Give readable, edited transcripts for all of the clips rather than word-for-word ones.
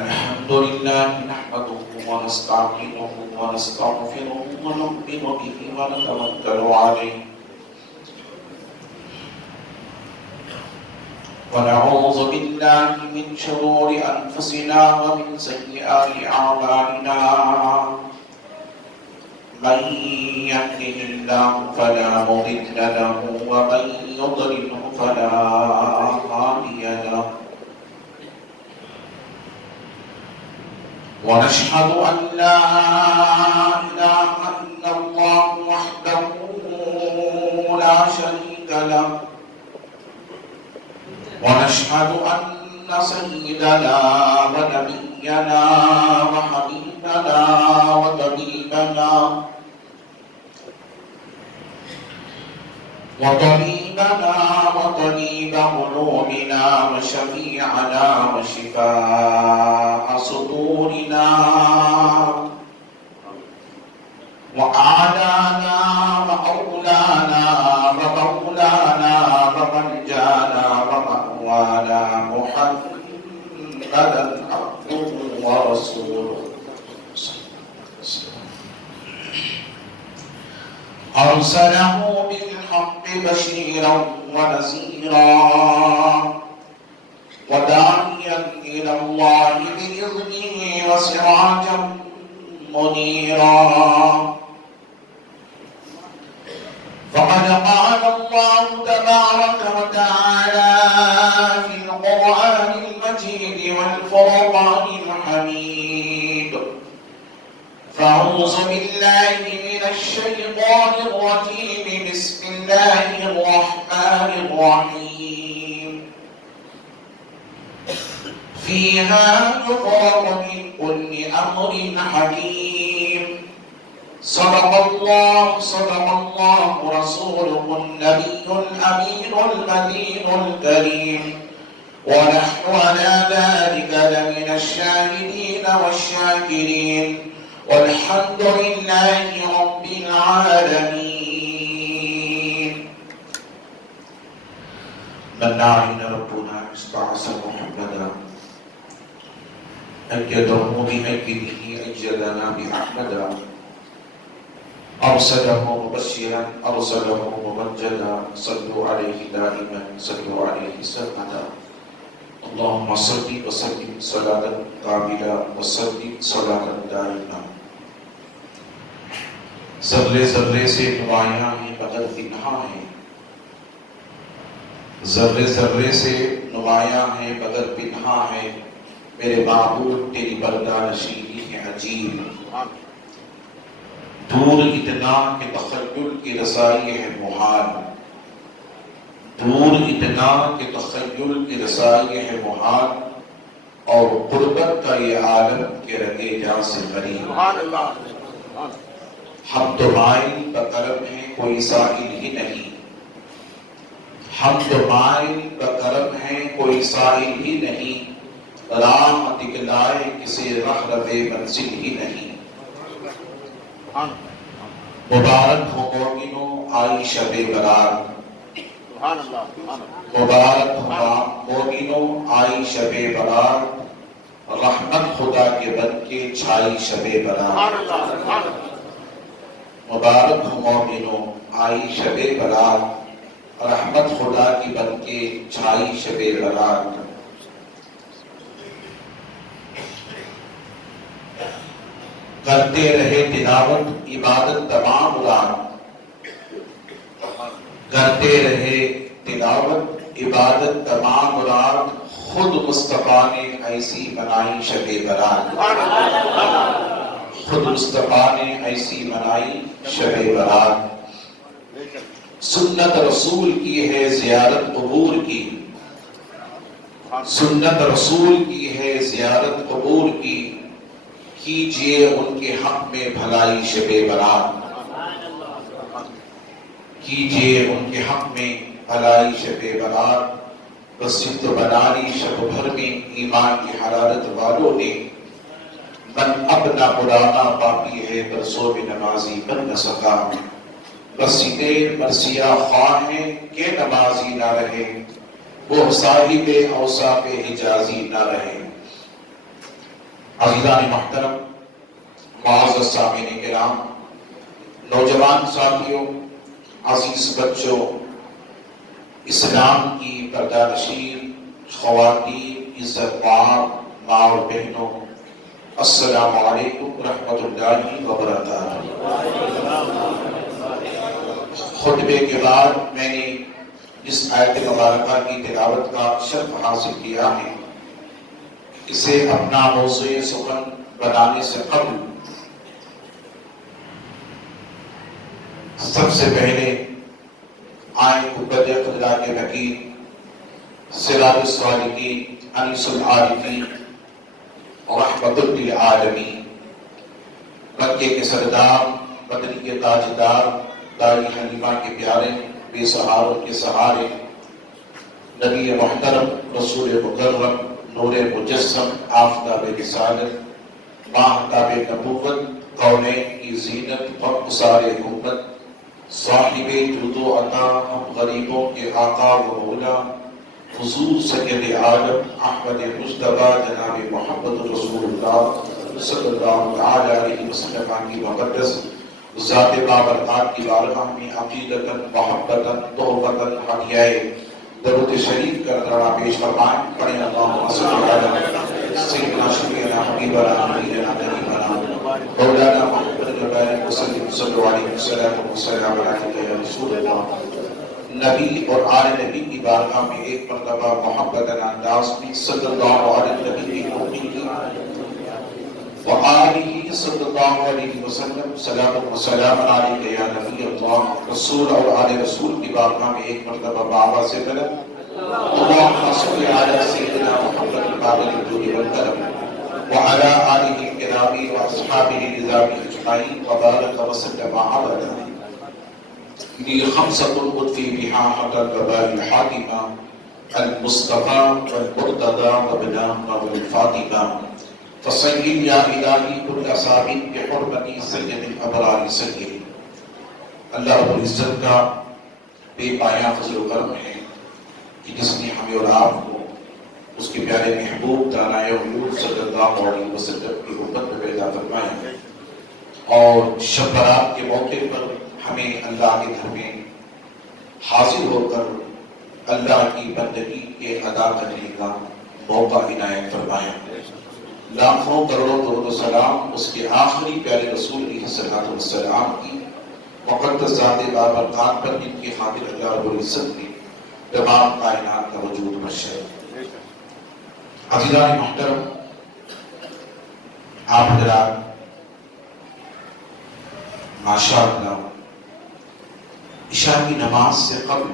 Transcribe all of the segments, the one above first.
الحمد لله نحمده ونستعينه ونستغفره ونؤمن به ونتوكل عليه ونعوذ بالله من شرور أنفسنا ومن سيئات أعمالنا من يهده الله فلا مضل له ومن يضلل فلا هادي له ونشهد أن لا إله إلا الله وحده لا شريك له ونشهد أن سيدنا ونبينا وحبيبنا وطبيبنا وطبيب قلوبنا وشفيعنا وشفاء صدورنا وأعلانا وأولانا ومولانا ومنجانا ومأوانا محمدا عبده ورسوله أرسله بالحق بشيرا ونذيرا وداعيا إلى الله بإذنه وسراجا منيرا فقد قال الله تبارك وتعالى في القرآن المجيد والفرقان الحميد فأعوذ بالله من الشيطان الرجيم بسم الله الرحمن الرحيم فيها يفرق من كل أمر حكيم صدق الله رسوله النبي الأمين المدين الكريم ونحن على ذلك لمن الشاهدين والشاكرين والحمد لله رب العالمين من علينا ربنا استعصى محمدا أيده بأيده أيدنا بأحمدا أرسله مبشرا أرسله ممجدا صلوا عليه دائما صلوا عليه سرمدا اللهم صل وسلم صلاة كاملة وسلم صلاة دائمة ذرے ذرے سے نمایاں ہے مگر تنہا ہے ذرے ذرے سے نمایاں ہے مگر پنہا ہے میرے معبود تیری بردانشینی ہے عجیب دور اتنا کہ تخیل کی رسائی ہے محال دور اتنا کہ تخیل کی رسائی ہے محال اور قربت کا یہ عالم کے رگے جاں سے قریب ہم تو مائل بکرم ہیں کوئی سائل ہی نہیں ہم تو مائل بکرم ہیں کوئی سائل ہی نہیں راہ دکھلائے کسی رہرو منزل ہی نہیں مبارک ہو مومنوں آئی شب برات مبارک ہو مومنوں آئی شب برات رحمت خدا کے بن کے چھائی شب برات مبارک ہو مومنوں آئی شب برات رحمت خدا کی بن کے چھائی شب برات کرتے رہے تلاوت عبادت تمام رات کرتے رہے تلاوت عبادت تمام رات خود مصطفیٰ نے ایسی بنائی شب برات خود مصطفیٰ نے ایسی بنائی شب برات سنت رسول کی ہے زیارت قبور کی سنت رسول کی ہے زیارت قبور کی کیجئے ان کے حق میں بھلائی شب برات کیجئے ان کے حق میں بھلائی شب برات مسجد بناری شب بھر میں ایمان کی حرارت والوں نے من اپنا پرانا پاپی ہے برسوں میں نمازی بن نہ سکا مسجدیں مرثیہ خواہ ہیں کہ نمازی نہ رہے وہ صاحب اوصاف حجازی نہ رہے عزیزان محترم، معزز سامعین کرام، نوجوان ساتھیوں، عزیز بچوں، اسلام کی پردہ نشین خواتین، عزت مآب ماں اور بہنوں، السلام علیکم ورحمۃ اللہ وبرکاتہ۔ خطبے کے بعد میں نے جس آیت مبارکہ کی تلاوت کا شرف حاصل کیا ہے، اسے اپنا موضوع سخن بنانے سے قبل سب سے پہلے آئیں قدرت خدا کے وکیل، سراج الصالحین، انیس العارفین، رحمت للعالمین، مکے کے سردار، بدری کے تاجدار، داری حلیمہ کے پیارے، بے سہاروں کے سہارے، نبی محترم، رسول مکرم، نور مجسم، آفتاب رسالت، ماہتاب نبوت، کونین کی زینت اور قصار حکومت، صاحب جود و عطا، ہم غریبوں کے آقا و مولا، حضور سید عالم احمد مجتبی جناب محمد رسول اللہ صلی اللہ علیہ وسلم کی مقدس ذات بابرکات کی بارگاہ میں عقیدتاً، محبتاً، تحفتاً، ہدیۂ درود شریف کا نذرانہ پیش فرمائیں۔ پڑھیں اللہم صلی علی سیدنا شفیعنا حبیبنا نبینا نبینا مولانا محمد وبارک وسلم صلی اللہ علیہ وسلم یا رسول اللہ۔ نبی اور آل نبی کی بارگاہ میں ایک مرتبہ محبتاً انداز میں صلی اللہ علیہ نبی کی وآلہ صلی اللہ علیہ وسلم، سلام و سلام علیکہ یا نبی اللہ۔ رسول اور آل رسول کی بارگاہ میں ایک مرتبہ بابا سے بلند اللہم صلی علی سیدنا محمد القابل الجود والکرم وعلی آلہ الکرامی واصحابہ النظام اجمعین وبارک وسلم ابدا۔ لی خمسۃ اطفی بہا حق الوباء الحاکمہ، المصطفیٰ والمرتضی وابنہ والفاطمہ، فصلی یا الہی کل ثابت بحرمت سید الابرار سید۔ اللہ رب العزت کا بے پایہ فضل و کرم ہے کہ جس نے ہمیں اور آپ کو اس کے پیارے محبوب دانائے غیوب صلی اللہ علیہ وسلم کی امت میں پیدا فرمایا، اور شب برات کے موقع پر ہمیں اللہ کے گھر میں حاضر ہو کر اللہ کی بندگی کے ادا کرنے کا موقع عنایت فرمایا۔ لاکھوں کروڑوں درود و سلام اس کے آخری پیارے رسول علیہ الصلوۃ والسلام کی مقدس ذات بابرکات پر، جن کی خاطر اللہ رب العزت نے تمام کائنات کا وجود بخشا۔ عزیزان محترم، آپ حضرات ماشاءاللہ عشاء کی نماز سے قبل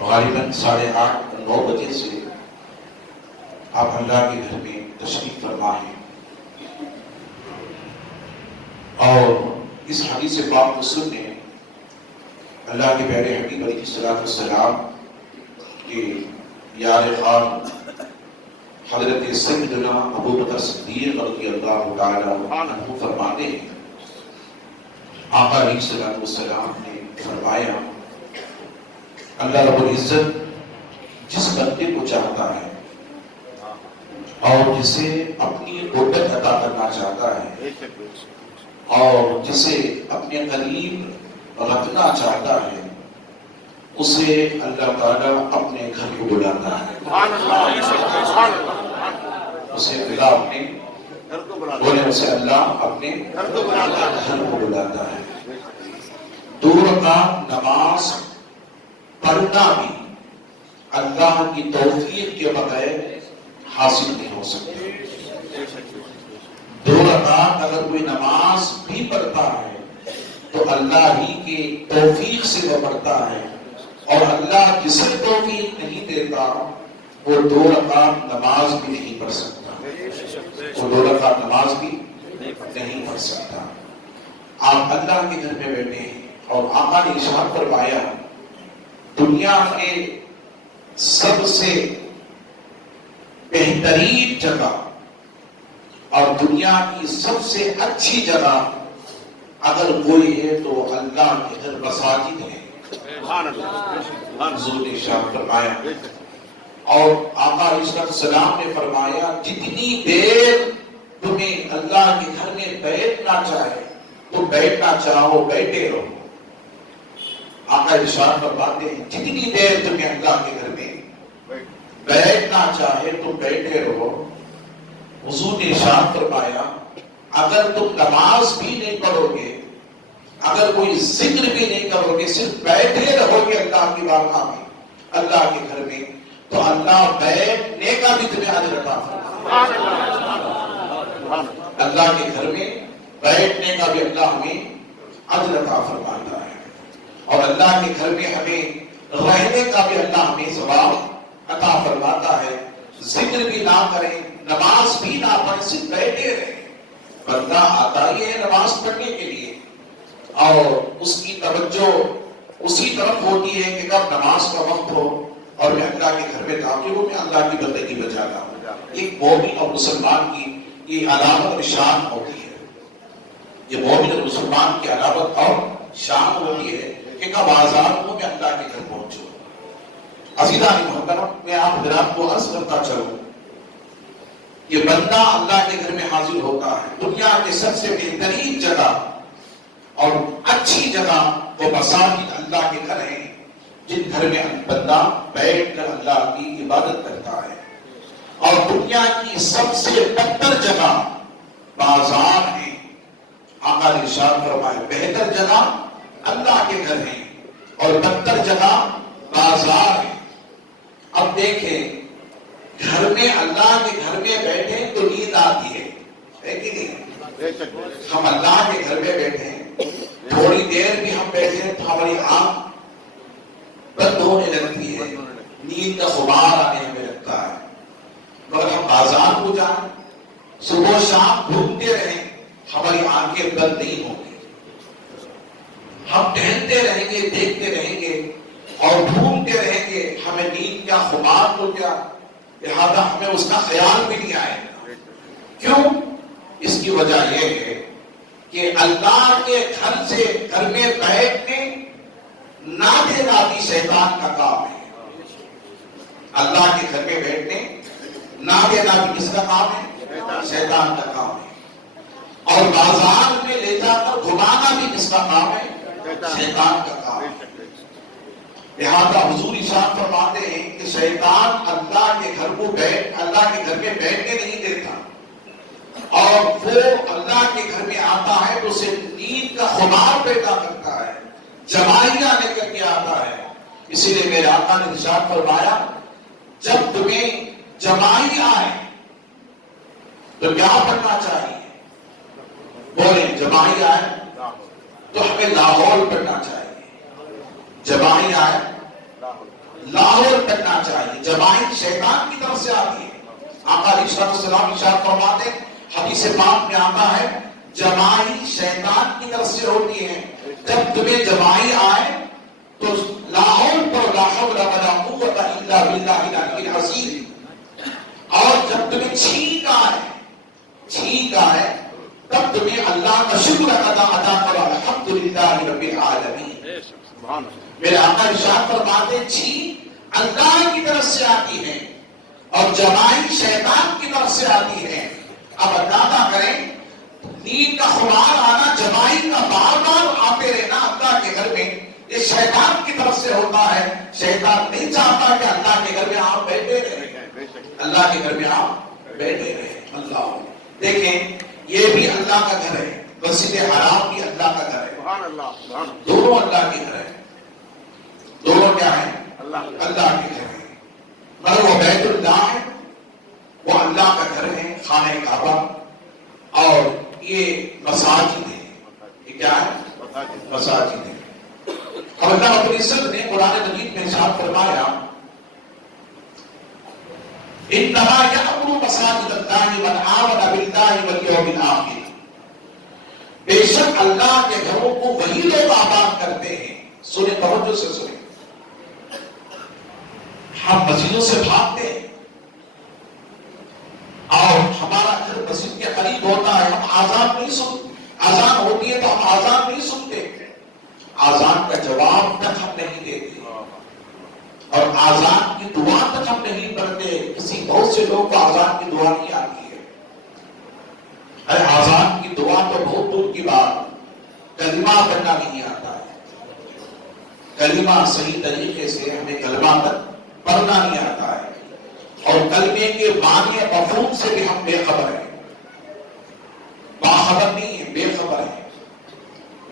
غالباً 8:30 9 بجے سے آپ اللہ کے گھر میں تشریف فرما ہیں، اور اس حدیث پاک کو سننے اللہ کے پیارے حبیب علیہ الصلوۃ والسلام کے یار خان حضرت سیدنا ابو بکر صدیق رضی اللہ تعالیٰ عنہ فرماتے ہیں، آقا علیہ الصلوۃ والسلام نے فرمایا، اللہ رب العزت جس بندے کو چاہتا ہے اور جسے اپنی قربت عطا کرنا چاہتا ہے اور جسے اپنے قریب رکھنا چاہتا ہے، اسے اللہ تعالیٰ اپنے گھر کو بلاتا ہے۔ اسے اللہ اپنے بولے، اسے اللہ اپنے گھر کو بلاتا ہے۔ 2 رکعت نماز پڑھنا بھی اللہ کی توفیق کے بغیر حاصل نہیں ہو سکتا۔ 2 رکعت اگر کوئی نماز بھی پڑھتا ہے تو اللہ ہی کے توفیق سے وہ پڑھتا ہے، اور اللہ جسے توفیق نہیں دیتا وہ 2 رکعت نماز بھی نہیں پڑھ سکتا، وہ 2 رکعت نماز بھی نہیں پڑھ سکتا۔ آپ اللہ کے گھر میں بیٹھے ہیں اور آقا نے ارشاد فرمایا، دنیا کے سب سے بہترین جگہ اور دنیا کی سب سے اچھی جگہ اگر کوئی ہے تو اللہ کے گھر مساجد ہے۔ حضور نے ارشاد فرمایا، اور آقا علیہ السلام نے فرمایا جتنی دیر تمہیں اللہ کے گھر میں بیٹھنا چاہے تو بیٹھنا چاہو بیٹھے رہو. آقا ارشاد فرماتے ہیں جتنی دیر تمہیں اللہ کے گھر میں بیٹھنا چاہے تو بیٹھے رہو. حضور نے ارشاد فرمایا اگر تم نماز بھی نہیں پڑھو گے, اگر کوئی ذکر بھی نہیں کرو گے, صرف بیٹھے رہو گے اللہ کی بارگاہ میں, اللہ کے گھر میں, تو اللہ بیٹھنے کا بھی تمہیں اجر عطا فرمائے. اللہ کے گھر میں بیٹھنے کا بھی اللہ ہمیں اجر عطا فرماتا ہے, اور اللہ کے گھر میں ہمیں رہنے کا بھی اللہ ہمیں ثواب عطا فرماتا ہے. ذکر بھی نہ کریں, نماز بھی نہ پڑھیں, صرف بیٹھے رہیں. بندہ آتا ہی ہے نماز پڑھنے کے لیے اور اس کی توجہ اسی طرف ہوتی ہے کہ کب نماز کا وقت ہو اور میں اللہ کے گھر میں داخل ہوں, میں اللہ کی بندگی بجا رہا ہوں. ایک مومن اور مسلمان کی یہ علامت اور شان ہوتی ہے, یہ مومن اور مسلمان کی علامت اور شان ہوتی ہے کہ کب آزاد ہوں میں اللہ کے گھر پہنچوں. عزیزان محترم, میں آپ حضرات کو عرض کرتا چلوں یہ بندہ اللہ کے گھر میں حاضر ہوتا ہے. دنیا کے سب سے بہترین جگہ اور اچھی جگہ وہ مساجد اللہ کے گھر ہیں جن گھر میں بندہ بیٹھ کر اللہ کی عبادت کرتا ہے. اور دنیا کی سب سے بدتر جگہ بازار ہیں. آقا نے ارشاد فرمایا بہتر جگہ اللہ کے گھر ہیں اور بدتر جگہ بازار ہیں. اب دیکھیں گھر میں اللہ کے گھر میں بیٹھے تو نیند آتی ہے کہ نہیں؟ ہم اللہ کے گھر میں بیٹھے ہیں, تھوڑی دیر بھی ہم بیٹھے ہیں تو ہماری آنکھ بند ہونے لگتی ہے, نیند کا خمار آنے ہمیں لگتا ہے. مگر ہم بازار کو جائیں, صبح شام گھومتے رہیں, ہماری آنکھیں بند نہیں ہوں گی. ہم ٹہلتے رہیں گے, دیکھتے رہیں گے اور ڈھونڈتے رہیں گے, ہمیں نیند کا خمار ہو گیا, لہذا ہمیں اس کا خیال بھی نہیں آئے گا. کیوں؟ اس کی وجہ یہ ہے کہ اللہ کے گھر سے گھر میں بیٹھنے نہ دینا بھی شیطان کا کام ہے. اللہ کے گھر میں بیٹھنے نہ دینا بھی کس کا کام ہے؟ شیطان کا کام ہے. اور بازار میں لے جا کر گھمانا بھی کس کا کام ہے؟ شیطان کا کام ہے. لہذا حضور ارشاد فرماتے ہیں کہ شیطان اللہ کے گھر میں بیٹھنے نہیں دیتا, اور وہ اللہ کے گھر میں آتا ہے تو اسے نیند کا خمار پیدا کرتا ہے, جمائیاں لے کر کے آتا ہے. اسی لیے میرے آقا نے ارشاد فرمایا جب تمہیں جمائی آئے تو کیا پڑھنا چاہیے؟ بولیں جمائی آئے تو ہمیں لاہور پڑھنا چاہیے. جمائی آئے لاہور پڑھنا چاہیے. جمائی شیطان کی طرف سے آتی ہے. آقا علیہ السلام ارشاد فرماتے ہیں حدیث پاک میں آتا ہے جمائی شیطان کی طرف سے ہوتی ہے. جب تمہیں جمائی آئے تو لاہور پر لا حول ولا قوت الا باللہ العلی العظیم. اور جب تمہیں چھینک آئے تب تمہیں اللہ کا شکر ادا کرو, الحمدللہ رب العالمین. میرے آقا ارشاد فرماتے چھینک اللہ کی طرف سے آتی ہے اور جمائی شیطان کی طرف سے آتی ہے. اب اندازہ کریں نیند کا خمار آنا, جمائی کا بار بار آتے رہنا اللہ کے گھر میں, یہ شیطان کی طرف سے ہوتا ہے. شیطان نہیں چاہتا کہ اللہ کے گھر میں آپ بیٹھے رہیں, اللہ کے گھر میں آپ بیٹھے رہیں. اللہ دیکھیں یہ بھی اللہ کا گھر ہے, مسجد حرام بھی اللہ کا گھر ہے. دونوں اللہ کے گھر ہیں. دونوں کیا ہیں؟ اللہ کے گھر ہیں. مگر وہ بیت اللہ ہے, وہ اللہ کا گھر ہے, خانہ کعبہ. اور یہ مساجد ہے. یہ کیا ہے؟ مساجد ہے. اور اللہ رب العزت نے قرآن مجید میں ارشاد فرمایا انما یأمر مساجد اللہ من آمن باللہ والیوم الآخر. بے شک اللہ کے گھروں کو وہی لوگ آباد کرتے ہیں. سنیں, توجہ سے سنیں. ہم مسجدوں سے بھاگتے ہیں اور ہمارا گھر مسجد کے قریب ہوتا ہے, ہم آزان نہیں سنتے. آزان ہوتی ہے تو ہم آزان نہیں سنتے, آزان کا جواب تک ہم نہیں دیتے اور آزان کی دعا تک تک ہم نہیں پڑھتے، کسی بہت سے لوگ کو آزان کی دعا نہیں آتی ہے. ارے آزان کی دعا تو بہت دور کی بات، کلمہ پڑھنا نہیں آتا ہے. کلمہ صحیح طریقے سے ہمیں کلمہ تک پڑھنا نہیں آتا ہے، اور کلمے کے معنی مفہوم سے بھی ہم بے خبر ہیں. باخبر نہیں ہے، بے خبر ہے.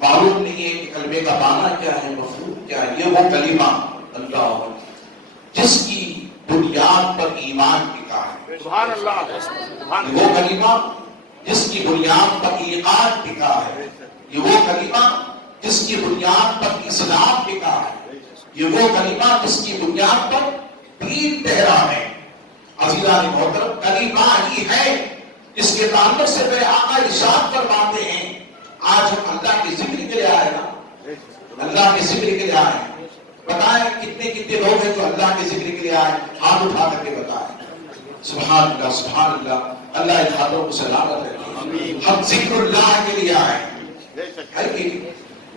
معلوم نہیں ہے کہ کلمے کا معنی کیا ہے، مفہوم کیا ہے. یہ وہ کلمہ اللہ جس کی بنیاد پر ایمان ٹکا ہے. سبحان اللہ. یہ وہ کلمہ جس کی بنیاد پر ایمان ٹکا ہے. یہ وہ کلمہ جس کی بنیاد پر اسلام ٹکا ہے. یہ وہ کلمہ جس کی بنیاد پر دین ٹھہرا ہے. عزیزان محترم، کلمہ ہی ہے جس کے تعلق سے میرے آقا ارشاد فرماتے ہیں. آج ہم اللہ کے ذکر کے لیے آئے نا، اللہ کے ذکر کے لیے آئے. بتائیں کتنے کتنے لوگ ہیں جو اللہ کے ذکر کے لیے آئے؟ ہاتھ اٹھا کر کے بتائیں. سبحان اللہ، سبحان اللہ. اللہ ان ہاتھوں کو سلامت رکھے. ہم ذکر اللہ کے لیے آئے ہے کہ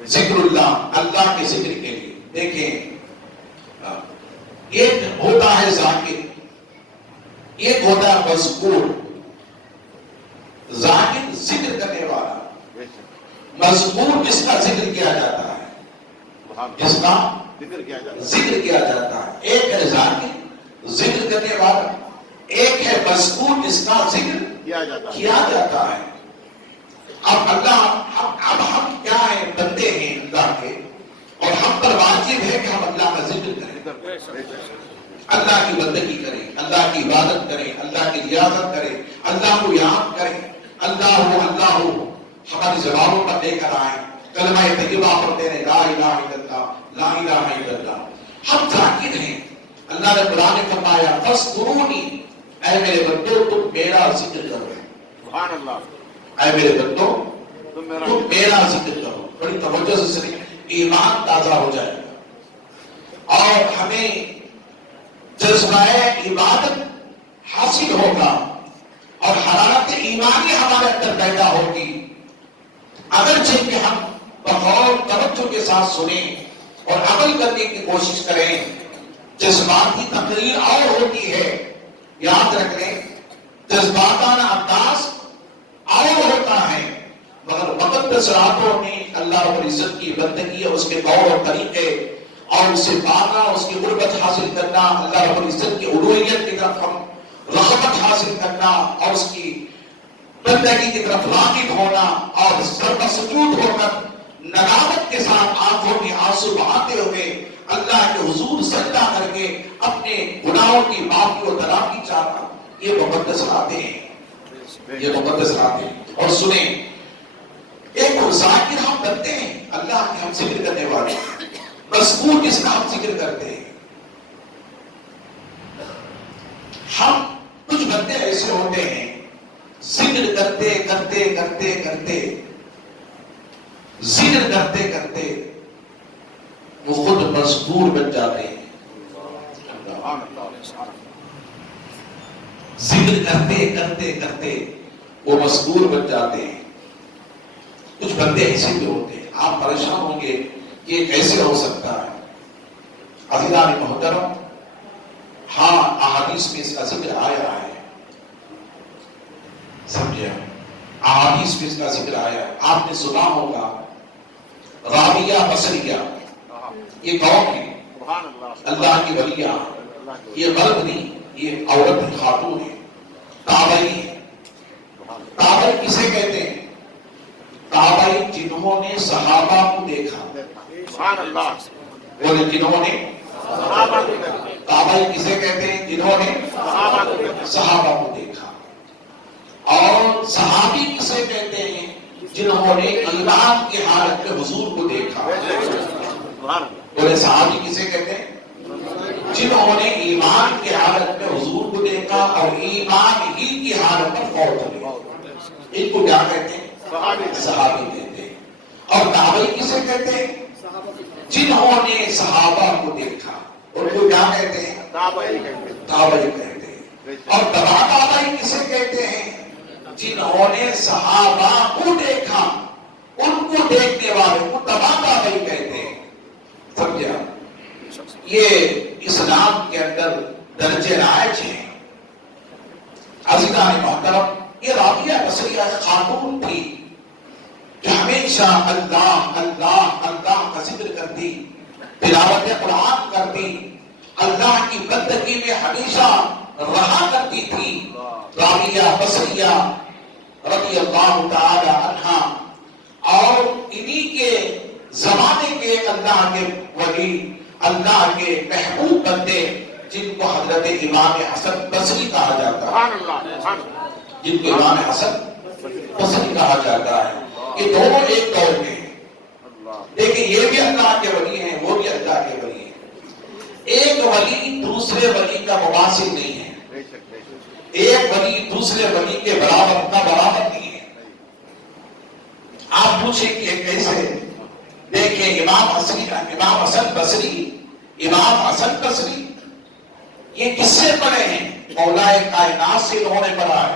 ذکر اللہ، اللہ کے ذکر کے لیے. دیکھیں، ایک ہوتا ہے ذاکر، ایک ہوتا ہے مذکور. ذاکر ذکر کرنے والا، مذکور جس کا ذکر کیا جاتا ہے، جس کا ذکر کیا جاتا ہے. ایک ہے ذاکر ذکر کرنے والا، ایک ہے مذکور جس کا ذکر کیا جاتا ہے. اب ہم کیا ہیں؟ بندے ہیں اللہ کے، اور ہم پر واجب ہے کہ ہم اللہ کا ذکر کریں، اللہ کی بندگی کریں، اللہ کی عبادت کریں، اللہ کی ریاضت کریں، اللہ کو یاد کریں. اللہ ہو اللہ ہو ہماری زبانوں پر لے کر آئیں. کلمہ طیبہ پڑھتے رہیں، لا الہ الا اللہ، لا الہ الا اللہ. ہم ذاکر ہیں. اللہ نے قرآن میں فرمایا فاذکرونی، اے میرے بندو تم میرا ذکر کرو. سبحان اللہ. اے میرے بندو تم میرا ذکر کرو. بڑی توجہ سے سنیں، ایمان تازہ ہو جائے گا اور ہمیں جذبہ عبادت حاصل ہوگا اور حرارت ایمانی ہمارے اندر پیدا ہوگی. اگرچہ کہ ہم بغور توجہ کے ساتھ سنیں اور عمل کرنے کی کوشش کریں. جذباتی تقریر اور ہوتی ہے، یاد رکھ لیں، جذباتانہ انداز اور ہوتا ہے، مگر مقدس راتوں میں اللہ رب العزت کی بندگی اور اس کے طور اور طریقے اور اسے پانا، اس کی قربت حاصل کرنا، اللہ رب العزت کی الوہیت کی طرف ہم رغبت حاصل کرنا اور اس کی بندگی کی طرف راغب ہونا اور سر پر سجود ہو کر ندامت کے ساتھ آنکھوں میں آنسو بہاتے ہوئے اللہ کے حضور سجدہ کر کے اپنے گناہوں کی معافی و تلافی چاہنا، یہ مقدس راتیں ہیں. یہ مقدس راتیں. اور سنیں، ایک ذاکر ہم بنتے ہیں، اللہ کے ہم ذکر کرنے والے، مذکور جس کا ہم ذکر کرتے ہیں. ہم کچھ بندے ایسے ہوتے ہیں ذکر کرتے کرتے کرتے کرتے ذکر کرتے کرتے وہ خود مذکور بن جاتے ہیں. ذکر کرتے کرتے کرتے وہ مذکور بن جاتے ہیں. کچھ بندے ایسے بھی ہوتے ہیں، آپ پریشان ہوں گے کہ یہ کیسے ہو سکتا ہے. عزیزان محترم، ہاں احادیث میں اس کا ذکر آیا ہے، سمجھے؟ احادیث میں اس کا ذکر آیا ہے. آپ نے سنا ہوگا رابعہ بصریہ، یہ قوم ہے، اللہ کی ولیہ، یہ مرد نہیں، یہ عورت خاتون ہے، تابعی ہے. تابعی کسے کہتے ہیں؟ تابعی جنہوں نے صحابہ کو دیکھا. بولے جنہوں نے صحابہ کو دیکھا. تابعی کسے کہتے ہیں؟ جنہوں نے صحابہ کو دیکھا. اور صحابی کسے کہتے ہیں؟ جنہوں نے ایمان کی حالت میں حضور کو دیکھا. بولے صحابی کسے کہتے ہیں؟ جنہوں نے ایمان کی حالت میں حضور کو دیکھا اور ایمان ہی کی حالت میں فوت ہوئے. ان کو کیا کہتے ہیں؟ صحابی کہتے ہیں. اور تابعی کسے کہتے ہیں؟ جنہوں نے صحابہ کو دیکھا. ان کو کیا کہتے ہیں؟ تابعی کہتے ہیں. اور تبع تابعی کسے کہتے ہیں؟ جنہوں نے صحابہ کو دیکھا، ان کو دیکھنے والے کو تبع تابعی کہتے ہیں. سمجھا؟ یہ اسلام کے اندر درجے رائج ہیں. عزیزان محترم، یہ رابعہ بصریہ خاتون تھی جو ہمیشہ اللہ اللہ اللہ کا ذکر کرتی، تلاوت قرآن کرتی، اللہ کی بندگی میں ہمیشہ رہا کرتی تھی. رابعہ بصریہ رضی اللہ تعالی عنہا، اور انہی کے زمانے کے اللہ کے ولی، اللہ کے محبوب بندے جن کو حضرت امام حسن بصری کہا جاتا ہے، جن کو امام حسن بصری کہا جاتا ہے. یہ دونوں ایک دور میں ہیں. دیکھیں یہ بھی اللہ کے ولی ہیں، وہ بھی اللہ کے ولی ہیں. ایک ولی دوسرے ولی کا مماثل نہیں ہے، ایک ولی دوسرے ولی کے برابر کا برابر نہیں ہے. آپ پوچھیں کہ کیسے؟ دیکھیں امام حسن بصری، امام حسن بصری یہ کس سے پڑھے ہیں؟ مولا کائنات سے انہوں نے پڑھا ہے.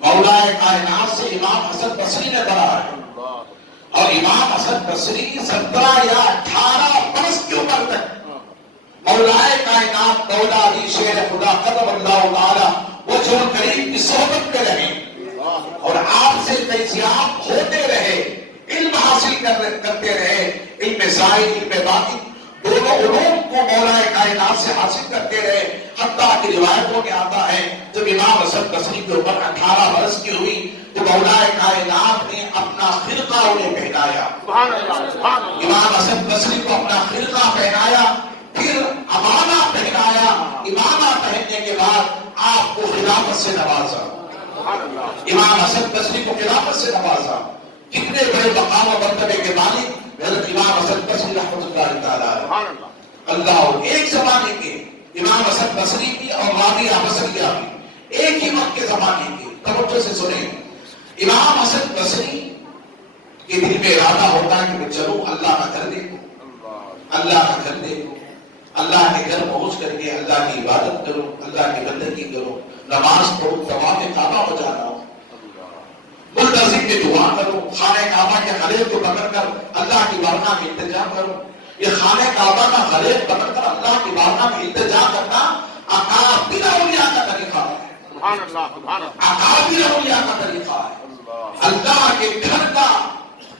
مولا کائنات سے امام حسن بصری نے پڑھا ہے. اور امام حسن بصری 17 یا 18 برس کی عمر تک مولا کائنات مولا علی شیر خدا قدم اللہ تعالی وہ جو کریم کی صحبت میں رہے اور آپ سے فیضیاب ہوتے رہے، علم حاصل کرتے رہے، علم ظاہر علم باطن دونوں علوم کو مولا کائنات سے حاصل کرتے رہے. حتیٰ کہ روایتوں میں آتا ہے جب امام حسن بصری کی عمر 18 برس کی ہوئی تو مولا کائنات نے اپنا خرقہ انہیں پہنایا. امام حسن بصری کو اپنا خرقہ پہنایا، پھر امامہ پہنایا. امامہ پہننے کے بعد آپ کو خلافت سے نوازا. امام حسن بصری کو خلافت سے نوازا. کتنے بڑے مقام و مرتبے کے مالک حضرت امام حسن بصری رحمۃ اللہ تعالی. اللہ ایک زمانے کے امام حسن بصری بھی اور رابعہ بصریہ بھی ایک ہی وقت کے زمانے کے. توجہ سے سنیں، امام حسن بصری کے دل میں ارادہ ہوتا ہے کہ میں چلوں اللہ کا گھر دیکھوں، اللہ کا گھر دیکھوں، اللہ کے گھر پہنچ کر کے اللہ کی عبادت کروں، اللہ کی بندگی کروں، نماز پڑھوں، طواف کعبہ ہو جانا ہوں، ملتزم میں دعا کروں، خانہ کعبہ کے خلیل کو پکڑ کر اللہ کی بارگاہ میں التجا کروں. یہ خانہ کعبہ کا خلیل پکڑ کر اللہ کی بارگاہ میں التجا کرنا اکابر اولیاء کا طریقہ ہے. اکابر اولیاء کا طریقہ ہے. اللہ کے گھر کا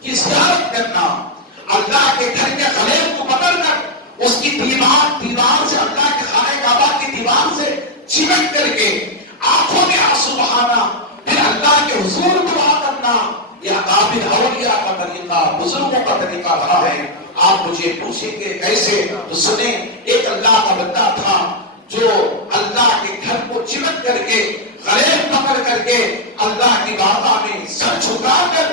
کی زیارت کرنا، اللہ کے گھر کے خلیل کو پکڑ کر اس کی دیوار سے اللہ کے خانہ کعبہ کی دیوار سے چمٹ کر کے آنکھوں میں آنسو بہانا، پھر اللہ کے حضور دعا کرنا، یہ اکابر اولیاء کا طریقہ، بزرگوں کا طریقہ رہا ہے. آپ مجھے پوچھیں گے کیسے؟ تو سنیں، ایک اللہ کا بندہ تھا جو اللہ کے گھر کو چمٹ کر کے خلیل پکڑ کر کے اللہ کی بارگاہ میں سر جھکا کر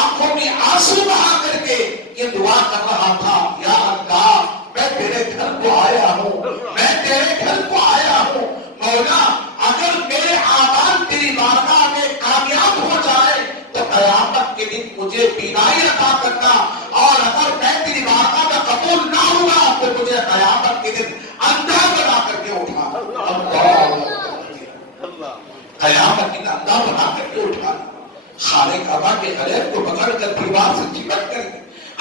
آنکھوں میں آنسو بہا کر کے یہ دعا کر رہا تھا، یا اللہ میں تیرے گھر کو آیا ہوں، میں تیرے گھر کو آیا ہوں، مولا اگر میرے اعمال تیری بارگاہ میں کامیاب ہو جائے تو قیامت کے دن مجھے بینائی عطا کرنا، اور اگر میں تیری بارگاہ میں قبول نہ ہوا تو مجھے قیامت کے دن اندھا بنا کر کے اٹھا. قیامت کے دن اندھا بنا کر کے اٹھا. خانہ کعبہ کے خلیل کو پکڑ کر دیوار سے چپٹ کر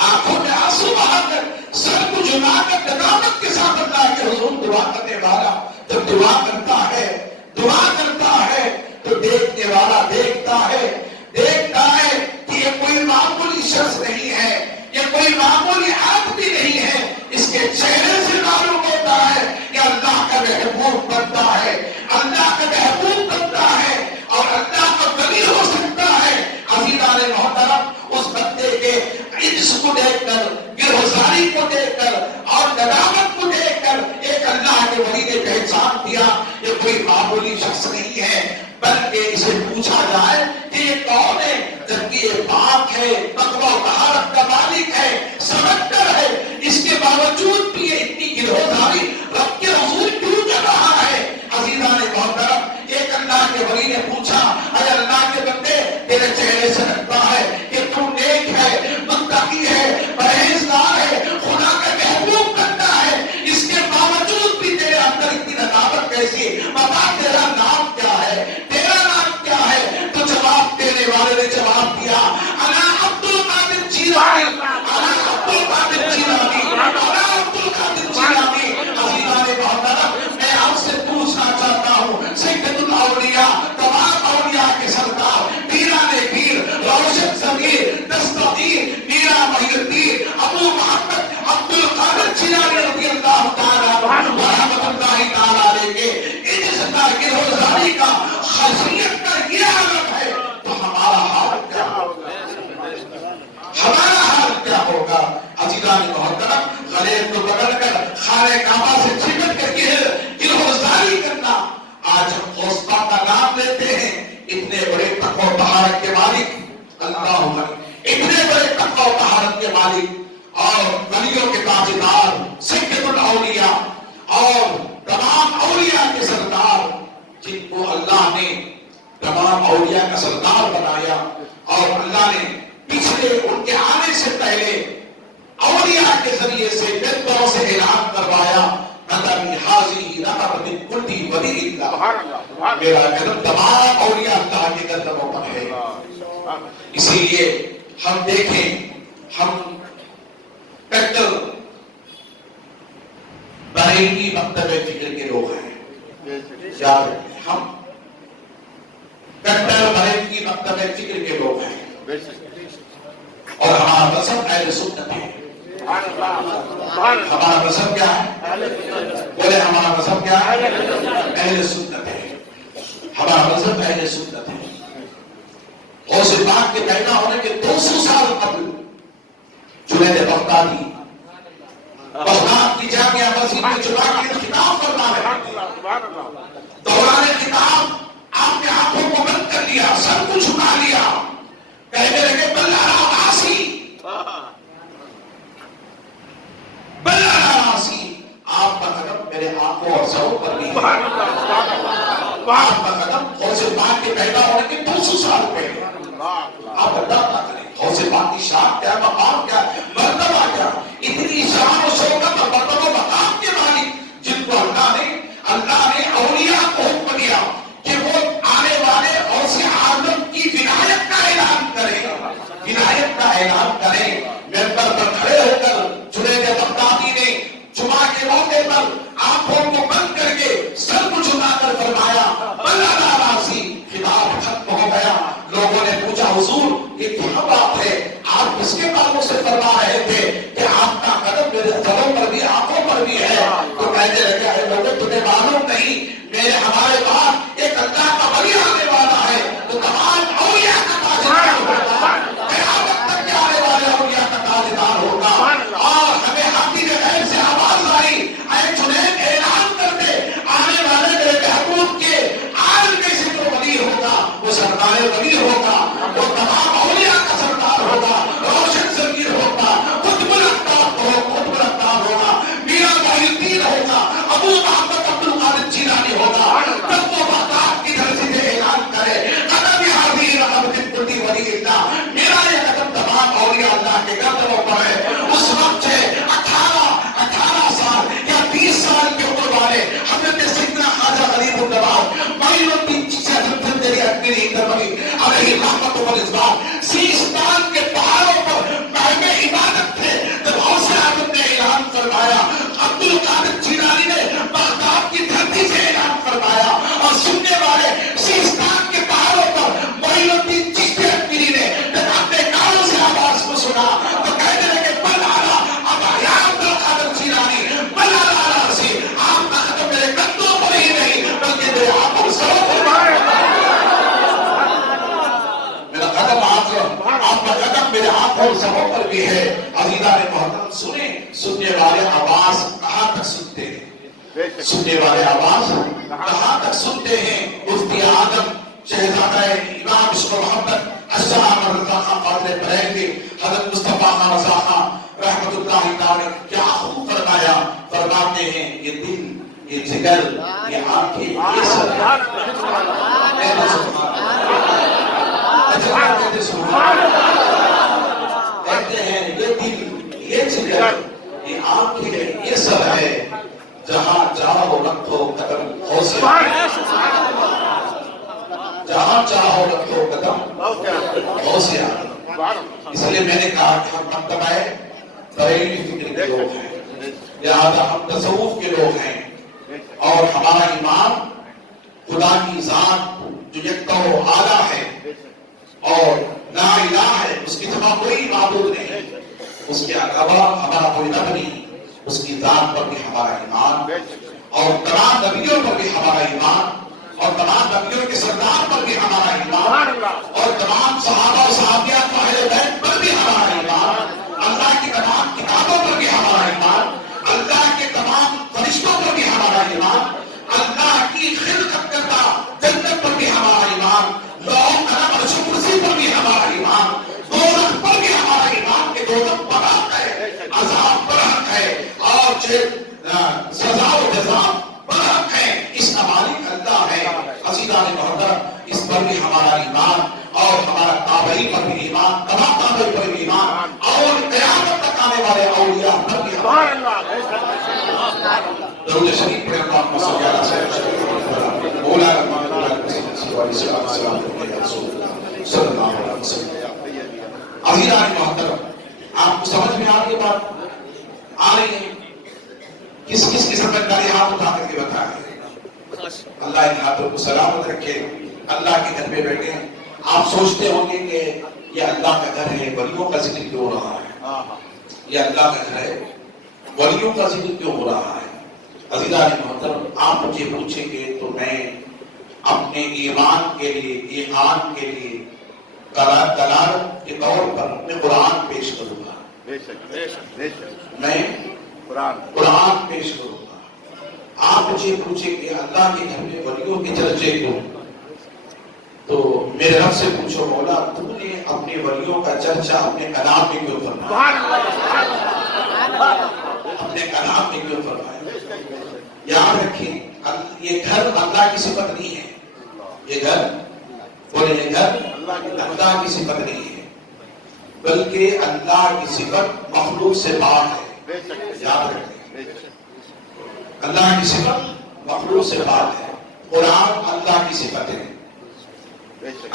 آنکھوں میں آنسو بہا کر سر کو جھکا کر ندامت کے ساتھ اللہ کے حضور دعا کرنے والا جب دعا کرتا ہے تو دیکھنے والا دیکھتا ہے کہ یہ کوئی معمولی شخص نہیں ہے، یہ کوئی معمولی آدمی نہیں ہے. اس کے چہرے سے معلوم ہوتا ہے کہ اللہ کا محبوب بنتا ہے، اللہ کا محبوب بنتا ہے اور اللہ کا ولی ہو سکتا ہے. عزیزان محترم، اس بندے کے عجز کو دیکھ کر، گرفتاری کو دیکھ کر اور ندامت کو دیکھ کر ایک اللہ کے ولی نے پہچان دیا یہ کوئی معمولی شخص نہیں ہے، بلکہ اسے پوچھا جائے کہ یہ کون ہے، جبکہ یہ پاک ہے، تقوی و طہارت کا مالک ہے، سمندر ہے، اس کے باوجود بھی یہ اتنی گرفتاری رب کے حضور کیوں کر رہا ہے. عزیزان محترم، ایک اللہ کے ولی نے پوچھا، اے اللہ کے بندے تیرے چہرے سے لگتا ہے کہ تو نیک ہے، متقی ہے، پرہیزگار ہے، خدا کا محبوب بنتا ہے، اس کے باوجود بھی تیرے اندر اتنی ندامت کیسی؟ بتا تیرا نام کیا ہے، تیرا نام کیا ہے؟ تو جواب دینے والے نے جواب دیا، انا عبد القادر جیلانی، انا عبد القادر جیلانی، انا نبی کا خلفیت کا یہ عالم ہے تو ہمارا حال کیا ہوگا؟ ہمارا حال کیا ہوگا؟ عزیزان محترم، غلیظ کو پکڑ کر خانہ کعبہ سے چمٹ کر کے گرفتاری کرنا. آج ہم خوصبہ کا نام لیتے ہیں. اتنے بڑے تقوی و طہارت کے مالک اللہ مالک، اتنے بڑے تقوی و طہارت کے مالک اور ولیوں کے تاجدار سید الاولیاء اور تمام اولیاء کے سردار، جن کو اللہ نے تمام اولیاء کا سردار بنایا اور اللہ نے پچھلے ان کے آنے سے پہلے اولیاء کے ذریعے سے ممبروں سے اعلان کروایا نظری حاضی نظر من کلی ولی اللہ، میرا قدم تمام اولیاء اللہ کے قدموں پر ہے. اسی لیے ہم دیکھیں، ہم ڈاکٹر بریلوی مکتب فکر کے لوگ ہیں، یاد رکھیں ہم ڈاکٹر بریلوی مکتب فکر کے لوگ ہیں اور ہمارا مذہب اہل سنت ہے. ہمارا مذہب کیا ہے؟ بولے ہمارا مذہب کیا ہے؟ اہل سنت ہے. ہمارا مذہب اہل سنت ہے. غوث پاک کے پیدا ہونے کے 200 سال قبل جنید بغدادی بغداد کی جامعہ مسجد میں جمعہ کی خطاب فرما رہے تھے. دوران خطاب آپ نے آنکھوں کو بند کر لیا، سر کو جھکا لیا، کہنے لگے بلّہ راسی بلّہ راسی. آپ کا قدم میرے آنکھوں اور سروں پر بھی ہے. آپ کا قدم غوث پاک کے پیدا ہونے کے 200 سال پہلے. آپ اندازہ نہ کریں غوث پاک کی شان کیا، مقام کیا، مرتبہ کیا. اتنی شان و شوکت اور مرتبہ مقام کے مالک جن کو اللہ نے اولیاء کو حکم دیا کہ وہ آنے والے غوث اعظم کی ولایت کا اعلان کریں، ولایت کا اعلان کریں. ممبر پر کھڑے ہو کر جنید بغدادی نے جمعہ کے موقع پر آنکھوں کو بند کر کے سر کو جھکا کر فرمایا بلّہ راسی. خطاب ختم ہو گیا. لوگوں نے پوچھا حضور یہ کیا بات ہے؟ آپ کس کے تعلق سے فرما رہے تھے کہ آپ کا قدم میرے سروں پر بھی آنکھوں پر بھی ہے؟ تو کہنے لگے اے لوگوں تمہیں معلوم نہیں، میرے ہمارے پاس ایک اللہ کا ولی آنے والا ہے تو تمام اولیاء کا تاجدار ہوگا، قیامت تک کے آنے والے اولیاء کا تاجدار ہوگا. اور ہمیں حافظ غیب سے آواز آئی اے جنید اعلان کر دے آنے والے میرے محبوب کے عالم میں سے جو ولی ہوگا وہ سردار ولی ہوگا، وہ تمام اولیاء کا سردار ہوگا، روشن ضمیر ہوگا، قطب الاقطاب ہوگا، میاں محی الدین ہوگا، ابو محمد عبد القادر جیلانی ہوگا. جب وہ بغداد کی دھرتی سے اعلان کرے قدم حاضی نظر من کلی ولی اللہ، میرا یہ قدم تمام اولیاء اللہ کے قدموں پر ہے. اس وقت سے 18 سال یا 20 سال کے عمر والے حضرت سیدنا خواجہ غریب النواز معین الدین چشتی زندگی اکبری اندرمنی علیہ رحمت و رضوان سیستان کے پہاڑوں پر مہنگے عبادت تھے. جب غوث اعظم نے اعلان فرمایا، عبد القادر جیلانی نے بغداد کی دھرتی سے اعلان فرمایا اور سننے والے سیستان کے پہاڑوں پر معین الدین چشتی اکبری نے جب اپنے کانوں سے آواز کو سنا تو کہنے لگے بلّہ اب یا عبد القادر جیلانی بلّہ راسی. آپ کا قدم میرے کندھوں پر ہی نہیں بلکہ میرے آنکھوں سروں پر آپ کا قدم میرے آنکھوں سروں پر بھی ہے. عزیزان محترم سننے والے آواز کہاں تک سنتے ہیں؟ سننے والے آواز کہاں تک سنتے ہیں؟ مفتی اعظم شہزادہ امام عشق محمد السلام رضا خان فاضل بریلوی حضرت مصطفیٰ خان رضا خان رحمت اللہ تعالی کیا خوب فرمایا. فرماتے ہیں یہ دل، یہ جگر، یہ آنکھیں، یہ سب کہتے ہیں یہ دل، یہ جگر، یہ آنکھیں، یہ سب ہے جہاں چاہو رکھو قدم غوث، جہاں چاہو رکھو قدم غوث. اس لیے میں نے کہا کہ ہم مکتبہ بریلوی فکر کے لوگ ہیں، لہذا ہم تصوف کے لوگ ہیں اور ہمارا ایمان خدا کی ذات جو یکتا و اعلیٰ ہے اور لا الہ ہے، اس کی سوا کوئی معبود نہیں، اس کے علاوہ ہمارا کوئی رب نہیں. اس کی ذات پر بھی ہمارا ایمان اور تمام نبیوں پر بھی ہمارا ایمان اور تمام نبیوں کے سردار پر بھی ہمارا ایمان، سبحان اللہ، اور تمام صحابہ اور صحابیات و اہل بیت پر بھی ہمارا ایمان، اللہ کی تمام کتابوں پر بھی ہمارا ایمان، اللہ کے تمام فرشتوں پر بھی ہمارا ایمان، اللہ کی خلقت کردہ جنت پر بھی ہمارا ایمان، لوح قلم عرش و کرسی پر بھی ہمارا ایمان، دوزخ پر بھی ہمارا ایمان کہ دوزخ برحق ہے، عذاب برحق ہے، اور سزا و جزا برحق ہے، اس کا مالک اللہ ہے۔ عزیزان محترم، اس پر بھی ہمارا ایمان، اور ہمارا تابعی پر بھی ایمان، تمام تابعی پر بھی ایمان، اور قیامت تک آنے والے اولیاء پر بھی سبحان ہمارا اللہ، درود شریف پڑھیں، اللہم صلی علی سیدنا مولانا محمد علیہ السلام صلی اللہ علیہ وسلم۔ عزیزان محترم، آپ کو سمجھ میں آ رہی ہے بات؟ آ رہی ہے؟ کس کس کی سمجھداری ہاتھ اٹھا کر کے بتائیں۔ اللہ ان ہاتھوں کو سلامت رکھے۔ اللہ کے گھر پہ بیٹھے ہیں، آپ سوچتے ہوں گے کہ یہ اللہ کا گھر ہے، ولیوں کا ذکر کیوں ہو رہا ہے؟ یہ اللہ کا گھر ہے، ولیوں کا ذکر کیوں ہو رہا ہے؟ عزیزان محترم، آپ مجھے پوچھیں گے تو میں اپنے ایمان کے لیے، ایمان کے لیے دلالت کے طور پر میں قرآن پیش کروں گا۔ بے شک، بے شک، بے شک، میں قرآن پیش کروں گا۔ آپ مجھے پوچھیں کہ اللہ کے گھر میں ولیوں کے چرچے کیوں؟ تو میرے رب سے پوچھو، مولا تو نے اپنے ولیوں کا چرچا اپنے کلام میں کیوں فرمایا؟ اپنے کلام میں کیوں فرمایا؟ یاد رکھیں، یہ گھر اللہ کی صفت نہیں ہے۔ یہ گھر، بولے، یہ گھر اللہ کی صفت نہیں ہے، بلکہ اللہ کی صفت مخلوق سے پاک ہے۔ یاد رکھیں، اللہ کی صفت مخلوق سے پاک ہے۔ قرآن اللہ کی صفت ہے،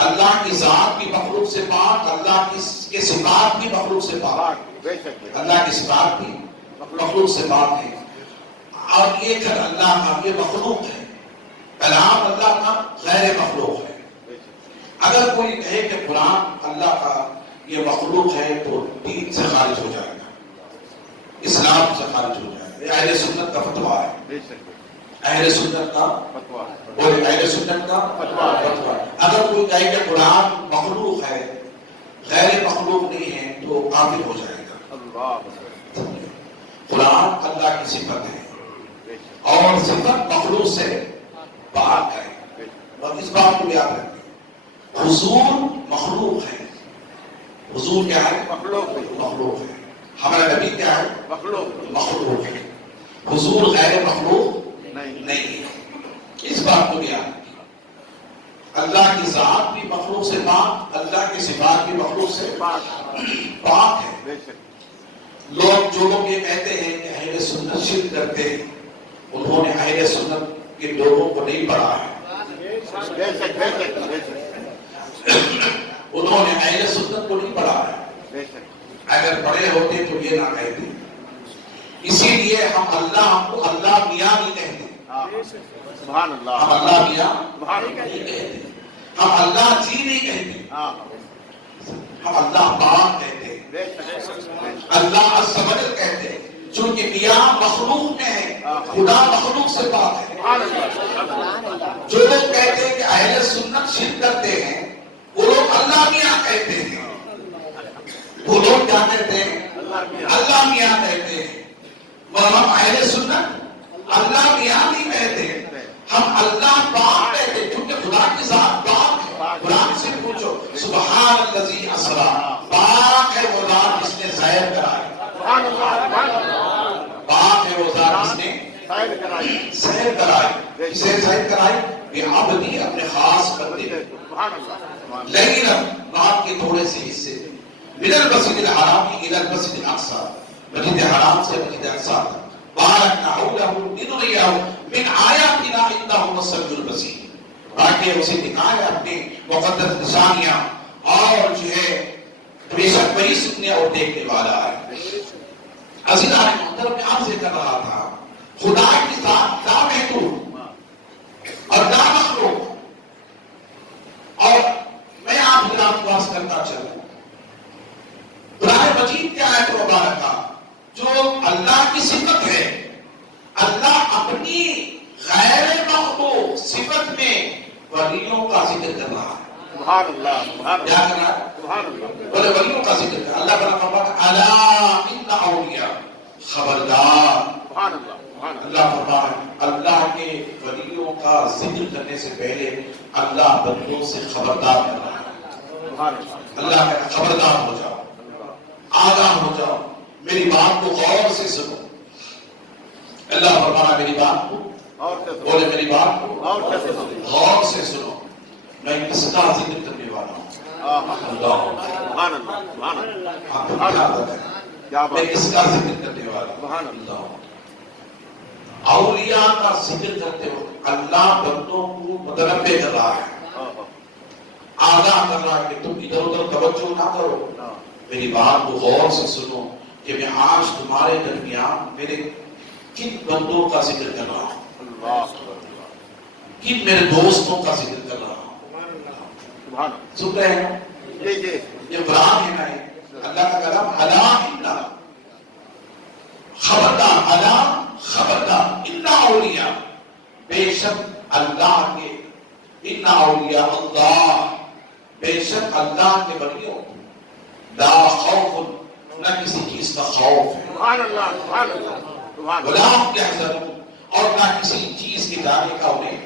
اللہ کی ذات بھی مخلوق سے پاک، اللہ کی صفات بھی مخلوق سے پاک، اللہ کی صفات بھی مخلوق سے پاک ہے۔ اور یہ گھر اللہ کا، یہ مخلوق ہے، کلام اللہ کا غیر مخلوق ہے۔ اگر کوئی کہے کہ قرآن اللہ کا یہ مخلوق ہے تو دین سے خارج ہو جائے گا، اسلام سے خارج ہو جائے گا۔ یہ اہل سنت کا فتویٰ ہے، اہل سنت کا فتویٰ، بولے اہل سنت کا فتویٰ ہے۔ اگر کوئی کہے کہ قرآن مخلوق ہے، غیر مخلوق نہیں ہے، تو کافر ہو جائے گا۔ قرآن اللہ کی صفت ہے، اور صفت مخلوق سے پاک ہے۔ اور اس بات کو یاد رکھیں، حضور مخلوق ہے۔ حضور کیا ہے؟ مخلوق ہے۔ ہمارا نبی کیا ہے؟ مخلوق ہے۔ حضور غیر مخلوق نہیں ہے۔ اس بات کو یاد رکھیں، اللہ کی ذات بھی مخلوق سے پاک، اللہ کی صفات بھی مخلوق سے پاک ہے۔ جو لوگ یہ کہتے ہیں کہ اہل سنت شرک کرتے ہیں، انہوں نے اہل سنت کے لوگوں کو نہیں پڑھا ہے۔ انہوں نے اہل سنت کو نہیں پڑھا ہے، اگر پڑھے ہوتے تو یہ نہ کہتے۔ اسی لیے ہم اللہ کو اللہ میاں نہیں کہتے، سبحان اللہ، ہم اللہ میاں نہیں کہتے، ہم اللہ جی نہیں کہتے، ہم اللہ پاک کہتے ہیں، اللہ عز و جل کہتے ہیں، چونکہ میاں مخلوق میں ہے، خدا مخلوق سے پاک ہے۔ جو لوگ کہتے ہیں کہ اہل سنت شرک کرتے ہیں، وہ لوگ اللہ میاں کہتے ہیں۔ وہ لوگ کیا کہتے ہیں؟ اللہ میاں کہتے ہیں۔ اور ہم اہل سنت اللہ میاں نہیں کہتے، ہم اللہ پاک کہتے ہیں، کیونکہ خدا کی ذات پاک ہے۔ قرآن سے پوچھو، سبحان الذی اسری، پاک ہے وہ ذات جس نے سیر کرائی، پاک ہے وہ ذات جس نے سیر کرائی۔ کسے سیر کرائی؟ بعبدی، اپنے خاص بندے۔ لیکن رات کے تھوڑے سے حصے، من المسجد الحرام الى المسجد الاقصى، مسجد حرام سے مسجد اقصی، بارکنا حولہ لنریہ من آیاتنا انہ هو السمیع البصیر، تاکہ اسے دکھائے اپنی مقدس نشانیاں، اور جو ہے بے شک وہی سننے اور دیکھنے والا ہے۔ عزیزان محترم، میں عرض کر رہا تھا، خدا کی ذات لا محدود اور لا مخلوق، اور میں آپ حضرات کو عرض کرتا چلوں، قرآن مجید کی آیت مبارکہ جو اللہ کی صفت ہے، اللہ اپنی غیر مخلوق صفت میں ولیوں کا ذکر کر رہا ہے. سبحان اللہ سبحان کیا اللہ کر رہا ہے؟ سبحان اللہ بولے ولیوں کا ذکر کر. اللہ تعالیٰ فرماتا ہے الا ان اولیاء، خبردار. سبحان اللہ سبحان اللہ اللہ فرماتا ہے اللہ کے ولیوں کا ذکر کرنے سے پہلے اللہ بندوں سے خبردار کر رہا ہے. سبحان اللہ اللہ کا خبردار ہو جاؤ، آگاہ ہو جاؤ، میری بات کو غور سے سنو. اللہ فرمانا میری بات کو، اور کیسے بولے میری بات کو اور کیسے غور سے سنو. میں کس کا ذکر کرنے والا ہوں. اللہ سبحان اللہ سبحان اللہ آپ کو کیا پتہ ہے کیا میں بات کس کا ذکر کرنے والا ہوں. سبحان اللہ اولیاء کا ذکر کرتے ہو اللہ بندوں کو متنبع کر رہا ہے، آگاہ کر رہا ہے کہ تم ادھر ادھر توجہ نہ کرو، میری بات کو غور سے سنو کہ میں آج تمہارے درمیان میرے کن بندوں کا ذکر کر رہا ہوں، اللہ کن میرے دوستوں کا ذکر کر رہا ہوں. سبحان سن رہے ہیں جی جی یہ قرآن ہے نا، یہ اللہ کا کلام. الا ان، خبردار، الا خبردار، ان اولیاء، بے شک اللہ کے، ان اولیاء اللہ، بے شک اللہ کے ولیوں، لا خوف، نہ کسی چیز کا خوف ہے، سبحان اللہ سبحان اللہ سبحان ولا اللہ هم يحزنون، اور نہ کسی چیز کے جانے کا انہیں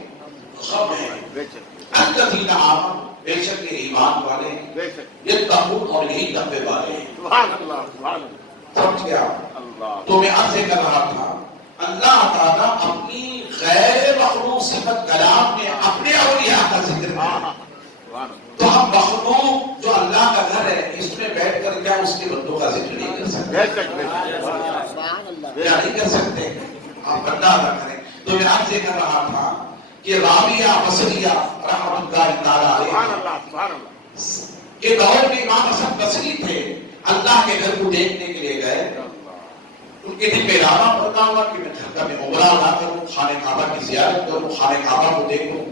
غم ہے. بے شک الذین آمنوا، بے شک یہ ایمان والے ہیں، بے شک یتقون، اور یہی تقوی والے ہیں. سبحان اللہ سبحان اللہ سمجھ گیا؟ اللہ تو میں عرض کر رہا تھا اللہ تعالیٰ اپنی غیر مخلوق صفت کلام میں اپنے اولیاء کا ذکر ہاں ہے. ہاں سبحان اللہ تو ہم مخلوق جو اللہ کا گھر ہے اس میں بیٹھ کر کیا اس کے بندوں کا ذکر نہیں کر سکتے؟ بے شک بے شک کیا نہیں کر سکتے؟ آپ بندہ ادا کریں. تو میں عرض کر رہا تھا کہ رابعہ بصریہ رحمۃ اللہ تعالیٰ سبحان علیہ اللہ سبحان اللہ کے دور میں امام حسن بصری تھے، اللہ کے گھر کو دیکھنے کے لیے گئے. ان کے دل میں ارادہ پڑتا ہوا کہ میں گھر کا میں عمرہ ادا کروں، خانہ کعبہ کی زیارت کروں، خانہ کعبہ کو دیکھوں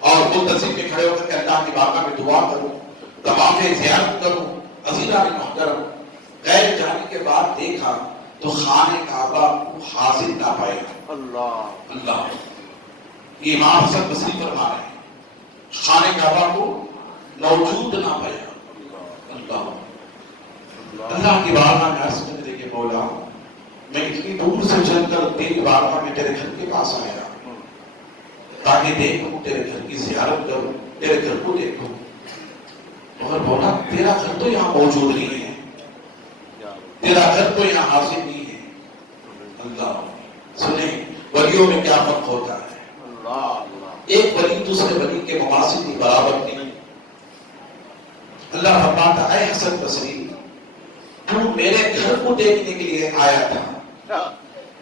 اور منتظر میں کھڑے ہو کر کے اللہ کی بارگاہ میں دعا کروں، طواف زیارت کروں. عزیزان محترم، غیر جانے کے بعد دیکھا تو خانہ کعبہ کو حاضر نہ پایا. اللہ اللہ یہ امام حسن بصری فرما رہے ہیں، خانہ کعبہ کو موجود نہ پایا. اللہ اللہ کی بارگاہ میں عرض کرنے کے مولا میں اتنی دور سے چل کر تیری بارگاہ میں تیرے گھر کے پاس آیا تاکہ دیکھوں، تیرے گھر کی زیارت کروں، تیرے گھر کو دیکھوں، مگر مولا تیرا گھر تو یہاں موجود نہیں ہے، تیرا گھر تو یہاں حاضر نہیں ہے. اللہ سنیں ولیوں میں کیا فرق ہوتا ہے. اللہ ایک ولی دوسرے ولی کے مقاصد کی برابر نہیں. اللہ فرماتا ہے اے حسن بصری تو میرے گھر کو دیکھنے کے لیے آیا تھا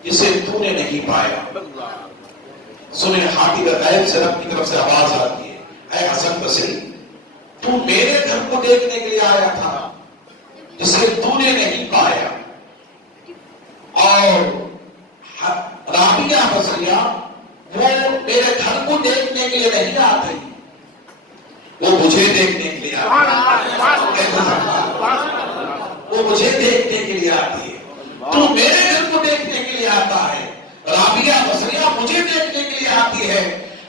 جسے تو نے نہیں پایا. سنیں حاطب غیب سے رب کی طرف سے آواز آتی ہے اے حسن بصری تو میرے گھر کو دیکھنے کے لیے آیا تھا جسے تو نے نہیں پایا. اور رابعہ بصریہ وہ میرے گھر کو دیکھنے کے لیے نہیں آتی، وہ مجھے دیکھنے کے لیے آتی ہے. وہ مجھے دیکھنے کے لیے آتی ہے. تو میرے گھر کو دیکھنے کے لیے آتا ہے. رابعہ بصریہ مجھے دیکھنے کے لیے آتی ہے.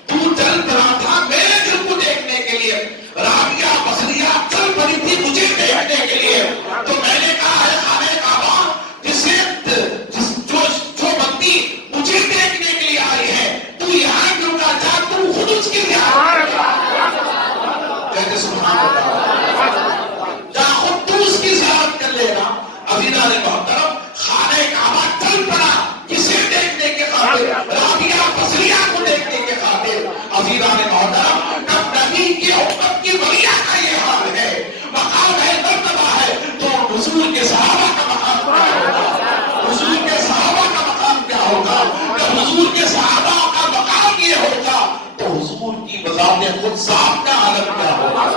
تو چل پڑا تھا میرے گھر کو دیکھنے کے لیے، رابعہ بصریہ چل پڑی تھی مجھے دیکھنے کے لیے. تو میں نے کہا ہے خانہ کعبہ جسے جو بندی مجھے دیکھنے کے لیے آئی ہے تو یہاں کیوں نہ جا، تو خود اس کی زیارت کہتے سبحان اللہ، جا خود تو اس کی زیارت کر لینا. عزیزان محترم خانہ کعبہ چل پڑا کسے دیکھنے کے خاطر؟ رابعہ بصریہ کو دیکھنے کے خاطر. عزیزان محترم جب نبی کی امت کی ولیہ کا یہ حال ہے، مقام ہے، مرتبہ ہے، تو حضور کے صحابہ کا مقام کیا ہوگا؟ حضور کے صحابہ کا مقام کیا ہوگا؟ جب حضور کے صحابہ کا مقام یہ ہوگا تو حضور کی بذات خود صاحب کا عالم کیا ہوگا؟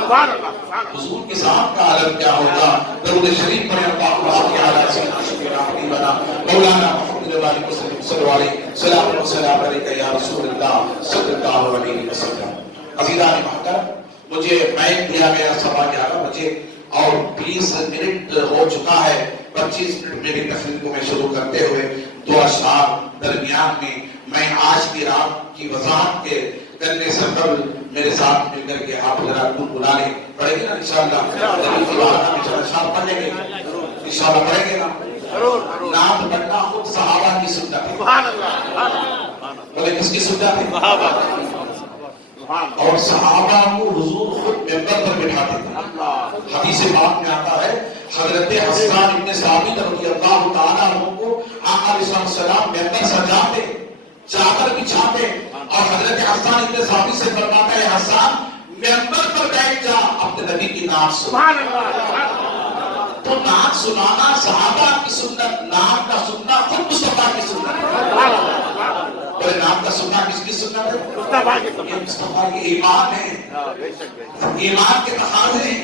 سبحان اللہ سبحان اللہ حضور کے صاحب کا عالم کیا ہوگا؟ درود شریف پڑھیں اللہم صلی علی سیدنا شفیعنا حبیبنا مولانا محمد علیہ وسلم صلی اللہ علیہ سلام و سلام علیکہ یا رسول اللہ صلی اللہ علیہ وسلم. عزیزان محترم مجھے مائک دیا گیا 11:15 بجے اور 20 منٹ ہو چکا ہے. 25 منٹ میری تقریر کو میں شروع کرتے ہوئے 2 اشعار درمیان میں آج کی رات کی وضاحت کے کرنے سے قبل میرے ساتھ مل کر کے آپ ذرا گنگنا لیں. پڑھیں گے نا انشاءاللہ؟ اشعار پڑھ لیں گے انشاءاللہ، پڑھیں گے نا؟ نعت پڑھنا خود صحابہ کی سنت ہے. سبحان اللہ. بولے کس کی سنت ہے؟ صحابہ. اور صحابہ کو حضور خود ممبر پر بٹھاتے تھے. حدیث پاک میں آتا ہے حضرت حسان ابن ثابت رضی اللہ تعالیٰ عنہ کو آقا علیہ السلام ممبر سجاتے، چادر بچھاتے، اور حضرت حسان ابن ثابت سے فرماتا ہے حسان ممبر پر بیٹھ جا، اپنے نبی کی نعت سن. سبحان اللہ. تو نعت سنانا صحابہ کی سنت، نعت کا سننا خود مصطفیٰ کی سنت ہے. سبحان اللہ. اور نعت کا سننا کس کی سنت ہے؟ مصطفیٰ کی یہ مصطفیٰ کی ایمان ہے. بے شک بے شک. ایمان کے تقاضے ہیں.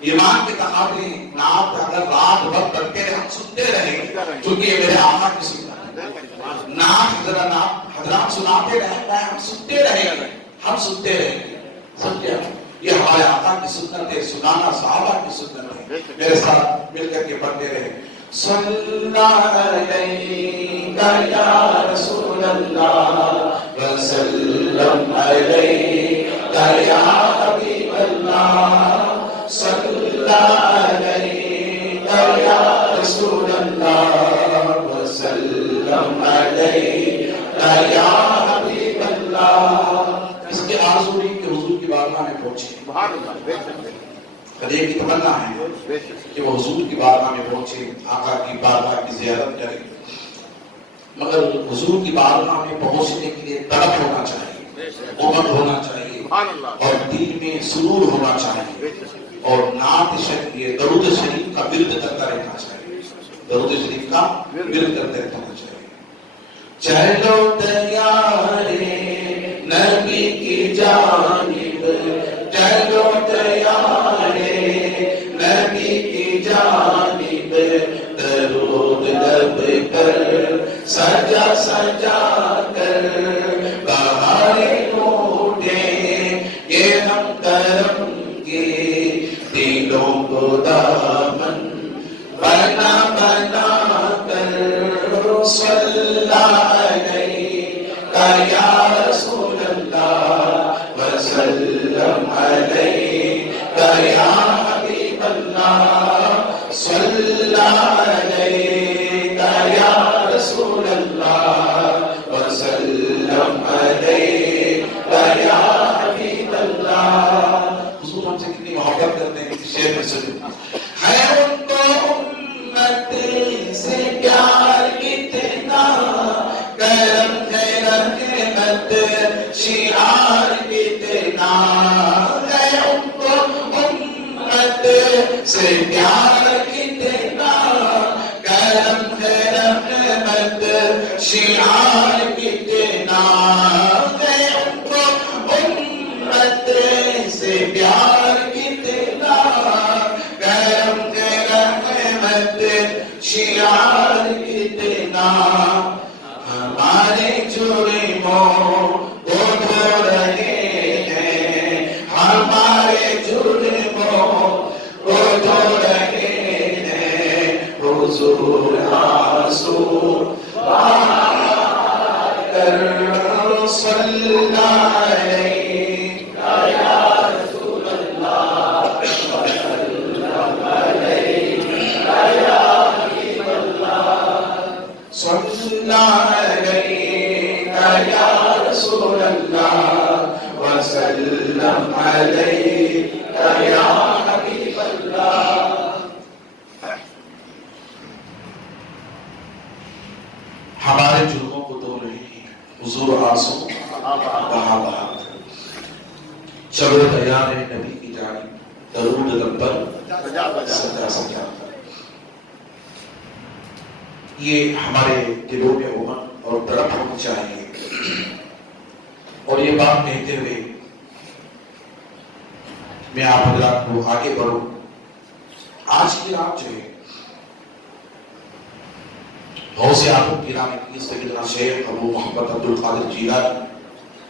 ایمان کے تقاضے ہیں. نعت اگر رات بھر پڑھتے رہے ہم سنتے رہیں کیونکہ یہ میرے آقا کی سنت ہے. نعت حضرات سناتے رہے ہم سنتے رہیں، ہم سنتے رہیں. سمجھے؟ یہ ہمارے آقا کی سنت ہے، سنانا صحابہ کی سنت ہے. میرے ساتھ مل کر کے پڑھتے رہے. صلی علیکہ یا رسول اللہ وسلم علیکہ یا حبیب اللہ، صلی علیکہ یا رسول اللہ وسلم علیکہ یا حبیب اللہ. اس کے آرزو نہیں کہ حضور کی بارگاہ میں پہنچے. سبحان اللہ. بے شک بے شک. ایک کی تمنا ہے بے شک. کہ وہ حضور کی بارگاہ میں پہنچے، آقا کی بارگاہ کی زیارت کرے. مگر حضور کی بارگاہ میں پہنچنے کے لیے طلب ہونا چاہیے، امید ہونا چاہیے، سبحان اللہ. اور دل میں سرور ہونا چاہیے، بے شک. اور نعت شریف یہ درود شریف کا ورد کرتا رہنا چاہیے. درود شریف کا ورد کرتے رہنا چاہیے. چلو تیارے نبی کی جانب، چلو تیارے نبی کی جانب، درود لب پر سجا سجا کر بہاریں لوٹیں یہ ہم کرم کے دلوں کو دامن بنا بنا کر. صلی علیکہ یا رسول اللہ وسلم علیکہ یا حبیب اللہ، صلی علیکہ یا رسول اللہ وسلم علیکہ یا حبیب اللہ. حضور ہم سے کتنی محبت کرتے ہیں. شعر میں سنو ہے ان کو امت سے پیار کتنا، کرم ہے رحمت شعار کتنا. ہے ان کو امت سے پیار کتنا، کرم ہے رحمت شعار کتنا. ہے ان کو امت سے پیار کتنا، کرم ہے رحمت شعار کتنا. ہمارے جرموں کو دھو رہے ہیں، ہمارے جرموں کو دھو رہے ہیں. حضور آنسو کر صلی علیکہ یا رسول اللہ وسلم علیکہ یا حبیب اللہ، صلی علیکہ یا رسول اللہ وسلم علیکہ یا حبیب اللہ. ہمارے جرموں کو دھو رہے ہیں حضور آنسو بہا بہا. چلو تیار ہے نبی کی جانب، درود لب پر سجا سجا. یہ ہمارے دلوں میں امت اور تڑپ ہونی چاہیے. اور یہ بات کہتے ہوئے میں آپ حضرات کو آگے بڑھوں. آج کی رات جو ہے غوث اعظم گرامی کی سیدنا شیخ ابو محمد عبد القادر جیلانی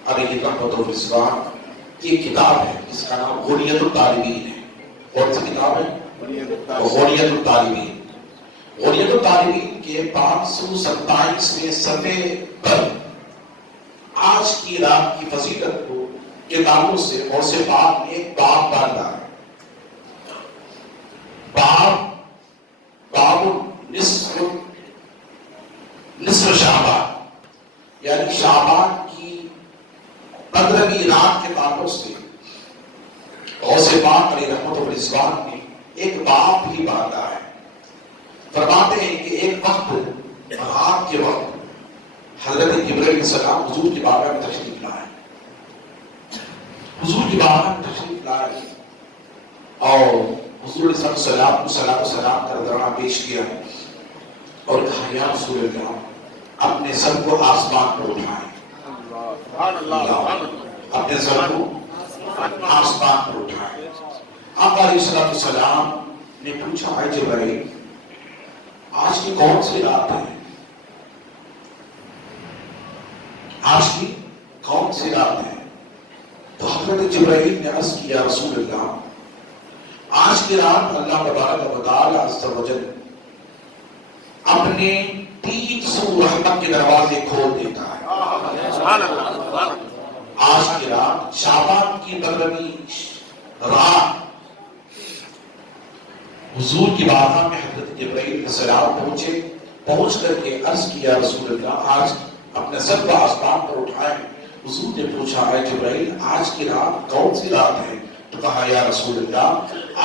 علیہ رحمۃ و رضوان کی ایک کتاب ہے جس کا نام غنیت الطالبین ہے. کون سی کتاب ہے؟ غنیت الطالبین. غنیت الطالبین کے 527ویں صفحے پر آج کی رات کی فضیلت کو کے تعلق سے غوث پاک نے ایک باب باندھا ہے. باب نصف شعبان، یعنی شعبان کی 15ویں رات کے تعلق سے غوث پاک علیہ رحمت و رضوان نے ایک باب بھی باندھا ہے. فرماتے ہیں کہ ایک وقت رات کے وقت حضرت جبرائیل علیہ السلام حضور کی بارگاہ میں تشریف لائے. حضور کی بارگاہ میں تشریف لائے اور حضور علیہ السلام کو صلاۃ و سلام کا نذرانہ پیش کیا اور کہا یا رسول اللہ اپنے سر کو آسمان پر اٹھائیں. اپنے سر کو آسمان پر اٹھائیں. آقا علیہ السلام نے پوچھا اے جبرائیل آج کی کون سی رات ہے؟ آج کی کون سی رات ہے؟ تو حضرت جبرائیل نے عرض کیا رسول اللہ آج کی رات اللہ تبارک و تعالی عز و جل اپنے 300 رحمت کے دروازے کھول دیتا ہے. آج کی رات شعبان کی 15ویں رات حضور کی بارگاہ میں حضرت جبرائیل علیہ السلام پہنچ کر کے عرض کیا رسول اللہ آج اپنے سر کو آسمان پر اٹھائیں. حضور نے پوچھا اے جبرائیل آج کی رات کون سی رات ہے؟ تو کہا یا رسول اللہ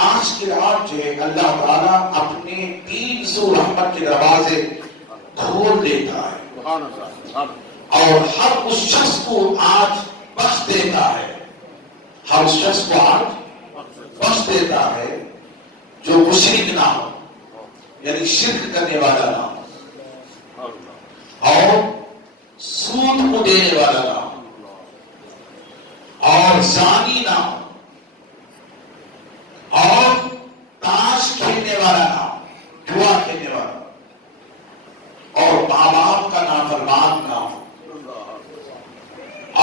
آج کی رات جو ہے اللہ تعالیٰ اپنے 300 رحمت کے دروازے کھول دیتا ہے اور ہر اس شخص کو آج بخش دیتا ہے. ہر اس شخص کو آج بخش دیتا ہے جو مشرک نہ ہو، یعنی شرک کرنے والا نہ ہو اور سود کو دینے والا نہ ہو اور زانی نہ ہو اور تاش کھیلنے والا نہ ہو، جوا کھیلنے والا اور ماں باپ کا نافرمان نہ ہو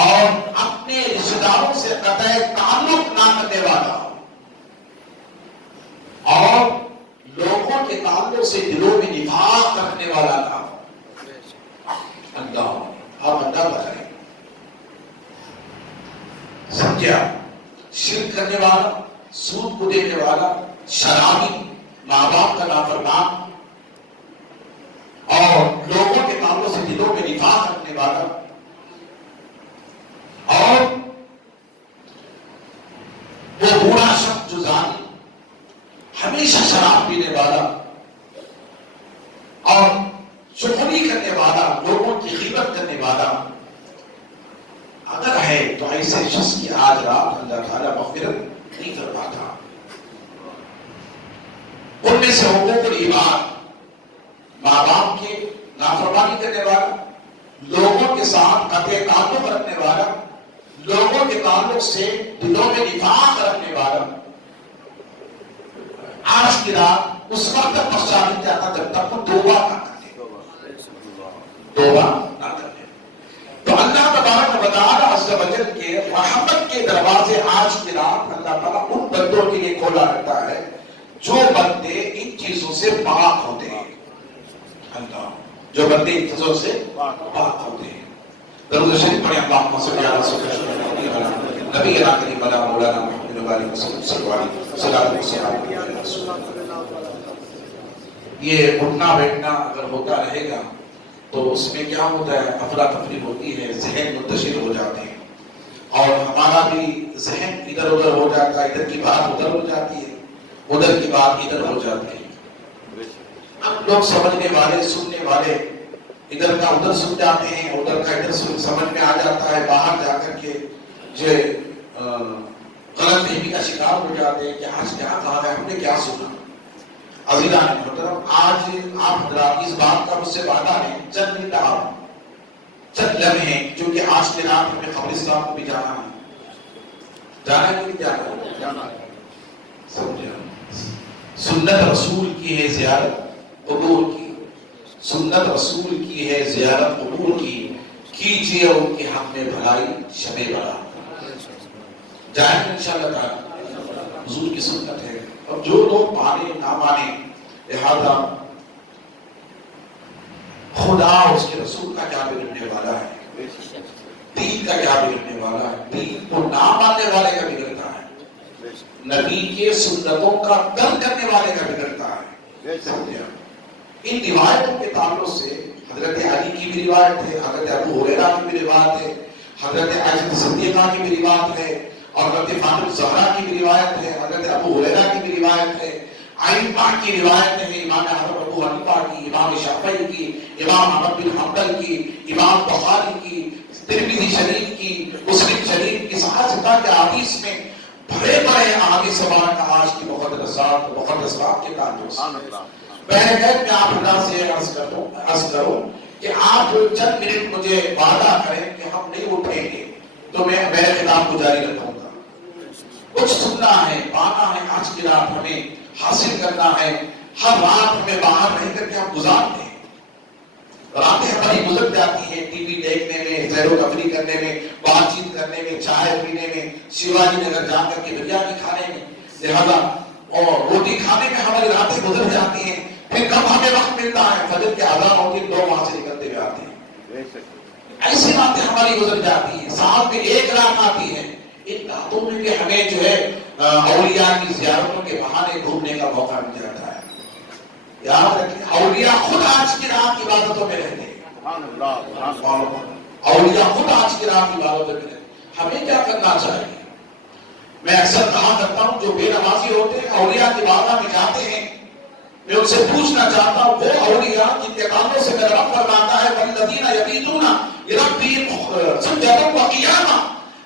اور اپنے رشتہ داروں سے قطع تعلق نہ کرنے والا ہو اور لوگوں کے تعلق سے دلوں میں نفاق رکھنے والا نہ ہو. اللہ آپ اللہ بتائیں سمجھا؟ شرک کرنے والا، سود کو دینے والا، شرابی، ماں باپ کا نافرمان اور لوگوں کے تعلق سے دلوں میں نفاق رکھنے والا اور وہ بوڑھا شخص جو زانی ہمیشہ شراب پینے والا اور چغلی کرنے والا، لوگوں کی غیبت کرنے والا اگر ہے تو ایسے شخص کی آج رات اللہ تعالیٰ مغفرت نہیں فرماتا. ان میں سے حقوق العباد، ماں باپ کے نافرمانی کرنے والا، لوگوں کے ساتھ قطع تعلق رکھنے والا، لوگوں کے تعلق سے دلوں میں نفاق رکھنے والا آج کی رات اس وقت تک بخشا نہیں جاتا جب تک وہ توبہ نہ کرے. توبہ نہ کرے تو اللہ تبارک و تعالی عز و جل کے رحمت کے دروازے آج کی رات اللہ تعالیٰ ان بندوں کے لیے کھولا رکھتا ہے جو بندے ان چیزوں سے پاک ہوتے ہیں. اللہ جو بندے ان چیزوں سے پاک ہوتے ہیں. درود شریف پڑھیں اللہم صلی علی سیدنا نبی کریم علی مولانا محمد و علیہ وسلم صلاۃ و سلام علی رسول اللہ. یہ اٹھنا بیٹھنا اگر ہوتا رہے گا تو اس میں کیا ہوتا ہے؟ افراتفری ہوتی ہے، ذہن منتشر ہو جاتے ہیں اور ہمارا بھی ذہن ادھر ادھر ہو جاتا ہے. ادھر کی بات ادھر ہو جاتی ہے، ادھر کی بات ادھر ہو جاتی ہے. اب لوگ سمجھنے والے، سننے والے ادھر کا ادھر سن جاتے ہیں، ادھر کا ادھر سمجھ میں آ جاتا ہے. باہر جا کر کے جو غلط فہمی کا شکار ہو جاتے ہیں کہ آج کیا کہا ہے، ہم نے کیا سنا. عزیزان محترم آج آپ حضرات اس بات کا مجھ سے وعدہ ہے، چند منٹ آپ چند لمحے، کیونکہ آج کے رات ہمیں قبرستان کو بھی جانا ہے. جانا ہے کہ نہیں جانا ہے؟ سمجھا؟ سنت رسول کی ہے زیارت قبور کی، سنت رسول کی ہے زیارت قبور کی، کیجیے ان کے حق میں بھلائی شب برات. جائیں گے انشاءاللہ تعالی، حضور کی سنت ہے. اب جو لوگ مانے نہ مانے، لہذا خدا اس کے رسول کا کیا بگڑنے والا ہے. دین کا کیا بگڑنے والا ہے؟ دین کو نہ ماننے والے کا بگڑتا ہے، نبی کے سنتوں کا ترک کرنے والے کا بگڑتا ہے۔ سمجھا؟ ان روایتوں کے تعلق سے حضرت علی کی بھی روایت ہے، حضرت ابو ہریرہ کی بھی روایت ہے، حضرت عائشہ صدیقہ کی بھی روایت ہے، اور حضرت فاطمہ زہرا کی بھی روایت ہے، حضرت ابو ہریرہ کی بھی روایت ہے، ائمہ کی روایت ہے، امام احمد ابو حنیفہ کی، امام شافعی کی، امام احمد بن حنبل کی، امام بخاری کی، ترمذی شریف کی، مسلم شریف کی، صحابہ کے احادیث میں بڑے بڑے احادیث مبارکہ آج کی مقدس رات کے تعلق سے بہرکیف میں آپ اللہ سے عرض کروں کہ آپ چند منٹ مجھے وعدہ کریں کہ ہم نہیں اٹھیں گے تو میں میرے خطاب کو جاری رکھوں گا۔ کچھ سننا ہے، پانا ہے، آج کی رات ہمیں حاصل کرنا ہے، ہر رات ہمیں باہر رہ کر کے ہم گزارتے ہیں، راتیں ہماری گزر جاتی ہیں ٹی وی دیکھنے میں، سیر و تفریح کرنے میں، بات چیت کرنے میں، چائے پینے میں، شیواجی نگر جا کر کے بریانی کھانے میں، لہذا اور روٹی کھانے میں ہماری راتیں گزر جاتی ہیں، پھر کب ہمیں وقت ملتا ہے؟ فجر کی اذان ہوتی ہے، 2 وہاں سے نکلتے ہوئے آتے ہیں، ایسی راتیں ہماری گزر جاتی ہیں، سال میں ایک رات آتی ہے، ان راتوں میں بھی ہمیں جو ہے اولیاء کی زیارتوں کے بہانے گھومنے کا موقع مل جاتا ہے۔ یاد رکھیں، اولیاء خود آج کی رات عبادتوں میں رہتے ہیں، اولیاء خود آج کی رات عبادتوں میں رہتے ہیں، ہمیں کیا کرنا چاہیے؟ میں اکثر کہا کرتا ہوں جو بے نمازی ہوتے ہیں اولیاء کی بارگاہ میں جاتے ہیں، میں ان سے پوچھنا چاہتا ہوں وہ اولیاء جن کے تعلق سے میرا رب فرماتا ہے والذین یبیتون لربہم سجدا وقیاما،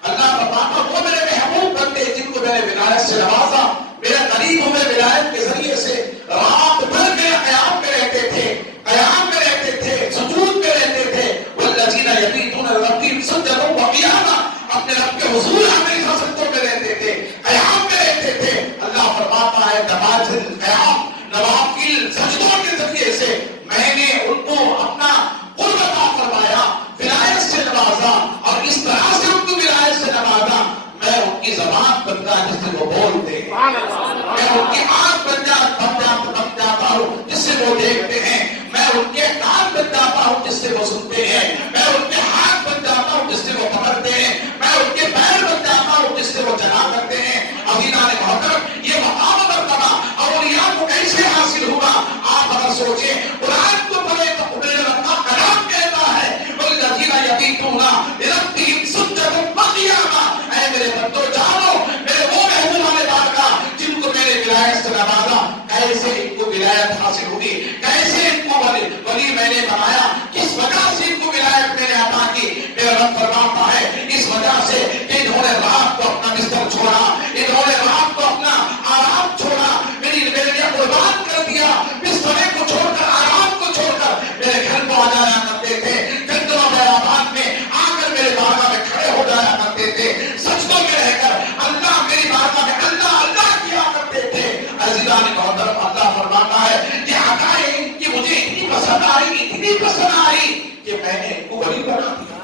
اللہ فرماتا وہ میرے محبوب بندے جن کو میں نے ولایت سے نوازا، میرے قریب ہوئے ولایت کے ذریعے سے رات بھر میں قیام میں رہتے تھے، قیام میں رہتے تھے، سجود میں رہتے تھے، والذین یبیتون لربہم سجدا وقیاما، اپنے رب کے حضور ہمیشہ سجدوں میں رہتے تھے، قیام میں رہتے تھے۔ اللہ فرماتا ہے نماز قیام نوافل سجدوں کے ذریعے سے میں نے ان کو اپنا قرب عطا فرمایا، ولایت سے نوازا، اور اس طرح سے ان کو ولایت سے نوازا میں ان کی زبان بنتا جس سے وہ بولتے ہیں، میں ان کی آنکھ بن جاتا ہوں جس سے وہ دیکھتے ہیں، میں ان کے کان بن جاتا ہوں جس سے وہ سنتے ہیں، میں ان کے ہاتھ بن جاتا ہوں جس سے وہ پکڑتے ہیں، میں ان کے پیر بن جاتا ہوں جس سے وہ چلا کرتے ہیں۔ عزیزان محترم، یہ مقام مرتبہ اولیاء کو کیسے حاصل ہوگا؟ آپ اگر سوچیں، قرآن کو پڑھیں تو میرے رب کا کلام کہتا ہے والذین یبیتون لربہم سجدا وقیاما، اے میرے بندو جانو میرے وہ محبوب والے بارگاہ جن کو میں نے ولایت سے نوازا، کیسے ان کو ولایت حاصل ہوگی، کیسے ان کو ولی میں نے بنایا، کس وجہ سے ان کو ولایت میں نے عطا کی؟ میرا رب فرماتا ہے اس وجہ سے کہ انہوں نے رات کو اپنا بستر چھوڑا، انہوں نے رات کو اپنا آرام چھوڑا، میرے لیے قربان کر دیا، بسترے کو چھوڑ کر، آرام کو چھوڑ کر میرے گھر کو آ جایا کرتے تھے، جنگلوں بیابان میں آ کر میرے بارگاہ میں کھڑے ہو جایا کرتے تھے، سجدوں میں رہ کر اللہ میری بارگاہ میں اللہ اللہ کیا کرتے تھے۔ عزیزان محترم، اللہ فرماتا ہے یہ عطائیں ان کی مجھے اتنی پسند آئی کہ میں نے ان کو ولی بنا دیا،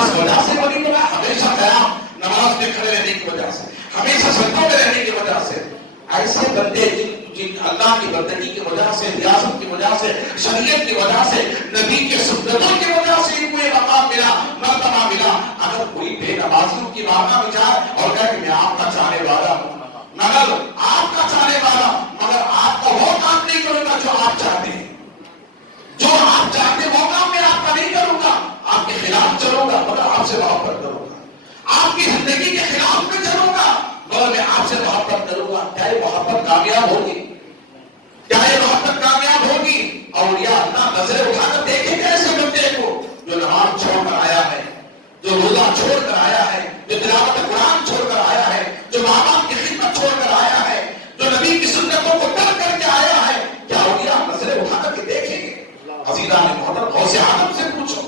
اس وجہ سے ولی بنا، ہمیشہ قیام نماز میں کھڑے رہنے کی وجہ سے، ہمیشہ سجدوں میں رہنے کی وجہ سے، ایسے بندے جن اللہ کی بندگی کی وجہ سے، ریاست کی وجہ سے، شریعت کی وجہ سے، نبی کے سنتوں کی وجہ سے ان کو یہ مقام ملا، مرتبہ ملا۔ اگر کوئی بے نمازیوں کی بارگاہ میں جائے اور کہے کہ میں آپ کا چاہنے والا ہوں، مگر آپ کا چاہنے والا، مگر آپ کا وہ کام نہیں کروں گا جو آپ چاہتے ہیں، جو آپ چاہتے ہیں وہ کام میں آپ کا نہیں کروں گا، آپ کے خلاف چلوں گا مگر آپ سے محبت کروں گا، آپ کی زندگی کے خلاف میں چلوں گا مگر میں آپ سے محبت کروں گا۔ کیا یہ محبت کامیاب ہوگی؟ کیا یہ محبت کامیاب ہوگی؟ اولیاء اللہ نظریں اٹھا کر دیکھیں گے ایسے بندے کو جو نماز چھوڑ کر آیا ہے، جو روزہ چھوڑ کر آیا ہے، جو تلاوت قرآن چھوڑ کر آیا ہے، جو ماں باپ کی خدمت چھوڑ کر آیا ہے، جو نبی کی سنتوں کو ترک کر کے آیا ہے، کیا اولیاء نظریں اٹھا کر کے دیکھیں گے؟ عزیزان محترم، غوث اعظم سے پوچھو،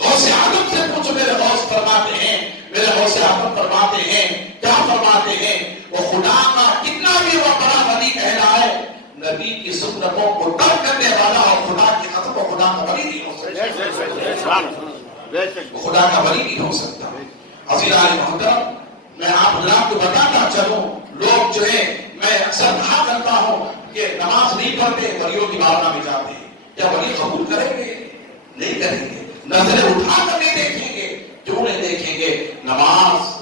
غوث اعظم سے پوچھو، میرے غوث فرماتے ہیں، میرے غوث اعظم فرماتے ہیں، کیا فرماتے ہیں؟ وہ خدا کا کتنا بھی وہ بڑا ولی کہلائے، نبی کی سنتوں کو ترک کرنے والا اور خدا کی قسم کو خدا کا ولی نہیں ہو سکتا، وہ خدا کا ولی نہیں ہو سکتا۔ عزیزان محترم، میں آپ حضرات کو بتاتا چلوں، لوگ جو ہے میں اکثر کہا کرتا ہوں کہ نماز نہیں پڑھتے، ولیوں کی بارگاہ میں جاتے ہیں، کیا ولی قبول کریں گے؟ نہیں کریں گے، نظریں اٹھا کر نہیں دیکھیں گے، کیوں نہیں دیکھیں گے؟ نماز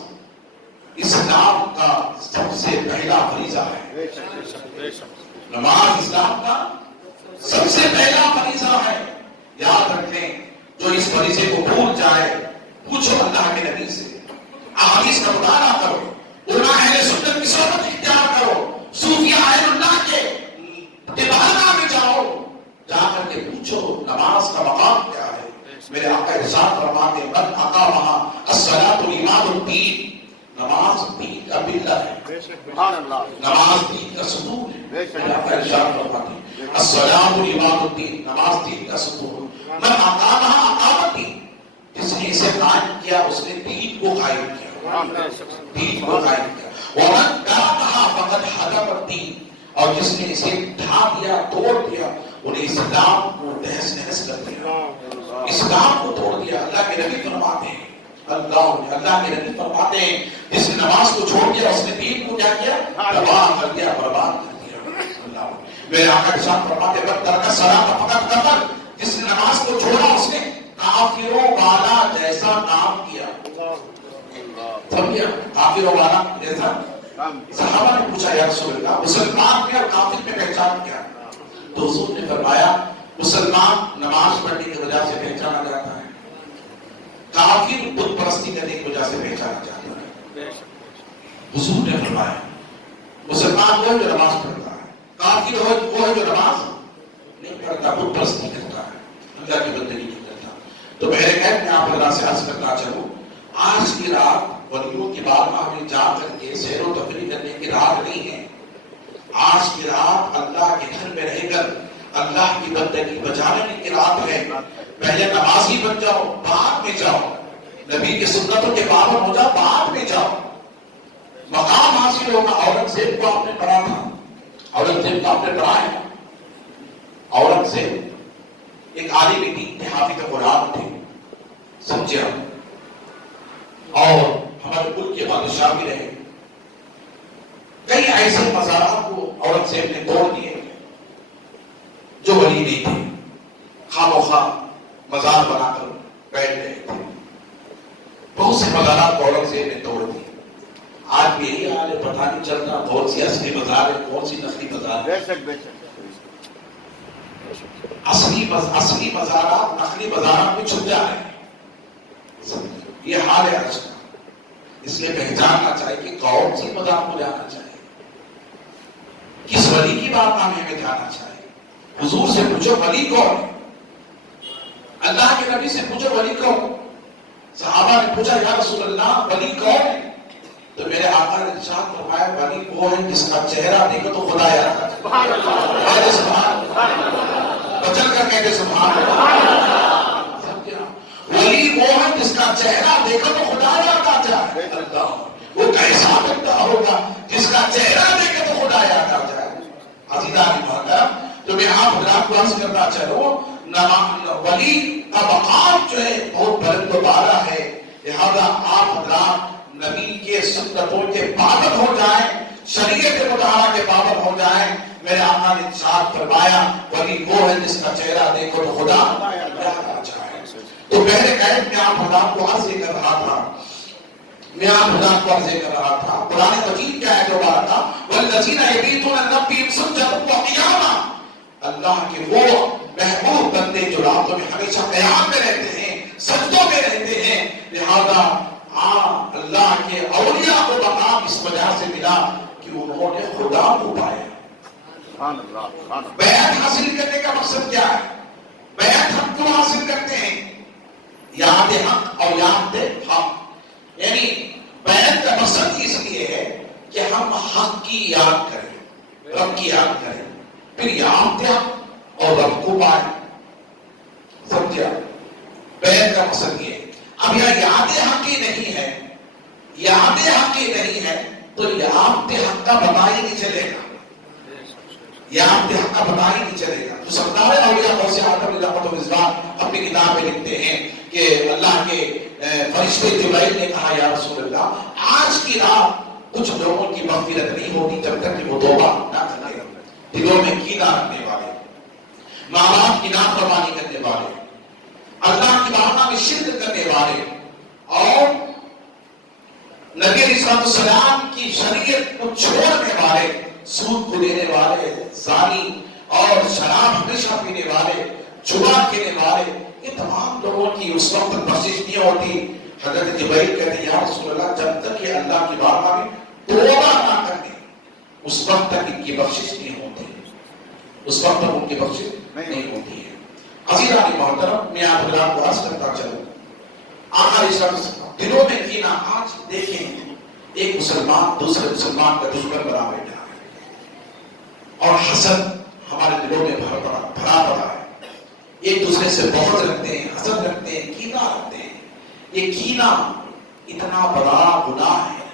اسلام کا سب سے پہلا فریضہ ہے. بے شک بے شک بے شک. نماز اسلام کا سب سے پہلا فریضہ ہے. یاد رکھیں، جو اس فریضے کو بھول جائے، پوچھو اللہ کے نبی سے، احادیث کا مطالعہ کرو، علماء اہل سنت کی صحبت اختیار کرو، صوفیاء اہل اللہ کے اتباع میں جاؤ، جا کر کے پوچھو نماز کا مقام کیا ہے. میرے آقا ارشاد فرماتے ہیں من اقامہا الصلاۃ عماد الدین، نماز دین کا پلر ہے. سبحان اللہ. نماز دین کا ستون ہے. میرے آقا ارشاد فرماتے ہیں الصلاۃ عماد الدین، نماز دین کا ستون. من اقامہا اقام الدین، جس نے اسے قائم کیا اس نے دین کو قائم کیا، دین کو قائم کیا. ومن ترکہا فقد حدم الدین، اور جس نے اسے ڈھا دیا، توڑ دیا، انہیں اسلام کو تہس نہس کر دیا، اسلام کو توڑ دیا. اللہ کے نبی فرماتے ہیں، اللہ کے نبی فرماتے ہیں جس نے نماز کو چھوڑ دیا اس نے دین کو کیا کیا؟ تباہ کر دیا، برباد کر دیا. اللہ میرے آقا ارشاد فرماتے ہیں من ترک الصلاۃ فقد کفر، جس نے نماز کو چھوڑا اس نے کافروں والا جیسا کام کیا. سمجھا؟ کافروں والا جیسا. صحابہ نے پوچھا یا رسول اللہ مسلمان میں اور کافر میں پہچان کیا؟ تو حضور نے فرمایا مسلمان نماز پڑھنے کی وجہ سے پہچانا جاتا ہے، کافر بت پرستی کرنے کی وجہ سے پہچانا جاتا ہے. حضور نے فرمایا مسلمان وہ ہے جو نماز پڑھتا ہے، کافر وہ ہے جو نماز نہیں پڑھتا، بت پرستی کرتا ہے، اللہ کی بندگی نہیں کرتا. تو میرے کہتے ہیں آپ اللہ سے عرض کرنا چاہوں، آج کی رات ولیوں کی بارگاہ میں جا کر کے سیر و تفریح کرنے کی رات نہیں ہے. آج کی رات اللہ کے گھر میں رہ کر اللہ کی بندگی بجانے کی رات ہے. پہلے نمازی بن جاؤ، بعد میں جاؤ نبی کی سنتوں کے پابند ہو جاؤ، بعد میں جاؤ. مقام حاصل ہوگا. اورنگزیب کو آپ نے پڑھا تھا، اورنگزیب کو آپ نے پڑھا ہے. اورنگزیب ایک عالم دین تھے، حافظ قرآن تھے، سمجھے آپ، اور ہمارے ملک کے بادشاہ بھی رہے. کئی ایسے مزارات کو اورنگزیب نے توڑ دیے جو ولی نہیں تھے، خاموخواہ مزار بنا کر بیٹھ گئے تھے. بہت سے مزارات کو اورنگزیب نے توڑ دیے. آج بھی یہی حال ہے، پتہ نہیں چلتا کون سی اصلی مزار ہے کون سی نقلی مزار ہے. اصلی مزارات نقلی مزارات میں چھپ جا رہے ہیں. یہ حال ہے آج کا. اس لیے پہچاننا چاہیے کہ کون سی مزار کو جانا چاہیے، کس ولی کی بات ہمیں جانا چاہیے. حضور سے پوچھو ولی کون ہے، اللہ کے نبی سے پوچھو ولی کون. صحابہ نے پوچھا یا رسول اللہ ولی کون ہے؟ تو میرے آقا نے ارشاد فرمایا ولی وہ ہے جس کا چہرہ دیکھو تو خدا یاد آ جائے. سبحان اللہ، بچل کر کہتے سبحان اللہ. ولی وہ ہے جس کا چہرہ دیکھو تو خدا یاد آ جائے. وہ کیسا بندہ ہوگا جس کا چہرہ دیکھے تو خدا یاد آ جائے. عزیزان محترم، تو میں آپ حضرات کو عرض کرنا چاہوں، ولی کا مقام جو ہے بہت بلند و بالا ہے. لہذا آپ حضرات نبی کے سنتوں کے پابند ہو جائیں، شریعت مطالعہ کے پابند ہو جائیں. میرے آقا نے ارشاد فرمایا ولی وہ ہے جس کا چہرہ دیکھو تو خدا یاد آ جائے. تو پہلے قید میں آپ حضرات کو عرض کر رہا تھا، قرآن مجید کیا ہے دوبارہ والذین یبیتون لربہم سجدا وقیاما، اللہ کے وہ محبوب بندے جو راتوں میں ہمیشہ قیام میں رہتے ہیں، سجدوں میں رہتے ہیں. لہذا اللہ کے اولیاء کو مقام اس وجہ سے ملا کہ انہوں نے خدا کو پایا. بیعت حاصل کرنے کا مقصد کیا ہے؟ بیعت ہم کیوں حاصل کرتے ہیں؟ یاد حق اور یاد حق، یعنی بیعت کا مقصد اس لیے ہے کہ ہم حق کی یاد کریں، رب کی یاد کریں، پھر یاد حق اور رب کو پائیں. سمجھا؟ بیعت کا مقصد یہ ہے. اب یہ یاد حق ہی نہیں ہے، یاد حق ہی نہیں ہے تو یاد حق کا پتہ ہی نہیں چلے گا. یاد حق کا پتہ ہی نہیں چلے گا. تو سردار اولیاء غوث اعظم رحمۃ اللہ اپنی کتاب میں لکھتے ہیں کہ اللہ کے فرشتے جبرائیل نے کہا یا رسول اللہ آج کی رات کچھ لوگوں کی مغفرت نہیں ہوتی جب تک کہ وہ توبہ نہ کریں، دلوں میں کینہ رکھنے والے، ماں باپ کی نافرمانی کرنے والے، اللہ کی بارگاہ میں شرک کرنے والے اور نبی علیہ السلام کی شریعت کو چھوڑنے والے، سود کو دینے والے، زانی اور شراب ہمیشہ پینے والے، جوا کھیلنے والے، یہ تمام لوگوں کی اس وقت بخشش نہیں ہوتی۔ حضرت جبرائیل کہتے ہیں یا رسول اللہ جب تک یہ اللہ کی بارگاہ میں توبہ نہ کرتے اس وقت تک ان کی بخشش نہیں ہوتی، اس وقت تک ان کی بخشش نہیں ہوتی ہے۔ عزیزان محترم، میں آپ کو عرض کرتا چلوں، آقا علیہ السلام دلوں میں کینہ، آج دیکھیں ایک مسلمان دوسرے مسلمان کا دشمن بنا بیٹھا ہے اور حسد ہمارے دلوں میں بھرا پڑا ہے، ایک دوسرے سے بغض رکھتے ہیں، حسد رکھتے ہیں، کینہ رکھتے ہیں۔ یہ کینہ اتنا بڑا گناہ ہے،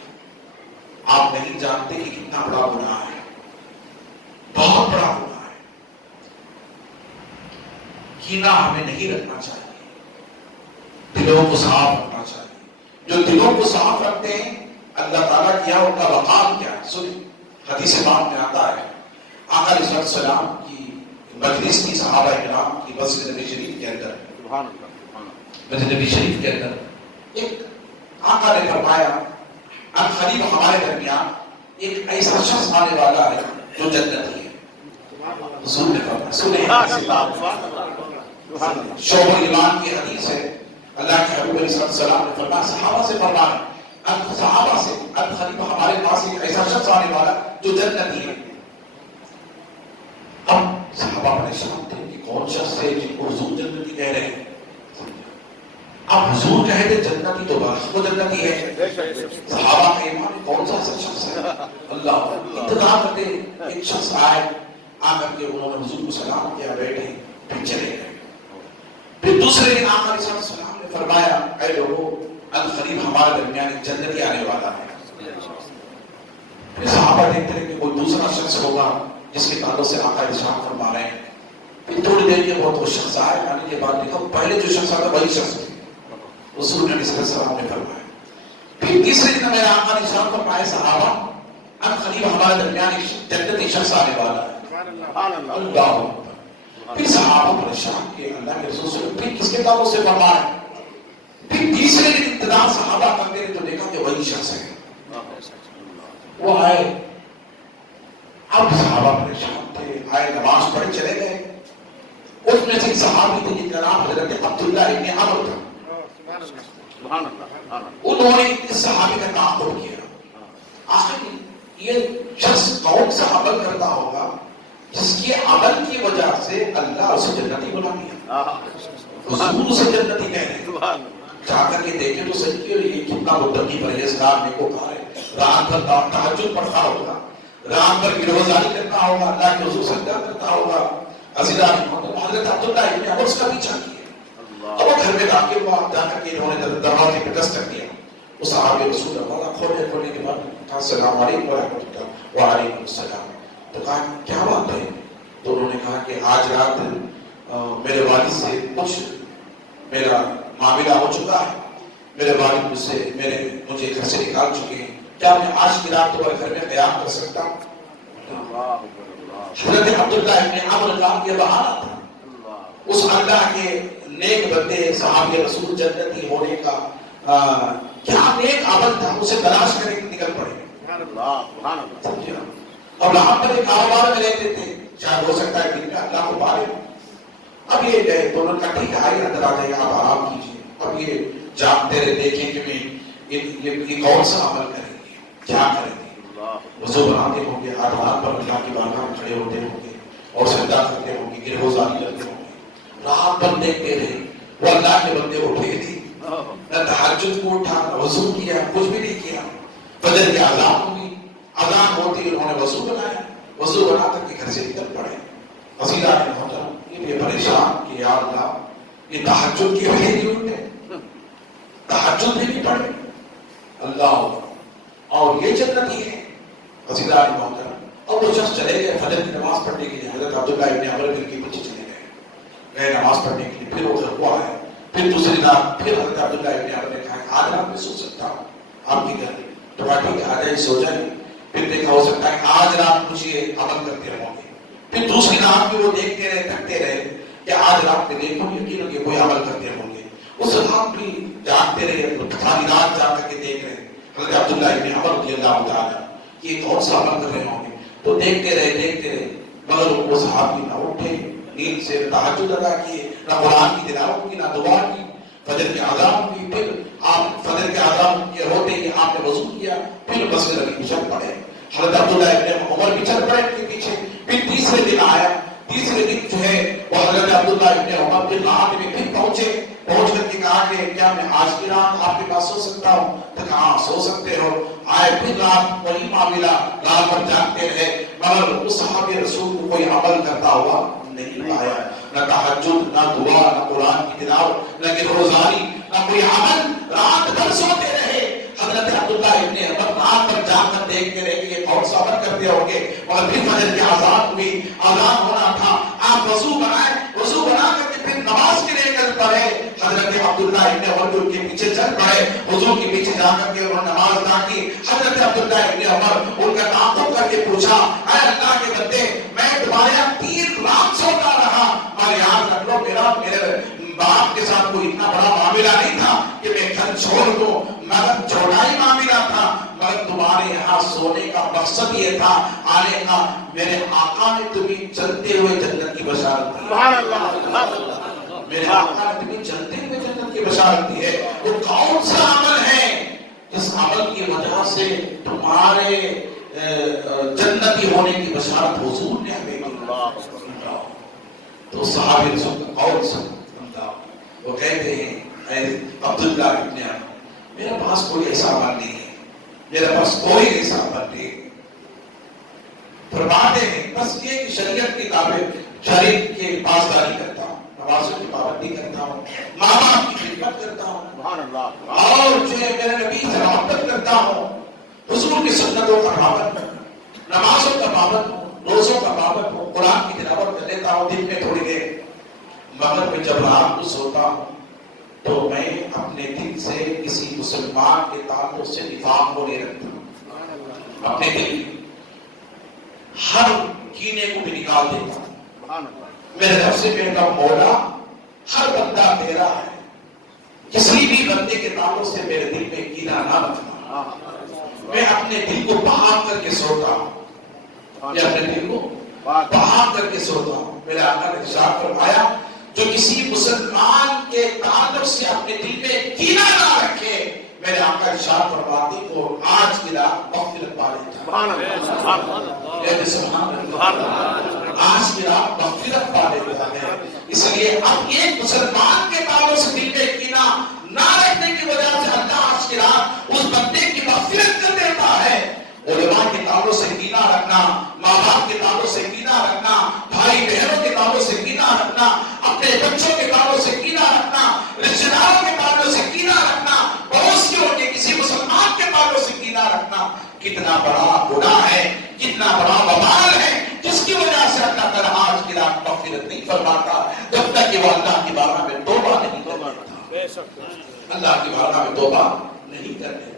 آپ نہیں جانتے کہ کتنا بڑا گناہ ہے، بہت بڑا گناہ ہے۔ کینہ ہمیں نہیں رکھنا چاہیے، دلوں کو صاف رکھنا چاہیے۔ جو دلوں کو صاف رکھتے ہیں اللہ تعالیٰ کیا ان کا مقام کیا ہے، سنیں حدیث پاک میں آتا ہے آقا علیہ السلام کی مجلس کی، صحابہ کرام کی مسجد نبی شریف کے اندر، مسجد نبی شریف کے اندر ایک آقا نے فرمایا عنقریب ہمارے درمیان ایک ایسا شخص آنے والا ہے جو جنتی ہے۔ حضور نے فرمایا، سنیں شعب ایمان کی حدیث ہے، اللہ کے حبیب علیہ السلام نے فرمایا صحابہ سے فرمایا، صحابہ سے عنقریب ہمارے پاس ایک ایسا شخص آنے والا جو جنتی ہے۔ اب صحابہ پریشان تھے کہ کون شخص ہے جن کو حضور جنتی کہہ رہے ہیں۔ اب حضور کہے تھے جنتی تو بس وہ جنتی ہے، صحابہ کا ایمان کون سا شخص ہے؟ اللہ انتظار کرتے ایک شخص آئے، آ کر کے انہوں نے حضور کو سلام کیا، بیٹھے، پھر چلے گئے۔ پھر دوسرے دن آقا علیہ السلام نے فرمایا اے لوگوں عنقریب ہمارے درمیان ایک جنتی آنے والا ہے۔ پھر صحابہ دیکھتے ہیں کہ کوئی دوسرا شخص ہوگا جس کے تعلق سے آقا ارشاد فرما رہے ہیں۔ پھر تھوڑی دیر کے بعد وہ شخص آئے، آنے کے بعد دیکھا پہلے جو شخص آتا وہی شخص تھے، رسول نبی صلی اللہ علیہ وسلم نے فرمایا۔ پھر تیسرے دن میرے آقا نے ارشاد فرمایا صحابہ عنقریب ہمارے درمیان ایک جنتی شخص آنے والا ہے۔ اللہ پھر صحابہ پریشان کہ اللہ کے رسول صلی اللہ علیہ وسلم پھر کس کے تعلق سے فرمایا؟ پھر تیسرے دن انتظار صحابہ کرتے رہے تو دیکھا کہ وہی شخص ہے، وہ آئے۔ اب صحابہ پریشان تھے، آئے نماز پڑھے چلے گئے۔ اس میں سے ایک صحابی تھے جن کا نام حضرت عبداللہ ابن عمر تھا، انہوں نے اس صحابی کا تعاقب کیا۔ آخر یہ شخص کون سا عمل کرتا ہوگا جس کے عمل کی وجہ سے اللہ اسے جنتی بنا دیا، حضور اسے جنتی کہہ رہے ہیں۔ جا کر کے دیکھیں تو صحیح کہ یہ کتنا متقی پرہیزگار نیکوکار ہے، رات بھر تہجد پڑھتا ہوگا، رات بھر گروزاری کرتا ہوگا، اللہ کے حضور سجدہ کرتا ہوگا۔ عزیزان محترم، حضرت عبداللہ ابن عمر کا پیچھا کیا، اب وہ گھر میں داخل ہوا، جا کر کے انہوں نے دروازے پہ دستک دیا۔ وہ صحابی رسول اللہ کھولنے کے بعد کہا السلام علیکم ورحمۃ اللہ۔ وعلیکم السلام۔ تو کہا کیا بات ہے؟ تو انہوں نے کہا کہ آج رات میرے والد سے کچھ میرا معاملہ ہو چکا ہے، میرے والد مجھے گھر سے نکال چکے ہیں، کیا میں آج کی رات تمہارے گھر میں قیام کر سکتا ہوں؟ حضرت عبداللہ ابن عمر کا یہ بہانہ تھا، اس اللہ کے نیک بندے صحابی رسول جنتی ہونے کا کیا نیک عمل تھا، اسے تلاش کرنے کے نکل پڑے۔ اور وہاں پر ایک کاروبار میں رہتے تھے، شاید ہو سکتا ہے کہ اللہ کو پارے۔ اب یہ گئے تو انہوں نے کہا ٹھیک ہے آئیے اندر آ جائیے، آپ آرام کیجیے۔ اب یہ جانتے رہے دیکھیں کہ یہ کون سا عمل کریں گے، کیا کریں گے۔ وضو بناتے ہوں گے، ہاتھ پر اللہ کی بارگاہ میں کھڑے ہوتے ہوں گے اور سجدہ کرتے ہوں گے، گرہوزاری کرتے ہوں گے۔ رات بھر دیکھتے رہے، وہ اللہ کے بندے اٹھے تھے، نہ تہجد کو اٹھا، نہ وضو کیا، کچھ بھی نہیں کیا۔ فجر کی اذان ہوئی، اذان ہوتی انہوں نے وضو بنایا، وضو بنا کر کے گھر سے نکل پڑے۔ عزیزان محترم، یہ پریشان کہ یا اللہ یہ تہجد کی وجہ نہیں اٹھے، تہجد بھی نہیں پڑھے، اللہ اور یہ جنتی ہے۔ عزیزان محترم، اور وہ شخص چلے گئے فجر کی نماز پڑھنے کے لیے، حضرت عبداللہ ابن عمر کے پیچھے چلے گئے نماز پڑھنے کے لیے۔ پھر وہ گھر کو آئے، پھر دوسری رات پھر حضرت عبداللہ ابن عمر نے کہا آج رات میں سو سکتا ہوں آپ کے گھر، تو کہا ٹھیک ہے آ جائیے سو جائیے۔ پھر دیکھا ہو سکتا ہے آج رات کچھ یہ عمل کرتے رہو گے۔ پھر دوسری رات میں وہ دیکھتے رہے، تھکتے رہے کہ آج رات میں دیکھو یقین کہ کوئی عمل کرتے رہو گے۔ اس رات بھی جاگتے رہے ساری رات جا کر کے دیکھ رہے حضرت عبداللہ ابن عمر رضی اللہ تعالیٰ یہ کون سا عمل کر رہے ہوں گے، تو دیکھتے رہے مگر وہ صحابی نہ اٹھے نیند سے، تہجد ادا کیے، نہ قرآن کی تلاوت کی، نہ دعا کی، فجر کے اذان کی، پھر آپ فجر کے اذان کے ہوتے ہی آپ نے وضو کیا، پھر مسجد نبی چل پڑے، حضرت عبداللہ ابن عمر بھی چل پڑے ان کے پیچھے، پھر تیسرے دن آیا، تیسرے دن جو ہے وہ حضرت عبداللہ ابن عمر پھر رات میں پھر پہنچ کر کے کہا کہ کیا میں آج کی رات آپ کے پاس سو سکتا ہوں، تو کہا سو سکتے ہو، آئے پھر رات وہی معاملہ، رات بھر جاگتے رہے، مگر اس صحابی رسول کو کوئی عمل کرتا ہوا نہیں پایا، نہ تہجد، نہ دعا، نہ قرآن کی تلاوت، نہ روزانی، نہ کوئی عمل، رات بھر سوتے رہے۔ حضرت عبداللہ ابن عمر رات بھر جا کر دیکھتے رہے کہ یہ کون سا عمل کرتے ہوں گے، اور پھر فجر کی اذان ہوئی، اذان ہونا تھا، آپ وضو بنائے، وضو بنا کر کے پھر نماز کے لیے نکل پڑے، حضرت عبداللہ ابن عمر ان کے پیچھے چل پڑے، حضور کے پیچھے جا کر کے انہوں نے نماز ادا کی، حضرت عبداللہ ابن عمر ان کا تعاقب کر کے پوچھا، اے اللہ کے بندے میں تمہارے یہاں 3 رات سوتا رہا، مگر یاد رکھ لو میرے باپ کے ساتھ کوئی اتنا بڑا معاملہ نہیں تھا کہ میں گھر چھوڑ دوں، مگر چھوٹا ہی معاملہ تھا، مگر تمہارے یہاں سونے کا مقصد یہ تھا آنے کا، میرے آقا نے تمہیں چلتے ہوئے جنت کی بشارت دی، سبحان اللہ، میرے آقا نے تمہیں چلتے ہوئے جنت کی بشارت دی ہے۔ وہ کون سا عمل ہے جس عمل کی وجہ سے تمہارے جنتی ہونے کی بشارت حضور نے ہمیں دی؟ تو صحابی رسول کا قول سنتا، وہ کہتے ہیں اے عبداللہ ابن عمر میرے پاس کوئی ایسا عمل نہیں ہے، میرے پاس کوئی ایسا عمل نہیں ہے، فرماتے ہیں بس یہ کہ شریعت کی شریعت کی پاسداری کرتا ہوں، نمازوں کی پابندی کرتا ہوں، ماں باپ کی خدمت کرتا ہوں، سبحان اللہ، اور جو ہے میرے نبی سے محبت کرتا ہوں، حضور کی سنتوں کا پابند ہوں، نمازوں کا پابند ہوں، روزوں کا پابند ہوں، قرآن کی تلاوت کر لیتا ہوں دن میں تھوڑی دیر، مگر میں جب رات کو سوتا ہوں تو میں اپنے دل سے کسی مسلمان کے تعلق سے نفاق کو نہیں رکھتا، اپنے دل ہر کینے کو بھی نکال دیتا ہوں، میرے رب سے کہتا ہوں مولا ہر بندہ تیرا ہے، کسی بھی بندے کے تعلق سے میرے دل میں کینہ نہ رکھنا، میں اپنے دل کو بہا کر کے سوتا ہوں، میں اپنے دل کو بہا کر کے سوتا ہوں۔ میرے آقا نے ارشاد فرمایا جو کسی مسلمان کے تعلق سے اپنے دل میں کینہ نہ رکھے، میرے آقا ارشاد فرماتے کو آج کی رات مغفرت پا لیتا ہے، سبحان اللہ، سبحان اللہ، آج کی رات مغفرت پا لیتا ہے۔ اس لیے اب ایک مسلمان کے تعلق سے دل میں کینہ نہ رکھنے کی وجہ سے اللہ آج کی رات اس بندے کی مغفرت کر دیتا ہے۔ علماء کے تعلق سے کینہ رکھنا، ماں باپ کے تعلق سے کینہ رکھنا، بھائی بہنوں کے تعلق سے کینہ رکھنا، اپنے بچوں کے تعلق سے کینہ رکھنا، رشتہ داروں کے تعلق سے کینہ رکھنا، پڑوس کے کسی مسلمان کے تعلق سے کینہ رکھنا کتنا بڑا گناہ ہے، کتنا بڑا وبال ہے، جس کی وجہ سے اللہ تعالیٰ آج کی رات مغفرت نہیں فرماتا جب تک کہ وہ اللہ کی بارگاہ میں توبہ نہیں کر لیتا، اللہ کی بارگاہ میں توبہ نہیں کر لیتا۔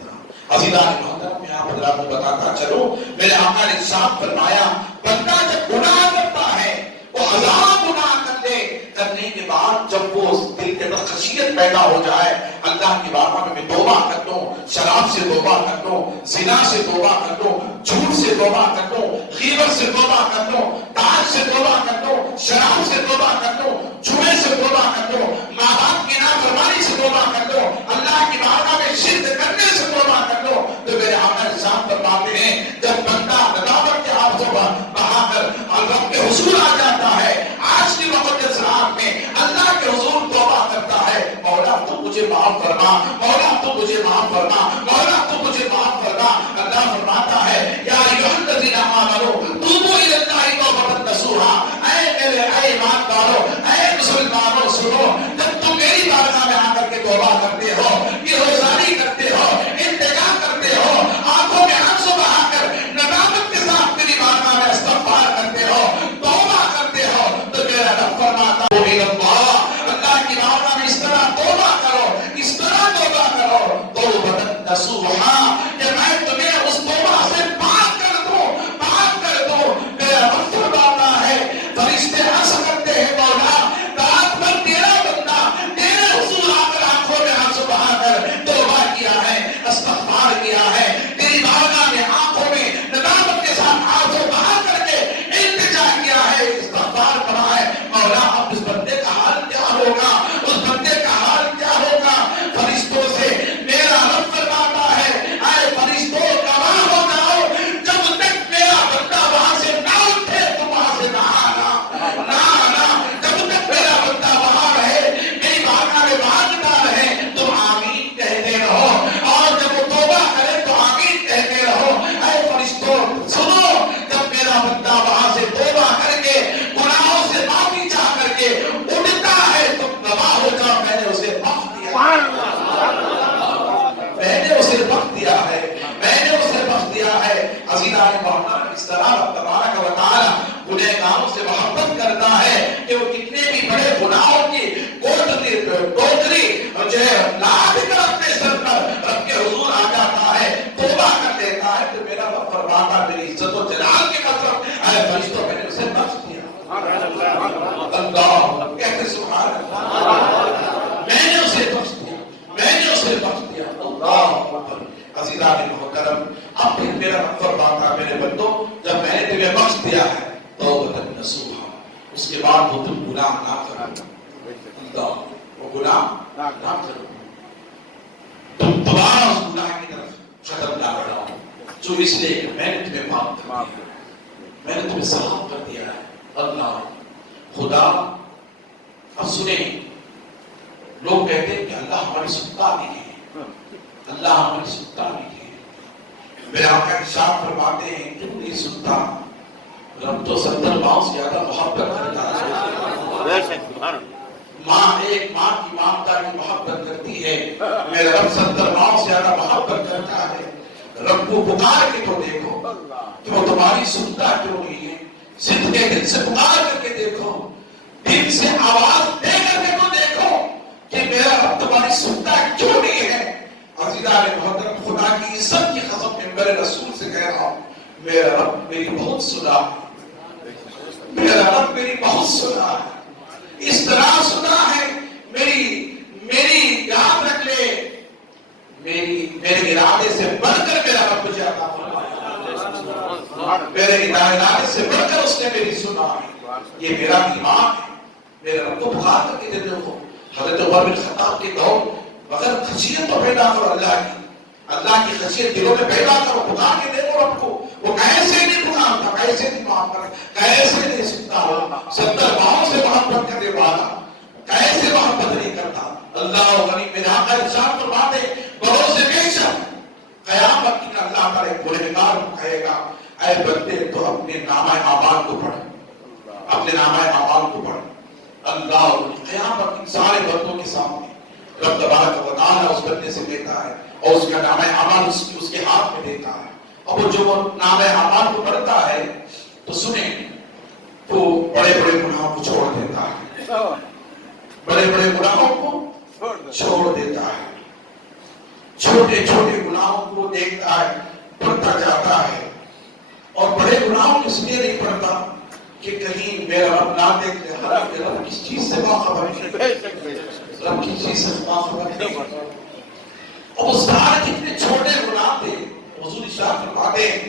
عزیزان محترم میں آپ حضرات کو بتاتا چلوں میرے آقا نے ارشاد فرمایا بندہ جب گناہ کرتا ہے وہ ہزار گناہ کرنے کے بعد جب وہ دل کے اندر خشیت پیدا ہو جائے اللہ کی بارگاہ میں توبہ کر دوں، شراب سے توبہ کر دوں، زنا سے توبہ کر دوں، جھوٹ سے توبہ کر دوں، غیبت سے توبہ کر دوں، تاج سے توبہ کر دوں، شراب سے توبہ کر دوں، جوئے سے توبہ کر دوں، ماں باپ کی نافرمانی سے توبہ کر دوں، اللہ کی بارگاہ میں شرک کرنے سے توبہ کر دو، تو میرے آقا ارشاد فرماتے ہیں جب بندہ ندامت کے ہاتھوں بہا کر رب کے حضور آ جاتا ہے، آج کی مقدس رات میں اللہ کے حضور توبہ کرتا ہے، مولا تو مجھے معاف فرما، مولا تو مجھے معاف فرما، مولا تو مجھے معاف فرما، اللہ فرماتا ہے یا ایھا الذین آمنوا توبوا الی اللہ توبۃ نصوحا، اے میرے اے ایمان والو، اے مسلمانوں سنو، جب تم میری بارگاہ میں آ کر کے توبہ کرتے ہو، یہ روزانی کرتے ہو، انتظار کرتے ہو، آنکھوں میں آنسو بہا کر ندامت کے ساتھ میری بارگاہ میں استغفار کرتے ہو، توبہ کرتے ہو، تو میرا رب فرماتا ہے اللہ کی بارگاہ میں اس طرح توبہ کرو، اس طرح توبہ کرو توبۃ نصوحا کہ میں تمہیں اس توبہ سے پاک کر دوں، پاک کر دوں۔ میرا رب فرماتا ہے فرشتے عرض کرتے ہیں مولا رات بھر تیرا بندہ تیرے حضور آ کر آنکھوں میں آنسو بہا استغفار کیا ہے، تیری بارگاہ میں آنکھوں میں ندامت کے ساتھ آنسو بہا کر کے التجا کیا ہے، استغفار کرا ہے، مولا اب اس بندے کا حال کیا ہوگا، اس بندے کا حال کیا ہوگا؟ فرشتوں سے میرا رب فرماتا ہے، اے فرشتوں گواہ ہو جاؤ، جب تک میرا بندہ وہاں سے نہ اٹھے تم وہاں سے نہ آنا، جب تک میرا بندہ وہاں رہے، میری بارگاہ میں مانگتا رہے، تم آمین کہتے رہو، اور جب وہ توبہ کرے تو آمین کہتے رہو۔ اے فرشتوں سنو، جب میرا بندہ وہاں سے توبہ کر کے گناہوں سے معافی چاہ کر کے اٹھتا ہے، تم گواہ ہو جاؤ، میں نے اسے بخش دیا، میں نے اسے بخش دیا ہے، میں نے اسے بخش دیا ہے۔ عزیزان محترم، اس طرح رب تبارک و تعالی گنہگاروں سے محبت کرتا ہے کہ وہ کتنے بھی بڑے گناہوں کی ٹوکری جو ہے لاد کر اپنے سر پر رب کے حضور آ جاتا ہے، توبہ کر لیتا ہے، تو میرا رب فرماتا ہے میری عزت و جلال کی قسم، اے فرشتوں میں نے اسے بخش دیا۔ اللہ کہتے سبحان اللہ، میں نے اسے بخش دیا، میں نے اسے بخش دیا۔ اللہ اکبر۔ عزیزان محترم، اب پھر میرا رب فرماتا ہے میرے بندو، جب میں نے تمہیں بخش دیا ہے توبۃ نصوحا، اس کے بعد وہ تم گناہ نہ کرو، اللہ وہ گناہ نہ کرو، تم دوبارہ اس گناہ کی طرف قدم نہ بڑھاؤ، جو اس لیے کہ میں نے تمہیں معاف کر دیا، میں نے تمہیں صاف کر دیا ہے۔ اللہ خدا، اب سنیں، لوگ کہتے ہیں کہ اللہ ہماری سنتا نہیں ہے، اللہ ہماری سنتا نہیں ہے۔ میرے آقا ارشاد فرماتے ہیں کیوں نہیں سنتا؟ رب تو 70 ماؤں سے زیادہ محبت کرتا ہے۔ ماں ایک ماں کی ممتا کی محبت کرتی ہے، میرا رب 70 ماؤں سے زیادہ محبت کرتا ہے۔ رب کو پکار کے تو دیکھو کہ وہ تمہاری سنتا کیوں نہیں ہے، صدقے دل سے پکار کر کے دیکھو، دل سے آواز دے کر کے تو دیکھو کہ میرا رب تمہاری سنتا کیوں نہیں ہے۔ عزیزان محترم، خدا کی عزت کی قسم منبر رسول سے کہہ رہا ہوں، میرا رب میری بہت سنا ہے، میرا رب میری بہت سنا ہے، اس طرح سنا ہے، میری یاد رکھ لے، میرے ارادے سے بڑھ کر میرا رب مجھے عطا فرمایا، میرے ارادے سے بڑھ کر اس نے میری سنا ہے، یہ میرا ایمان ہے۔ میرے رب کو بخار کر کے دیتے ہو، حضرت عمر بن خطاب کے دور، مگر خشیت تو پیدا کرو اللہ کی خشیت دلوں میں پیدا کرو، بخار کے دیکھو رب کو، وہ کیسے نہیں بخارتا، کیسے نہیں معاف کرتا، کیسے نہیں سنتا، 70 ماؤں سے محبت کرنے والا کیسے محبت نہیں کرتا۔ اللہ غنی، میرے آقا ارشاد فرماتے بروز محشر قیامت کی اللہ تعالی گنہگار کو کہے گا، اے بندے تو اپنے نامہ اعمال کو پڑھ، اپنے نامہ اعمال کو پڑھ۔ اللہ قیامت ان سارے بندوں کے سامنے رب تبارک و تعالی اس بندے سے کہتا ہے، اور اس کا نامہ اعمال اس کے ہاتھ میں دیتا ہے، اور وہ جو نامہ اعمال کو پڑھتا ہے تو سنیں، تو بڑے بڑے گناہوں کو چھوڑ دیتا ہے، بڑے بڑے گناہوں کو چھوڑ دیتا ہے، چھوٹے چھوٹے گناہوں کو دیکھتا ہے، پڑھتا جاتا ہے، اور بڑے گناہوں اس لیے نہیں پڑھتا کہ کہیں میرا رب نہ دیکھ لے، حالانکہ رب کس چیز سے باخبر ہے، رب کس چیز سے باخبر ہے۔ اور وہ سارے جتنے چھوٹے گناہ تھے، حضور ارشاد فرماتے ہیں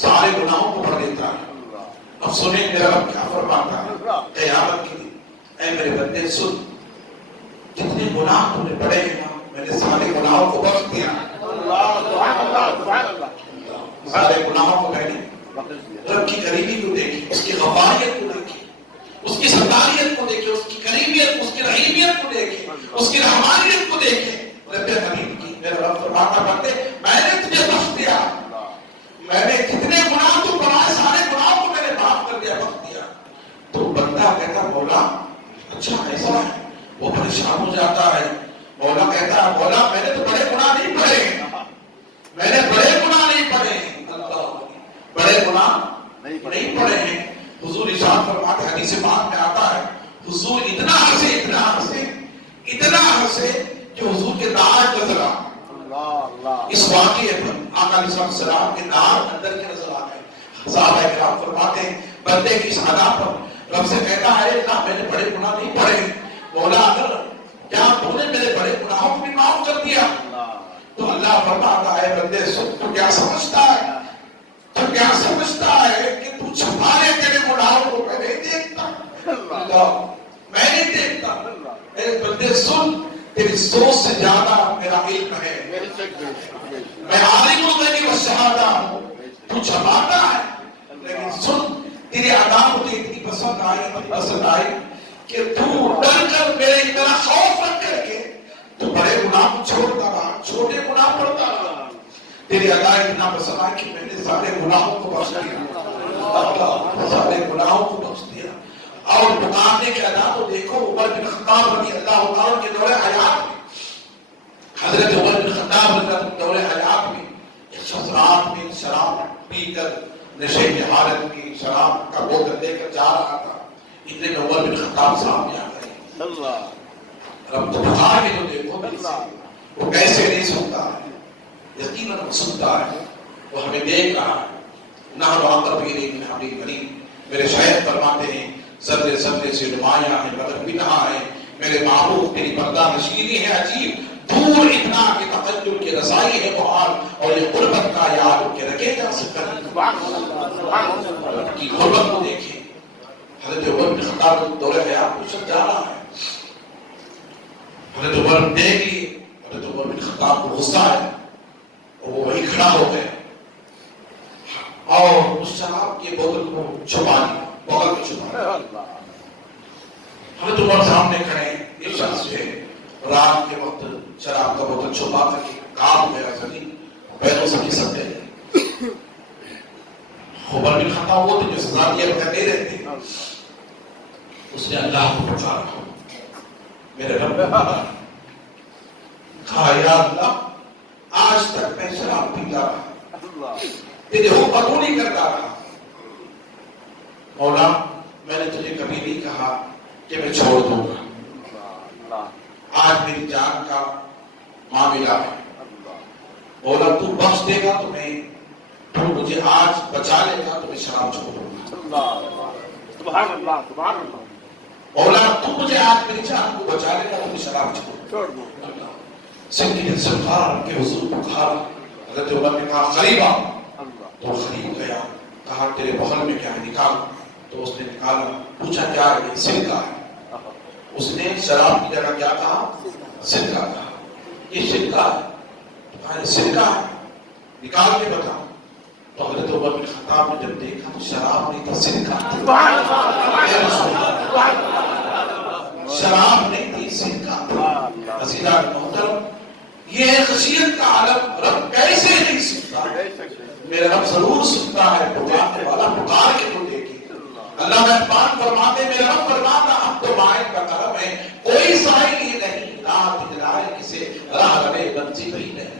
سارے گناہوں کو بھر دیتا ہے۔ اب سنیں میرا رب کیا فرماتا ہے قیامت کے دن، اے میرے بندے سن، جتنے گناہ تم نے پڑے ہیں میں نے سارے گناہوں کو بخش دیا، سارے گناہوں کو میں نے۔ رب کی قریبی کو دیکھی، اس کی غفاریت کو دیکھی، اس کی ستاریت کو دیکھی، اس کی قریبیت، اس کی رحیمیت کو دیکھی، اس کی رحمانیت کو دیکھی، رب حبیب کی۔ میرا رب فرماتا بندے میں نے تجھے بخش دیا، میں نے جتنے گناہ تو بنائے سارے گناہوں کو میں نے معاف کر دیا، بخش دیا۔ تو بندہ کہتا مولا اچھا ایسا ہے، وہ پریشان ہو جاتا ہے، مولا کہتا ہے مولا میں نے تو بڑے گناہ نہیں پڑھے، میں نے بڑے گناہ نہیں پڑھے، بڑے گناہ نہیں پڑھے ہیں۔ حضور ارشاد فرماتے ہیں، حدیث پاک میں آتا ہے، حضور اتنا ہنسے اتنا ہنسے اتنا ہنسے کہ حضور کے داڑھ نظر آ، اس واقعے پر آقا علیہ السلام کے داڑھ اندر کے نظر آ گئے۔ صحابہ کرام فرماتے ہیں بندے کی اس ادا پر رب سے کہتا ہے اللہ میں نے بڑے گناہ نہیں پڑھے، مولا اگر کیا تو نے میرے بڑے گناہوں کو بھی معاف کر دیا؟ تو اللہ فرماتا ہے بندے سن، تو کیا سمجھتا ہے، تو کیا سمجھتا ہے کہ تو چھپائے تیرے گناہوں کو میں نہیں دیکھتا؟ اللہ میں نہیں دیکھتا۔ اے بندے سن، تیری سوچ سے زیادہ میرا علم ہے، میں عالم الغیب والشہادہ ہوں، تو چھپاتا ہے لیکن سن، تیری ادا مجھے اتنی پسند آئی کہ تو ڈر کر میرا خوف رکھ کر کے تو بڑے گناہ کو چھوڑتا رہا، چھوٹے گناہ پڑتا رہا۔ تیری ادا اتنا پسند آئی کہ میں نے سارے گناہوں کو بخش دیا، سارے گناہوں کو بخش دیا۔ اور مقابلے کے ادا کو دیکھو، عمر بن خطاب رضی اللہ تعالیٰ کے دور حیات میں، حضرت عمر بن خطاب رضی اللہ دور حیات میں ایک شخص رات میں شراب پی کر نشے کی حالت میں شراب کا بوتل لے کر جا رہا تھا، اتنے میں عمر بن خطاب سامنے آ گئے۔ رب تو بخار کے جو دیکھو وہ کیسے نہیں سنتا ہے، یقیناً وہ سنتا ہے، وہ ہمیں دیکھ رہا ہے۔ نہ اقرب الیہ من حبل الورید، میرے شاعر فرماتے ہیں ذرے ذرے سے نمایاں ہے مگر بنہا ہے، میرے محبوب تیری پردہ نشینی ہے عجیب، دور اتنا کہ تقجب کی رسائی ہے محال، اور یہ قربت کا یاد کے رکھے جا سکتا کی غربت کو دیکھیں۔ حضرت عمر بن خطاب دور حیات کو سب جا رہا ہے، حضرت عمر دیکھ لیے، حضرت عمر بن خطاب کو غصہ ہے اور وہ وہیں کھڑا ہو گئے اور اس شراب کے بوتل کو چھپا لیا، بغل میں چھپا لیا۔ حضرت عمر سامنے کھڑے ہیں، ایک شخص جو ہے رات کے وقت شراب کا بوتل چھپا کر کے کانپ گیا، زمین پیروں سے کھسک گئے۔ عمر بن خطاب وہ تھے جو سزا دیا کرتے رہتے، اس نے اللہ کو پکارا، میرے رب کہا یا اللہ آج تک میں شراب پیتا رہا، تیرے حکم پر نہیں کرتا رہا، مولا میں نے تجھے کبھی نہیں کہا کہ میں چھوڑ دوں گا، آج میری جان کا معاملہ ہے، مولا تو بخش دے گا تو میں، تو مجھے آج بچا لے گا تو میں شراب چھوڑ دوں گا، سبحان اللہ سبحان اللہ، مولا تو مجھے آج میری جان کو بچا لے گا تو میں شراب چھوڑ دوں گا۔ سیدنا سرکار کے حضور پکارا، حضرت عمر نے کہا قریب آ، تو قریب گیا، کہا تیرے بغل میں کیا ہے نکال، تو اس نے نکالا، پوچھا کیا ہے، یہ سرکہ ہے۔ اس نے شراب کی جگہ کیا کہا، سرکہ کہا، یہ سرکہ ہے، تو کہا یہ سرکہ ہے، نکال کے بتا۔ تو حضرت عمر بن خطاب نے جب دیکھا تو شراب نہیں تھا، سرکہ تھا، شراب نہیں تھی، سرکہ تھا۔ عزیزان محترم، یہ ہے خشیت کا عالم، رب کیسے نہیں سنتا، میرا رب ضرور سنتا ہے، پکارنے والا پکار کے تو دیکھے۔ اللہ مہربان فرماتے، میرا رب فرماتا ہم تو مائن کا کرم ہے، کوئی سائل ہی نہیں، راہ دکھلائے کسے راہ رہے منزل ہی نہیں،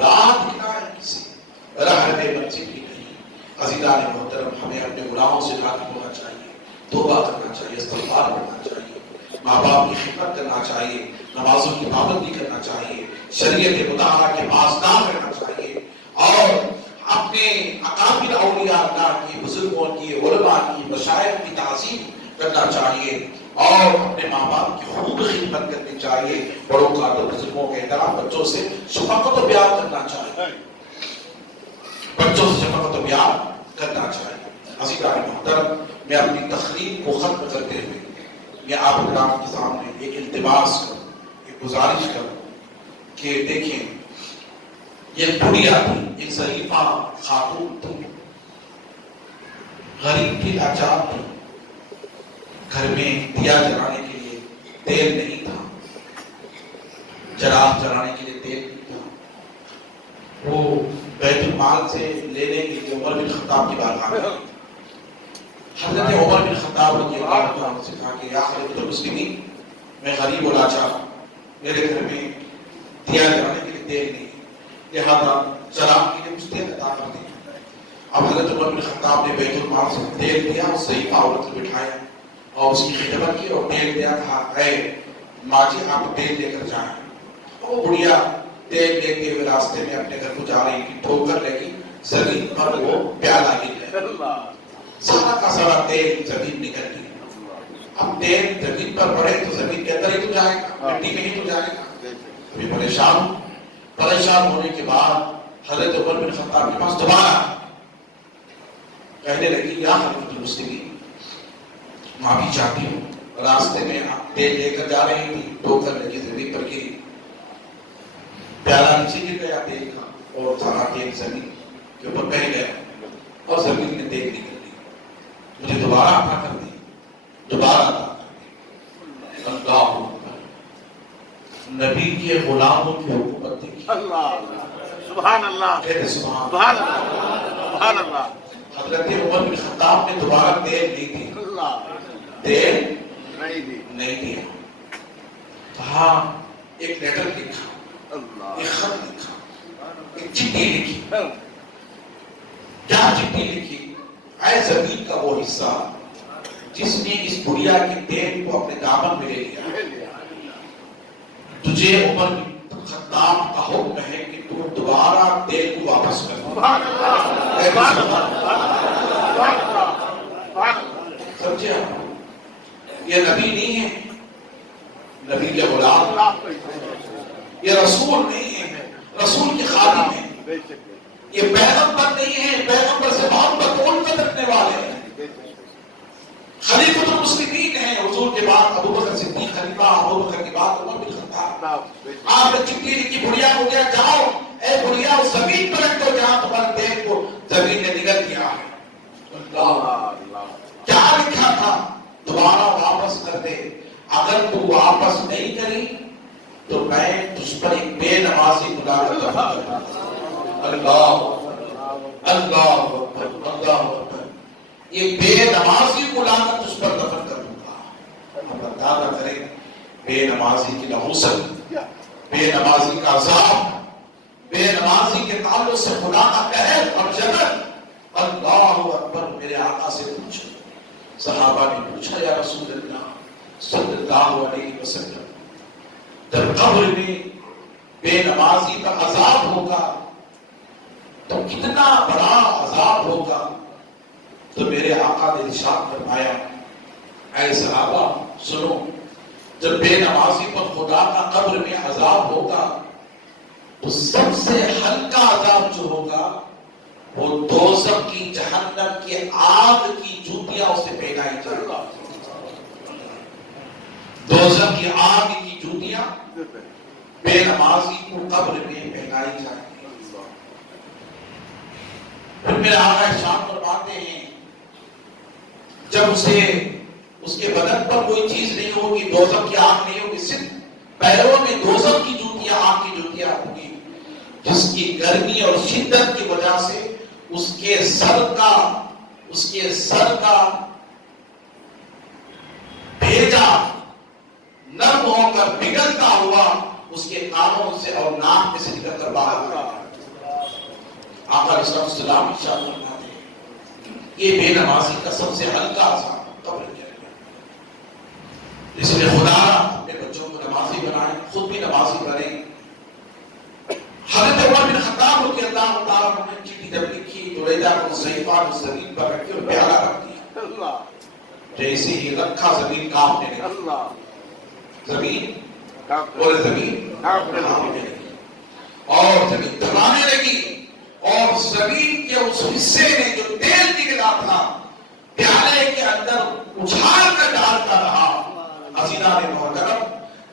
راہ دکھلائے کسے راہ رہے منزل ہی نہیں۔ عزیزان محترم، ہمیں اپنے گناہوں سے راضی ہونا چاہیے، توبہ کرنا چاہیے، استغفار کرنا چاہیے، ماں باپ کی خدمت کرنا چاہیے، نمازوں کی پابندی کرنا چاہیے، شریعت مطالعہ کے پاسدار رہنا چاہیے، اور اپنے اکابر اولیاء اللہ کی، بزرگوں کی، علماء کی، مشائخ کی تعظیم کرنا چاہیے، اور اپنے ماں باپ کی خوب خدمت کرنی چاہیے، بڑوں کا ادب، بزرگوں کے احترام، بچوں سے شفقت و بیان کرنا چاہیے، بچوں سے شفقت و بیان کرنا چاہیے۔ عزیزان محترم، میں اپنی تقریر کو ختم کرتے ہوئے میں آپ حضرات کے سامنے ایک التماس کروں، ایک گزارش کروں کہ دیکھیں، یہ بڑھیا تھی، ایک ضعیفہ خاتون تھی، غریب تھی، لاچار تھی، گھر میں دیا جلانے کے لیے تیل نہیں تھا، چراغ جلانے کے لیے تیل نہیں تھا، وہ بیت المال سے لینے کے لیے عمر بن خطاب کی بارگاہ میں گئی۔ حضرت عمر بن خطاب رضی اللہ عنہ سے کہا کہ یا خلیفۃ المسلمین، میں غریب و لاچار ہوں، میرے گھر میں دیا جلانے کے لیے تیل نہیں، لہذا چراغ کے لیے مجھ تیل عطا کر دیں۔ اب حضرت عمر بن خطاب نے بیت المال سے تیل دیا، اس ضعیفہ عورت کو بٹھایا اور اس کی خدمت کی اور تیل دیا، کہا اے ماں جی آپ تیل لے کر جائیں۔ اور وہ بڑھیا تیل لیتے ہوئے راستے میں اپنے گھر کو جا رہی تھی، ٹھوکر لگی، زمین پر وہ پیالہ گر گیا، سارا کا سارا تیل زمین نکل گئی۔ اب تیل زمین پر پڑے تو زمین کے اندر ہی تو جائے گا، مٹی میں ہی تو جائے گا۔ ابھی پریشان پریشان ہونے کے بعد حضرت عمر بن خطاب کے پاس دوبارہ کہنے لگی یا خلیفۃ المسلمین معافی چاہتی ہوں، راستے میں تیل لے کر جا رہی تھی، ٹھوکر لگی، زمین پر گری، پیالہ نیچے گر گیا تیل کا اور سارا تیل زمین کے اوپر بہہ گیا اور زمین میں تیل نکل گئی. مجھے دوبارہ عطا کر دی، دوبارہ عطا کر دی. اللہ اکبر. نبی کے غلاموں کی حکومت دیکھی. اللہ سبحان اللہ کہتے سبحان سبحان اللہ سبحان اللہ. حضرت عمر بن خطاب نے دوبارہ تیل نہیں دی، اللہ تیل نہیں دی. نہیں دیا. کہا ایک لیٹر لکھا، اللہ ایک خط لکھا، ایک چٹھی لکھی. کیا چٹھی لکھی؟ اے زمین کا وہ حصہ جس نے اس بڑھیا کے تیل کو اپنے دامن میں لے لیا، تجھے عمر بن خطاب کا حکم ہے کہ تو دوبارہ تیل کو واپس کر دے. سبحان اللہ سبحان اللہ سبحان اللہ سبحان اللہ. سمجھے آپ؟ یہ نبی نہیں ہے، نبی کے غلام، یہ رسول نہیں ہے، رسول کے خادم ہیں. بے شک یہ پیغمبر نہیں ہے، پیغمبر سے محبت الفت رکھنے والے ہیں. خلیفۃ المسلمین ہیں. حضور کے بعد ابو بکر صدیق خلیفہ، ابو بکر کے بعد عمر بن خطاب. آپ نے چٹھی لکھی، بڑھیا ہو گیا، جاؤ اے بڑھیا اس زمین پر رکھ دو جہاں تمہارے تیل کو زمین نے نگل دیا ہے. اللہ کیا لکھا تھا؟ دوبارہ واپس کر دے. اگر تو واپس نہیں کری تو میں تجھ پر ایک بے نمازی خدا کا دفن کروں گا. اللہ اللہ اللہ اکبر. یہ بے نمازی کو لا کر تجھ پر دفن کر دوں گا. اللہ تعالیٰ کرے بے نمازی کی نحوست، بے نمازی کا عذاب، بے نمازی کے تعلق سے خدا کا قہر اور جبر. اللہ اکبر. میرے آقا سے پوچھو، صحابہ نے پوچھا یا رسول اللہ صلی اللہ علیہ وسلم، جب قبر میں بے نمازی کا عذاب ہوگا تو کتنا بڑا عذاب ہوگا؟ تو میرے آقا نے ارشاد فرمایا، اے صحابہ سنو، جب بے نمازی پر خدا کا قبر میں عذاب ہوگا تو سب سے ہلکا عذاب جو ہوگا وہ دوزخ کی جہنم کی آگ کی جوتیاں اسے پہنائی جائے گا. دوزخ کی آگ کی جوتیاں بے نمازی کو قبر میں پہنائی جائیں گی. پھر میرے آقا ارشاد فرماتے ہیں، جب اسے اس کے بدن پر کوئی چیز نہیں ہوگی، دوزخ کی آگ نہیں ہوگی، صرف پیروں میں دوزخ کی جوتیاں، آگ کی جوتیاں ہوگی، جس کی گرمی اور شدت کی وجہ سے اس کے سر کا بھیجا نرم ہو کر پگھلتا ہوا اس کے کانوں سے اور ناک میں سے نکل کر باہر آ. آقا علیہ السلام ارشاد فرماتے ہیں، یہ بے نمازی کا سب سے ہلکا عذاب قبر کے اندر. اس لیے خدا اپنے بچوں کو نمازی بنائے، خود بھی نمازی بنے. حضرت عمر بن خطاب رضی اللہ تعالیٰ عنہ نے چٹھی جب لکھی تو ریدہ کو صحیفہ کو زمین پر رکھ کے اور پیالہ رکھ دیا. جیسے ہی رکھا زمین کانپنے لگی، زمین اور زمین کانپنے لگی اور زمین تھرانے لگی. اور زمین کے اس حصے میں جو تیل نکلا تھا پیالے کے اندر اچھال کر ڈالتا رہا. حضرات محترم،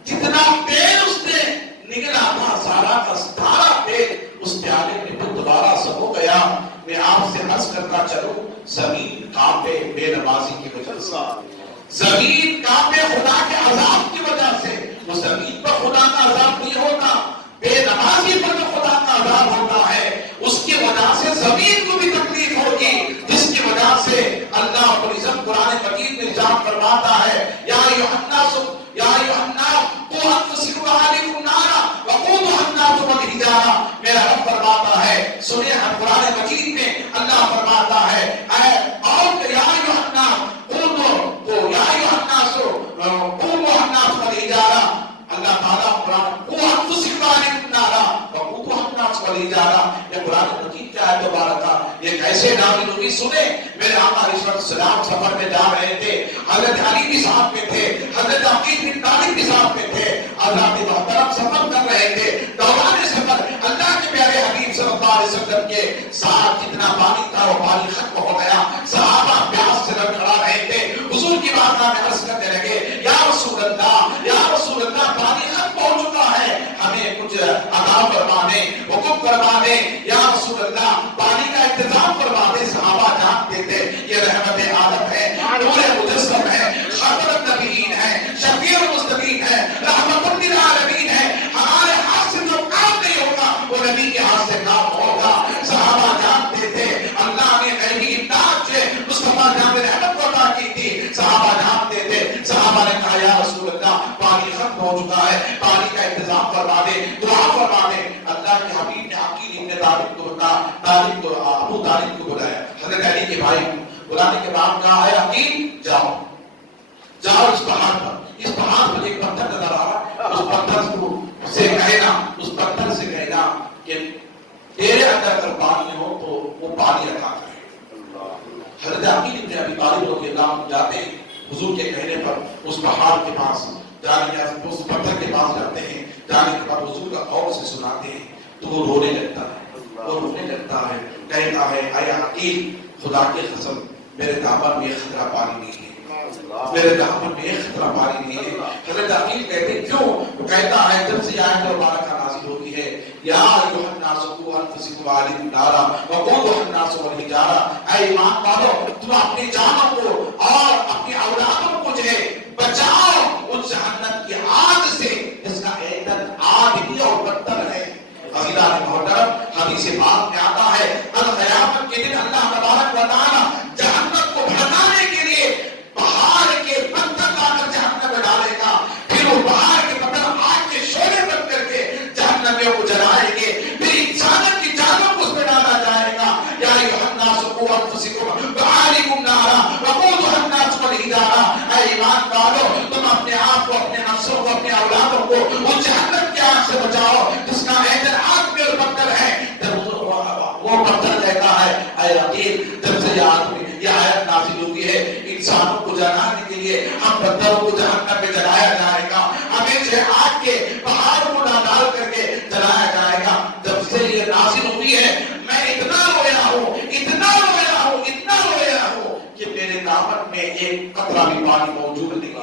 جتنا تیل اس نے نکلا تھا سارا کا سارا تیل اس پیالے میں پھر دوبارہ سب ہو گیا. میں آپ سے عرض کرتا چلوں، زمین کانپے بے نمازی کی وجہ سے، زمین کانپے خدا کے عذاب کی وجہ سے. وہ زمین پر خدا کا عذاب نہیں ہوتا، بے نمازی پر جو خدا کا عذاب ہوتا ہے اس کی وجہ سے زمین کو بھی تکلیف ہوگی، جس کی وجہ سے اللہ رب العزت قرآن مجید میں ارشاد فرماتا ہے، یا ایھا الناس قوا انفسکم واہلیکم نارا وقودھا الناس والحجارہ. میرا رب فرماتا ہے، سنیں ہم قرآن مجید میں اللہ فرماتا ہے، اے اور یا ایھا الناس قوا الناس والحجارہ. اللہ تعالیٰ قرآن قوا انفسکم واہلیکم نارا وقودھا الناس والحجارہ. یہ قرآن مجید کیا ہے مبارکہ، یہ کیسے نامی نبی سنے. میرے آقا علیہ السلام سفر میں جا رہے تھے، حضرت علی بھی ساتھ میں تھے، حضرت عقیل بن طالب بھی ساتھ میں تھے. حضرات محترم سفر کر رہے تھے، دوران سفر صلی اللہ علیہ وسلم کے ساتھ جتنا پانی تھا وہ پانی ختم ہو گیا. صحابہ پیاس سے لڑکھڑا رہے تھے. حضور کی بارگاہ میں عرض کرنے لگے یا رسول اللہ پانی ختم ہو چکا ہے, ہمیں کچھ عطا فرما دیں, حکم فرما دیں. یا رسول اللہ پانی کا انتظام فرما دیں. صحابہ جانتے تھے یہ رحمت عالم ہے, نور مجسم ہے, خاتم النبیین ہے, شفیع المذنبین ہے, رحمت للعالمین ہے. ہمارے ہاتھ سے جو کام نہیں ہوگا وہ نبی کے ہاتھ سے کام ہوگا. صحابہ جانتے تھے اللہ نے غیبی امداد سے مصطفیٰ جان رحمت کو عطا کی تھی. صحابہ جانتے تھے. صحابہ نے کہا یا رسول اللہ پانی ختم ہو چکا ہے, پانی کا انتظام فرما دے, دعا فرما دے. اللہ کے حبیب نے عقیل ابن طالب کو ابو طالب کو بلایا, حضرت علی کے بھائی کو بلانے کے بعد کہا ہے عقیل جاؤ اس پہاڑ پر, اس پہاڑ پر ایک پتھر نظر آ رہا ہے, اس پتھر سے کہنا کہ تیرے اندر اگر پانی ہو تو وہ پانی عطا کرے. حضرت عقیل ابن ابی طالب رضی اللہ عنہ جاتے ہیں حضور کے کہنے پر اس پہاڑ کے پاس جانے کے اس پتھر کے پاس جاتے ہیں. جانے کے بعد حضور کا غور سے سناتے ہیں تو وہ رونے لگتا ہے, کہتا ہے اے عقیل خدا کی قسم میرے دامن میں خطرہ پانی نہیں ہے, میرے دامن میں خطرہ پانی نہیں ہے. حضرت عقیل کہتے ہیں کیوں؟ وہ کہتا ہے جب سے آیت مبارکہ نازل ہوتی ہے یا ایھا الناس قوا انفسکم وعلیکم نارا وقودها الناس والحجارہ, اے ایمان والو تم اپنی جانوں کو اور اپنی اولادوں کو جو ہے بچاؤ اس جہنم کی آگ سے جس کا ایندھن آگ ہی اور بدتر ہے. عزیزان محترم حدیث پاک میں آتا ہے القیامت کے دن اللہ تبارک و تعالی جہنم کو بھڑکانے کے لیے پہاڑ کے پتھر لا کر جہنم میں ڈالے گا, پھر وہ پہاڑ کے پتھر آگ کے شعلے بن کر کے جہنم کو جلائیں گے, پھر انسانوں کی جانوں کو اس میں ڈالا جائے گا. یا ایھا الناس قوا انفسکم وعلیکم نارا وقودها الناس والحجارہ, اے ایمان والو تم اپنے آپ کو, اپنے نفسوں کو, اپنے اولادوں کو اس جہنم کی آگ سے بچاؤ جس کا ایندھن آگ میں اور پتھر ہے. وہ پتھر کہتا ہے اے عقیل جب سے یہ آیت نازل ہوئی ہے انسانوں کو جلانے کے لیے ہم پتھروں کو جہنم میں جلایا جائے گا, ہمیں جو آگ کے پہاڑوں کو ڈال کر کے جلایا جائے گا. جب سے یہ نازل ہوئی ہے میں اتنا رویا ہوں کہ میرے دامن میں ایک قطرہ بھی پانی موجود نہیں ہے.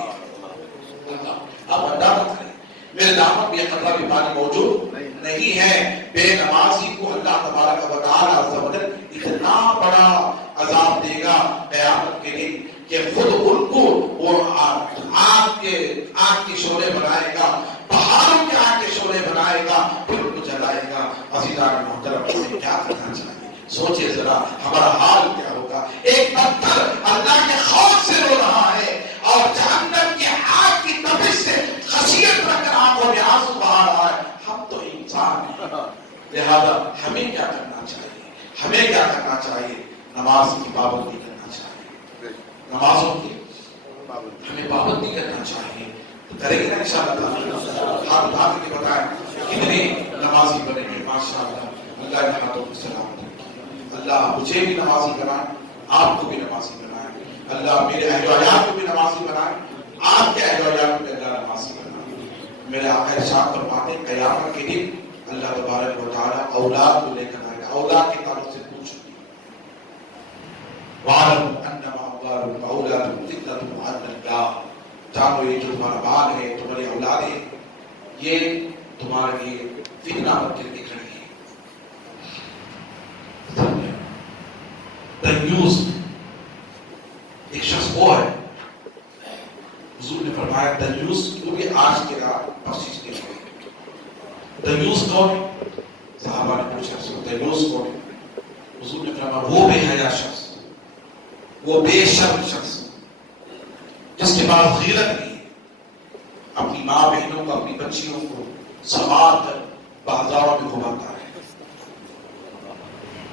اب اندازہ کریں میرے دامن میں ایک قطرہ بھی پانی موجود نہیں ہے. بے نمازی کو اللہ تبارک و تعالی عز و جل اتنا بڑا عذاب دے گا قیامت کے دن کہ خود ان کو وہ آگ کے شعلے بنائے گا, پہاڑوں کے آگ کے شعلے بنائے گا, پھر ان کو جلائے گا. عزیزان محترم ہمیں کیا کرنا چاہیے؟ سوچئے ذرا ہمارا حال کیا ہوگا. ایک پتھر اللہ کے خوف سے رو رہا ہے اور جہنم کی آگ کی تپش سے خشیت رکھ کر آنکھوں میں آنسو بہا رہا ہے. ہم تو انسان ہیں, لہذا ہمیں کیا کرنا چاہیے؟ نماز کی پابندی کرنا چاہیے, نمازوں کی ہمیں پابندی کرنا چاہیے. تو کریں گے نا انشاءاللہ تعالی. ہاتھ اٹھا کے بتائیں کتنے نمازی بنے گے. ماشاءاللہ اللہ نے ہاتھوں کو سلامت رکھیں. اللہ مجھے بھی نمازی بنائے, آپ کو بھی نمازی بنائے. اللہ میرے اہل و عیال کو بھی نمازی بنائے, آپ کے اہل و عیال کو بھی اللہ نمازی بنائے. میرے آقا ارشاد فرماتے ہیں قیامت کے دن اللہ تبارک و تعالی اولاد کو لے کر آئے گا. اولاد کے تعلق سے پوچھیں وَعَلَمُوا أَنَّمَا أَمْوَالُكُمْ وَأَوْلَادُكُمْ فِتْنَةٌ وَأَنَّ اللَّهَ, جانو یہ جو تمہارا مال ہے, تمہاری اولاد ہے, یہ تمہارے لیے فتنہ بن کر کے کھڑی ہے. دیوس ایک شخص وہ ہے, حضور نے فرمایا دیوس کیونکہ آج کے رات بخشش کے لیے. دیوس کون ہے؟ صحابہ نے پوچھا دیوس کون ہے؟ حضور نے فرمایا وہ بے حیا شخص, وہ بے شرم شخص جس کے پاس غیرت نہیں ہے, اپنی ماں بہنوں کو, اپنی بچیوں کو سنبھال کر بازاروں میں گھماتا ہے.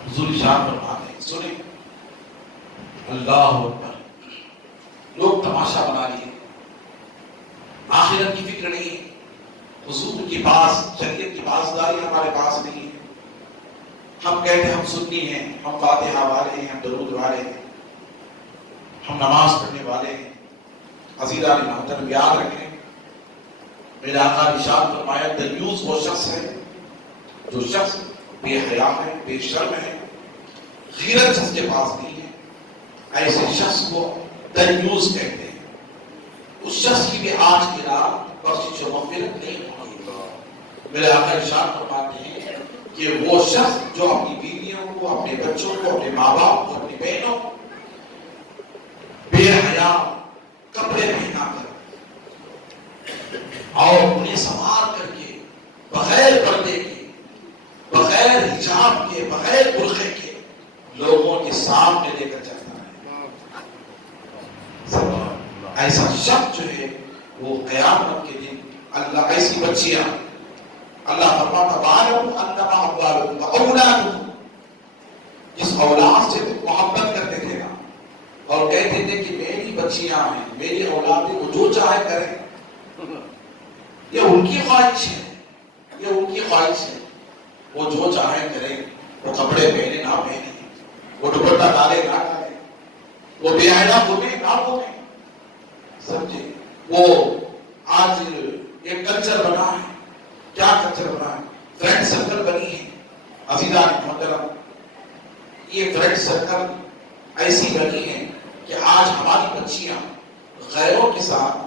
حضور ارشاد فرماتے ہیں سنیں اللہ اکبر, لوگ تماشا بنا لیے, آخرت کی فکر نہیں ہے. حضور کے پاس شریعت کی پاسداری ہمارے پاس نہیں ہے. ہم کہتے ہیں ہم سنی ہیں, ہم فاتحہ والے ہیں, ہم درود والے ہیں, ہم نماز پڑھنے والے ہیں. عزیزان محترم یاد رکھیں میرے آقا ارشاد فرمایا دیوس وہ شخص ہے جو شخص بے حیا ہے، بے شرم ہے، غیرت جس کے پاس نہیں ہے، ایسے شخص کو دنیوز کہتے ہیں. اس شخص کی بھی آج کی رات بخشش و مغفرت نہیں ہوگی. میرے آقا ارشاد فرماتے ہیں کہ وہ شخص جو اپنی بیویوں کو، اپنے بچوں کو، اپنے ماں باپ کو، اپنی بہنوں کو بے حیا کپڑے پہنا کر اور انہیں سنوار کر کے بغیر پردے کے، بغیر حجاب کے، بغیر برقعے کے لوگوں کے سامنے لے کر چلتا ہے، ایسا شخص جو ہے وہ قیامت کے دن اللہ ایسی بچیاں اللہ فرماتا بالغ انما اموالکم واولادکم، جس اولاد سے تم محبت کرتے تھے نا اور کہتے تھے کہ میری بچیاں ہیں، میری اولادیں، وہ جو چاہے کریں، یہ ان کی خواہش ہے، یہ ان کی خواہش ہے، وہ جو چاہے کریں، وہ کپڑے پہنے نہ پہنے، وہ دوپٹہ ڈالے نہ ڈالے، وہ بے حیا گھومے نہ گھومے، سمجھے. وہ آج ایک کلچر بنا ہے. کیا کلچر بنا ہے؟ فرینڈ سرکل بنی ہے. عزیزان محترم، یہ فرینڈ سرکل ایسی بنی ہے کہ آج ہماری بچیاں غیروں کے ساتھ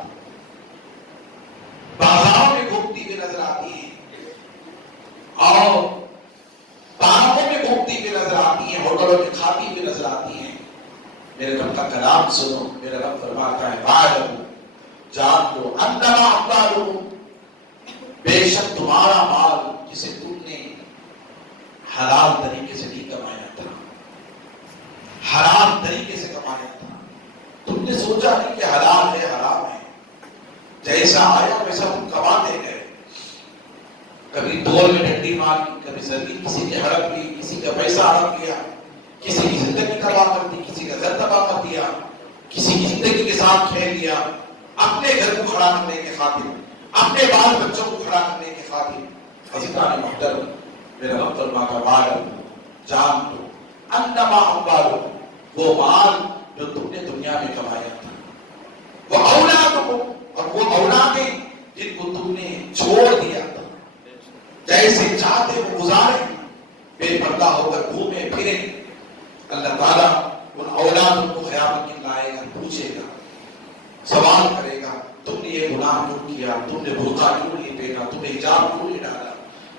بازاروں میں گھومتی ہوئی نظر آتی ہیں اور پارکوں میں گھومتی ہوئی نظر آتی ہیں، ہوٹلوں میں کھاتی ہوئی نظر آتی ہیں. میرے رب کا کلام سنو. میرا رب فرماتا ہے باعلم، جان لو، انما اموالکم، بے شک تمہارا مال جسے تم نے حلال طریقے سے نہیں کمایا تھا، حرام طریقے سے کمایا تھا، تم نے سوچا نہیں کہ حلال ہے حرام ہے، جیسا آیا ویسا تم کماتے گئے. کبھی دور میں ڈنڈی ماری، کبھی سردی کسی کی ہڑپ لی، کسی کا پیسہ ہڑپ لیا، کسی کی زندگی تباہ کر دی، کسی کا گھر تباہ کر دیا، کسی کی زندگی کے ساتھ کھیل دیا، اپنے گھر کو کھڑا کرنے کے خاطر، اپنے بال بچوں کو کھڑا کرنے کے خاطر. عزیزان محترم، میرا رب فرماتا بالغ، جان لو، انما اموالکم، وہ مال جو تم نے دنیا میں کمایا تھا، وہ اولادکم، اور وہ اولادیں جن کو تم نے چھوڑ دیا تھا، جیسے چاہتے وہ گزارے، بے پردہ ہو کر گھومے پھرے. اللہ تعالیٰ ان اولادوں کو قیامت کے دن لائے گا، پوچھے گا، سوال کرے گا تم نے یہ گناہ کیوں کیا، تم نے برقع کیوں نہیں پہنا، تم نے حجاب کیوں نہیں ڈالا،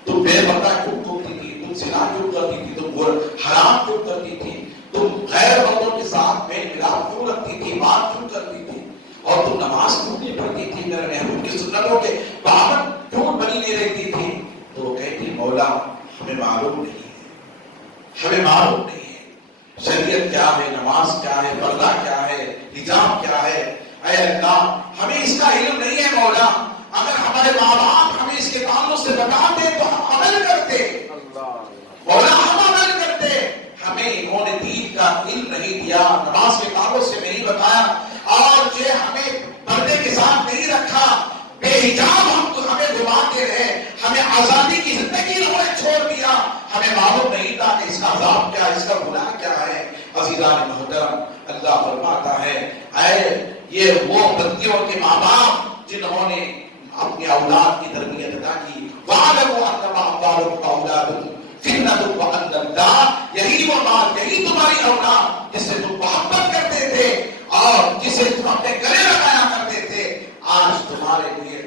تم بے پردہ کیوں گھومتی تھی، تم زنا کیوں کرتی تھی، تم حرام کیوں کرتی تھی، تم غیر مردوں کے ساتھ میل ملاپ کیوں رکھتی تھی، بات کیوں کرتی تھی، اور تم نماز کیوں نہیں پڑھتی تھی، میرے محبوب کی سنتوں کے پابند کیوں بنی نہیں رہتی تھی. تو وہ کہتی مولا ہمیں معلوم نہیں ہے، ہمیں معلوم نہیں ہے شریعت کیا ہے، نماز کیا ہے، پردہ کیا ہے، حجاب کیا ہے. اے اللہ ہمیں اس کا علم نہیں ہے مولا، اگر ہمارے ماں باپ ہمیں اس کے تعلق سے بتاتے تو ہم عمل کرتے مولا، ہم عمل کرتے. ہمیں انہوں نے دین کا علم نہیں دیا، نماز کے تعلق سے نہیں بتایا، اور یہ ہمیں پردے کے ساتھ نہیں رکھا، بے حجاب ہمیں گھماتے رہے، ہمیں آزادی کی زندگی انہوں نے چھوڑ دیا، ہمیں معلوم نہیں تھا کہ اس کا عذاب کیا ہے، اس کا گناہ کیا ہے. عزیزان محترم، اللہ فرماتا ہے اے یہ وہ بندیوں کے ماں باپ جنہوں نے اپنی اولاد کی تربیت ادا کی. وَاعْلَمُوا أَنَّمَا أَمْوَالُكُمْ وَأَوْلَادُكُمْ فِتْنَةٌ وَأَنَّ اللَّهَ، یہی وہ مال، یہی تمہاری اولاد جس سے تم محبت کرتے تھے اور جسے تم اپنے گلے لگایا کرتے تھے، آج تمہارے لیے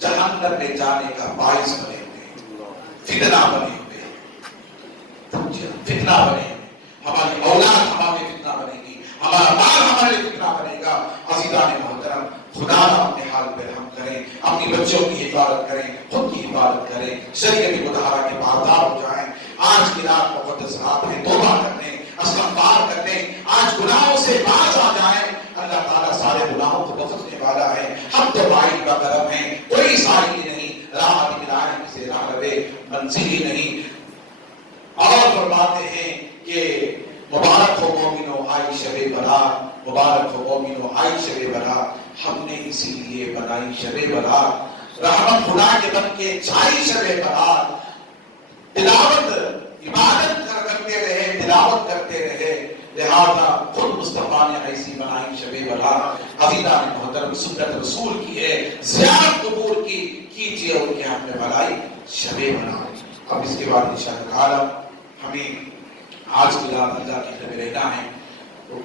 جہنم میں جانے کا باعث بنے ہوئے، فتنہ بنے ہوئے، فتنہ بنے ہوئے. ہماری اولاد ہمارے فتنہ بنے گی، ہمارا مال ہمارے فتنہ بنے گا. عزیزان محترم، خدا اپنے حال پہ رحم کریں، اپنی بچوں کی حفاظت کریں، خود کی حفاظت کریں، شریعت مطہرہ کے پاسدار ہو جائیں. آج کی رات مقدس رات ہے، توبہ کرنے، استغفار کرنے، آج گناہوں سے باز آ جائیں. اللہ تعالیٰ سارے گناہوں کو بخشنے والا ہے، ہم تو واحد کا کرم ہے، کوئی ساحل نہیں، راہ دکھلائے کسے راہ رہے منزل ہی نہیں. اور فرماتے ہیں کہ مبارک ہو مومنو آئی شب برات، مبارک ہو مومنو آئی شب برات، ہم نے اسی لیے بنائی شب برات، رحمت خدا کے بن کے چھائی شب برات. تلاوت عبادت کرتے رہے، تلاوت کرتے رہے، لہذا خود مصطفیٰ نے ایسی بنائی شب برات. عزیزان محترم، سنت رسول کی ہے، زیارت قبور کی کیجیے، ان کے ہاتھ میں بھلائی شب برات. اب اس کے بعد انشاءاللہ تعالی ہمیں آج کی رات اللہ کے گھر میں رہنا ہے،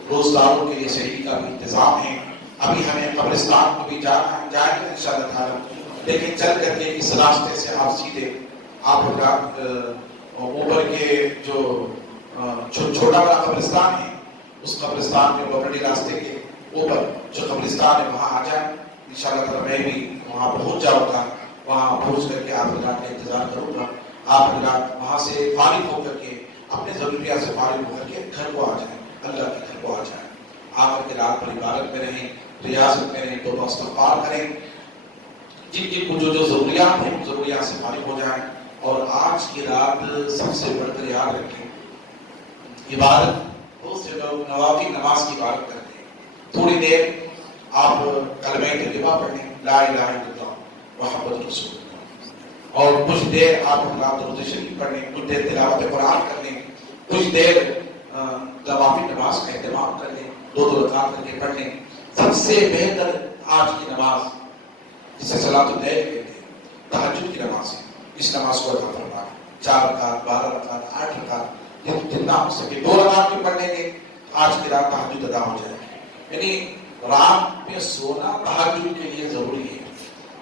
روزداروں کے لیے شہری کا بھی انتظام ہے، ابھی ہمیں قبرستان کو بھی جانا ہے، جائیں گے انشاءاللہ تعالی، لیکن چل کر کے اس راستے سے آپ سیدھے آپ اوپر کے جو چھوٹا بڑا قبرستان ہے اس قبرستان کے بڑے راستے کے اوپر جو قبرستان ہے وہاں آ جائیں انشاءاللہ تعالی، میں بھی وہاں پہنچ جاؤں گا، وہاں پہنچ کر کے آپ حضرات کا انتظار کروں گا، آپ حضرات وہاں سے فارغ ہو کر کے اپنے ضروریات سے فارغ ہو کر کے گھر کو آ جائیں، اللہ کے گھر کو آ جائیں، آ کر کے رات پر عبادت میں رہیں، ریاضت میں رہیں، توبہ استغفار کریں، جن جن کو جو ضروریات ہیں ضروریات سے فارغ ہو جائیں، اور آج کی رات سب سے بڑھ کر یاد رکھیں عبادت، بہت سے لوگ نوافل نماز کی عبادت کرتے ہیں، تھوڑی دیر آپ کلمہ طیبہ پڑھ لیں، لا الہ الا اللہ محمد رسول اللہ، اور کچھ دیر آپ درود شریف پڑھ لیں، کچھ دیر تلاوت قرآن کر لیں، کچھ دیر نوافل نماز کا اہتمام کر لیں، دو رکعت کر کے پڑھ لیں۔ سب سے بہتر آج کی نماز جسے صلاۃ اللیل کہتے ہیں، تہجد کی نماز ہے، اس نماز کو ادا فرمائیں، 4 رکعت، 12 رکعت، 8 رکعت، جتنا ہو سکے 2 رکعت بھی پڑھ لیں گے آج کی رات تہجد ادا ہو جائے گی۔ یعنی رات میں سونا تہجد کے لیے ضروری ہے،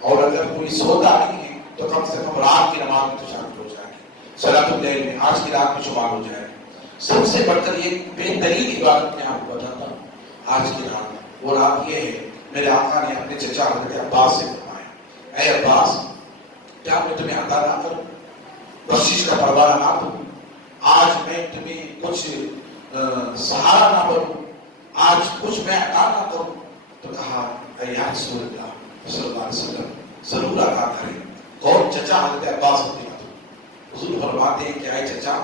اور اگر کوئی سوتا نہیں ہے تو کم سے کم رات کی نماز میں تو شامل ہو جائے گی، صلاۃ اللیل میں آج کی رات میں شمار ہو جائے گی۔ سب سے بڑھ کر یہ بہترین عبادت میں آپ کو بتاتا ہوں آج کی رات، وہ رات یہ ہے، میرے آقا نے اپنے چچا حضرت عباس سے فرمایا، اے عباس کیا میں تمہیں عطا نہ کروں، بخشش کا پروانہ نہ دوں، آج میں تمہیں کچھ سہارا نہ بنوں، آج کچھ میں عطا نہ کروں؟ تو کہا اے یا رسول اللہ صلی اللہ علیہ وسلم ضرور عطا کریں۔ کون؟ چچا حضرت عباس رضی اللہ عنہ۔ حضور فرماتے ہیں کہ اے چچا،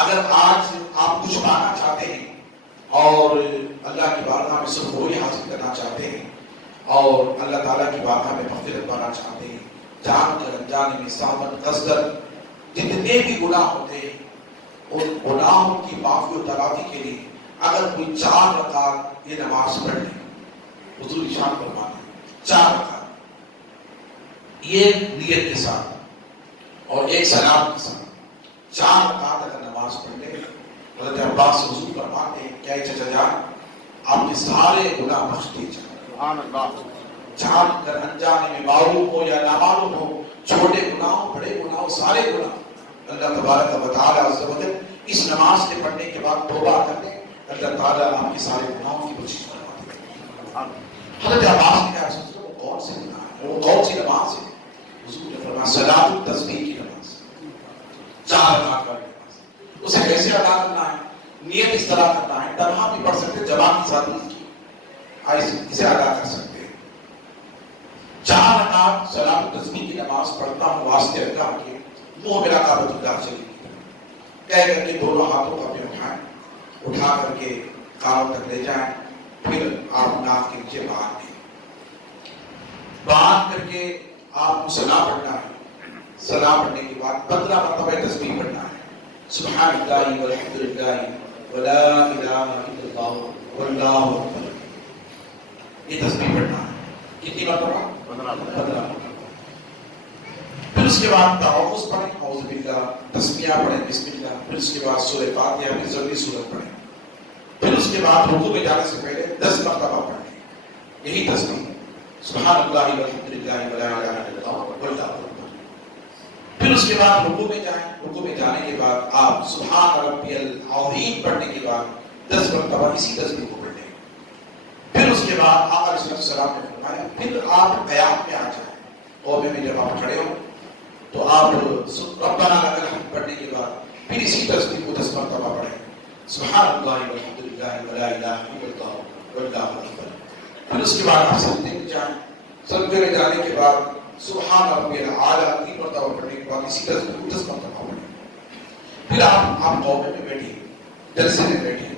اگر آج آپ کچھ پانا چاہتے ہیں اور اللہ کی بارگاہ میں سرخروئی حاصل کرنا چاہتے ہیں اور اللہ تعالیٰ کی بارگاہ میں مغفرت پانا چاہتے ہیں، جان کر انجانے میں سامن قصدر جتنے بھی گناہ ہوتے ہیں ان گناہوں کی معافی و تلافی کے لیے اگر کوئی 4 رکعت یہ نماز پڑھ لے، حضور ارشاد فرماتے ہیں 4 رکعت یہ نیت کے ساتھ اور ایک سلام کے ساتھ 4 رکعت اگر نماز پڑھ لے، حضرت عباس سے حضور فرماتے ہیں کیا چچا جان آپ کے سارے گناہ بخش دیے جائیں، سبحان اللہ، جان کر انجانے میں معلوم ہو یا نامعلوم ہو، چھوٹے گناہوں بڑے گناہوں سارے گناہ اللہ تبارک و تعالیٰ عز و جل اس نماز کے پڑھنے کے بعد توبہ کر لیں، اللہ تعالیٰ آپ کے سارے گناہوں کی بخشش فرما دے گا۔ حضرت عباس نے کہا حضرت وہ کون سے گناہ ہے، وہ کون سی نماز ہے؟ حضور نے فرمایا صلاۃ التسبیح کی نماز، 4 رکعت والی نماز۔ اسے کیسے ادا کرنا ہے؟ نیت اس طرح کرنا ہے، تنہا بھی پڑھ سکتے، جماعت کے ساتھ اسے ادا کر سکتے ہیں۔ 4 رکعت صلاۃ التسبیح کی نماز پڑھتا ہوں واسطے اللہ کے، منہ میرا کعبۃ اللہ شریف کی طرف کہہ کر کے دونوں ہاتھوں کو اپنے اٹھا کر کے کانوں تک لے جائیں، پھر آپ ناک کے نیچے باندھ کر کے آپ کو سلام پڑھنا ہے، سلام پڑھنے کے بعد 15 مرتبہ تسبیح پڑھنا ہے، سبحان اللہ والحمد للہ ولا الہ الا اللہ واللہ اکبر، یہ تسبیح پڑھنا ہے۔ کتنی مرتبہ؟ 15 مرتبہ۔ پھر اس کے بعد تعوذ پڑھیں، اعوذ باللہ، تسمیہ پڑھیں، بسم اللہ، پھر اس کے بعد سورہ فاتحہ کی ضروری سورت پڑھیں، پھر اس کے بعد رکوع میں جانے سے پہلے 10 مرتبہ پڑھیں یہی تسبیح، سبحان اللہ والحمد للہ ولا الہ الا اللہ واللہ اکبر۔ پھر اس کے بعد رکوع میں جائیں، رکوع میں جانے کے بعد آپ سبحان ربی العظیم پڑھنے کے بعد 10 مرتبہ اسی تسبیح کو پڑھیں، پھر اس کے بعد آقا علیہ السلام نے فرمایا پھر آپ قیام میں آ جائیں، قومے میں جب آپ کھڑے ہو تو آپ ربنا لک الحمد پڑھنے کے بعد پھر اسی تسبیح کو 10 مرتبہ پڑھیں، سبحان اللہ والحمد للہ ولا الہ الا اللہ واللہ اکبر۔ پھر اس کے بعد آپ سجدے میں جائیں، سجدے میں جانے کے بعد سبحان ربی الاعلیٰ 3 مرتبہ پڑھنے کے بعد اسی تسبیح کو 10 مرتبہ پڑھیں، پھر آپ قومے میں بیٹھیں، جلسے میں بیٹھیں،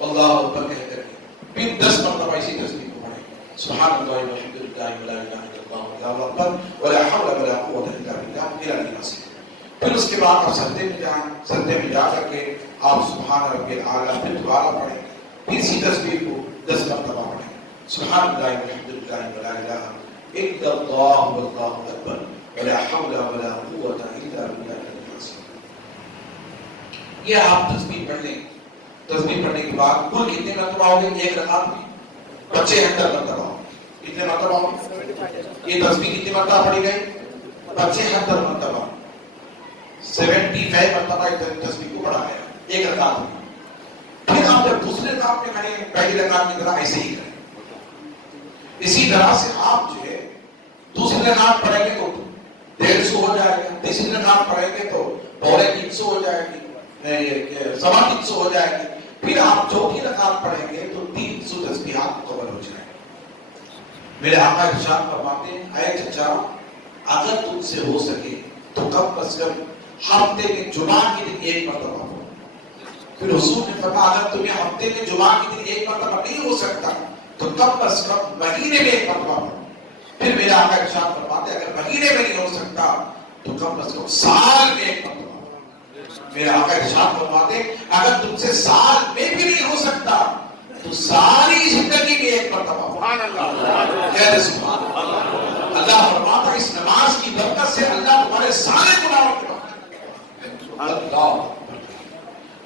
اللہ اکبر کہہ کر کے پھر 10 مرتبہ اسی تسبیح کو پڑھیں، سبحان اللہ والحمد للہ ولا الہ الا اللہ واللہ اکبر ولا حول ولا قوة الا باللہ العلی العظیم۔ پھر اس کے بعد آپ سجدے میں جائیں، سجدے میں جا کر کے آپ سبحان ربی الاعلیٰ پھر دوبارہ پڑھیں، پھر اسی تسبیح کو 10 مرتبہ پڑھیں، سبحان اللہ والحمد للہ ولا الہ الا اللہ واللہ اکبر ولا حول ولا قوة الا باللہ یہ آپ تسبیح پڑھ لیں. تسبیح پڑھنے کے بعد کل کتنے مرتبہ ہوگے؟ ایک رکعت میں 75 مرتبہ. کتنے مرتبہ ہوگی؟ یہ تسبیح کتنی مرتبہ پڑھی گئی؟ 75 مرتبہ. 75 مرتبہ اس تسبیح کو پڑھا گیا ایک رکعت میں. پھر آپ جب دوسرے رکعت میں کھڑے ہیں پہلی رکعت میں طرح ایسے ہی کریں. اسی طرح سے آپ جو ہے دوسری رکعت پڑھیں گے تو 150 ہو جائے گا. تیسری رکعت پڑھیں گے تو 350 ہو جائے گی, 350 ہو جائے گی. پھر آپ چوتھی رکعت پڑھیں گے تو 300 تسبیحات مکمل ہو جائیں گے. میرے آقا ارشاد فرماتے ہیں اے چچا اگر تم سے ہو سکے تو کم از کم ہفتے میں جمعہ کے دن ایک مرتبہ پڑھو. پھر حضور نے فرمایا اگر تمہیں ہفتے میں جمعہ کے دن ایک مرتبہ نہیں ہو سکتا تو کم از کم مہینے میں ایک مرتبہ پڑھو. پھر میرا آقا ارشاد فرماتے ہیں اگر مہینے میں نہیں ہو سکتا تو کم از کم سال میں ایک مرتبہ. میرا آقا ارشاد فرماتے ہیں اگر تم سے سال میں بھی نہیں ہو سکتا تو ساری زندگی میں ایک مرتبہ. سبحان اللہ. کہہ سبحان اللہ. اللہ فرماتا ہے اس نماز کی برکت سے اللہ تمہارے سارے گناہوں کو معاف کرے گا.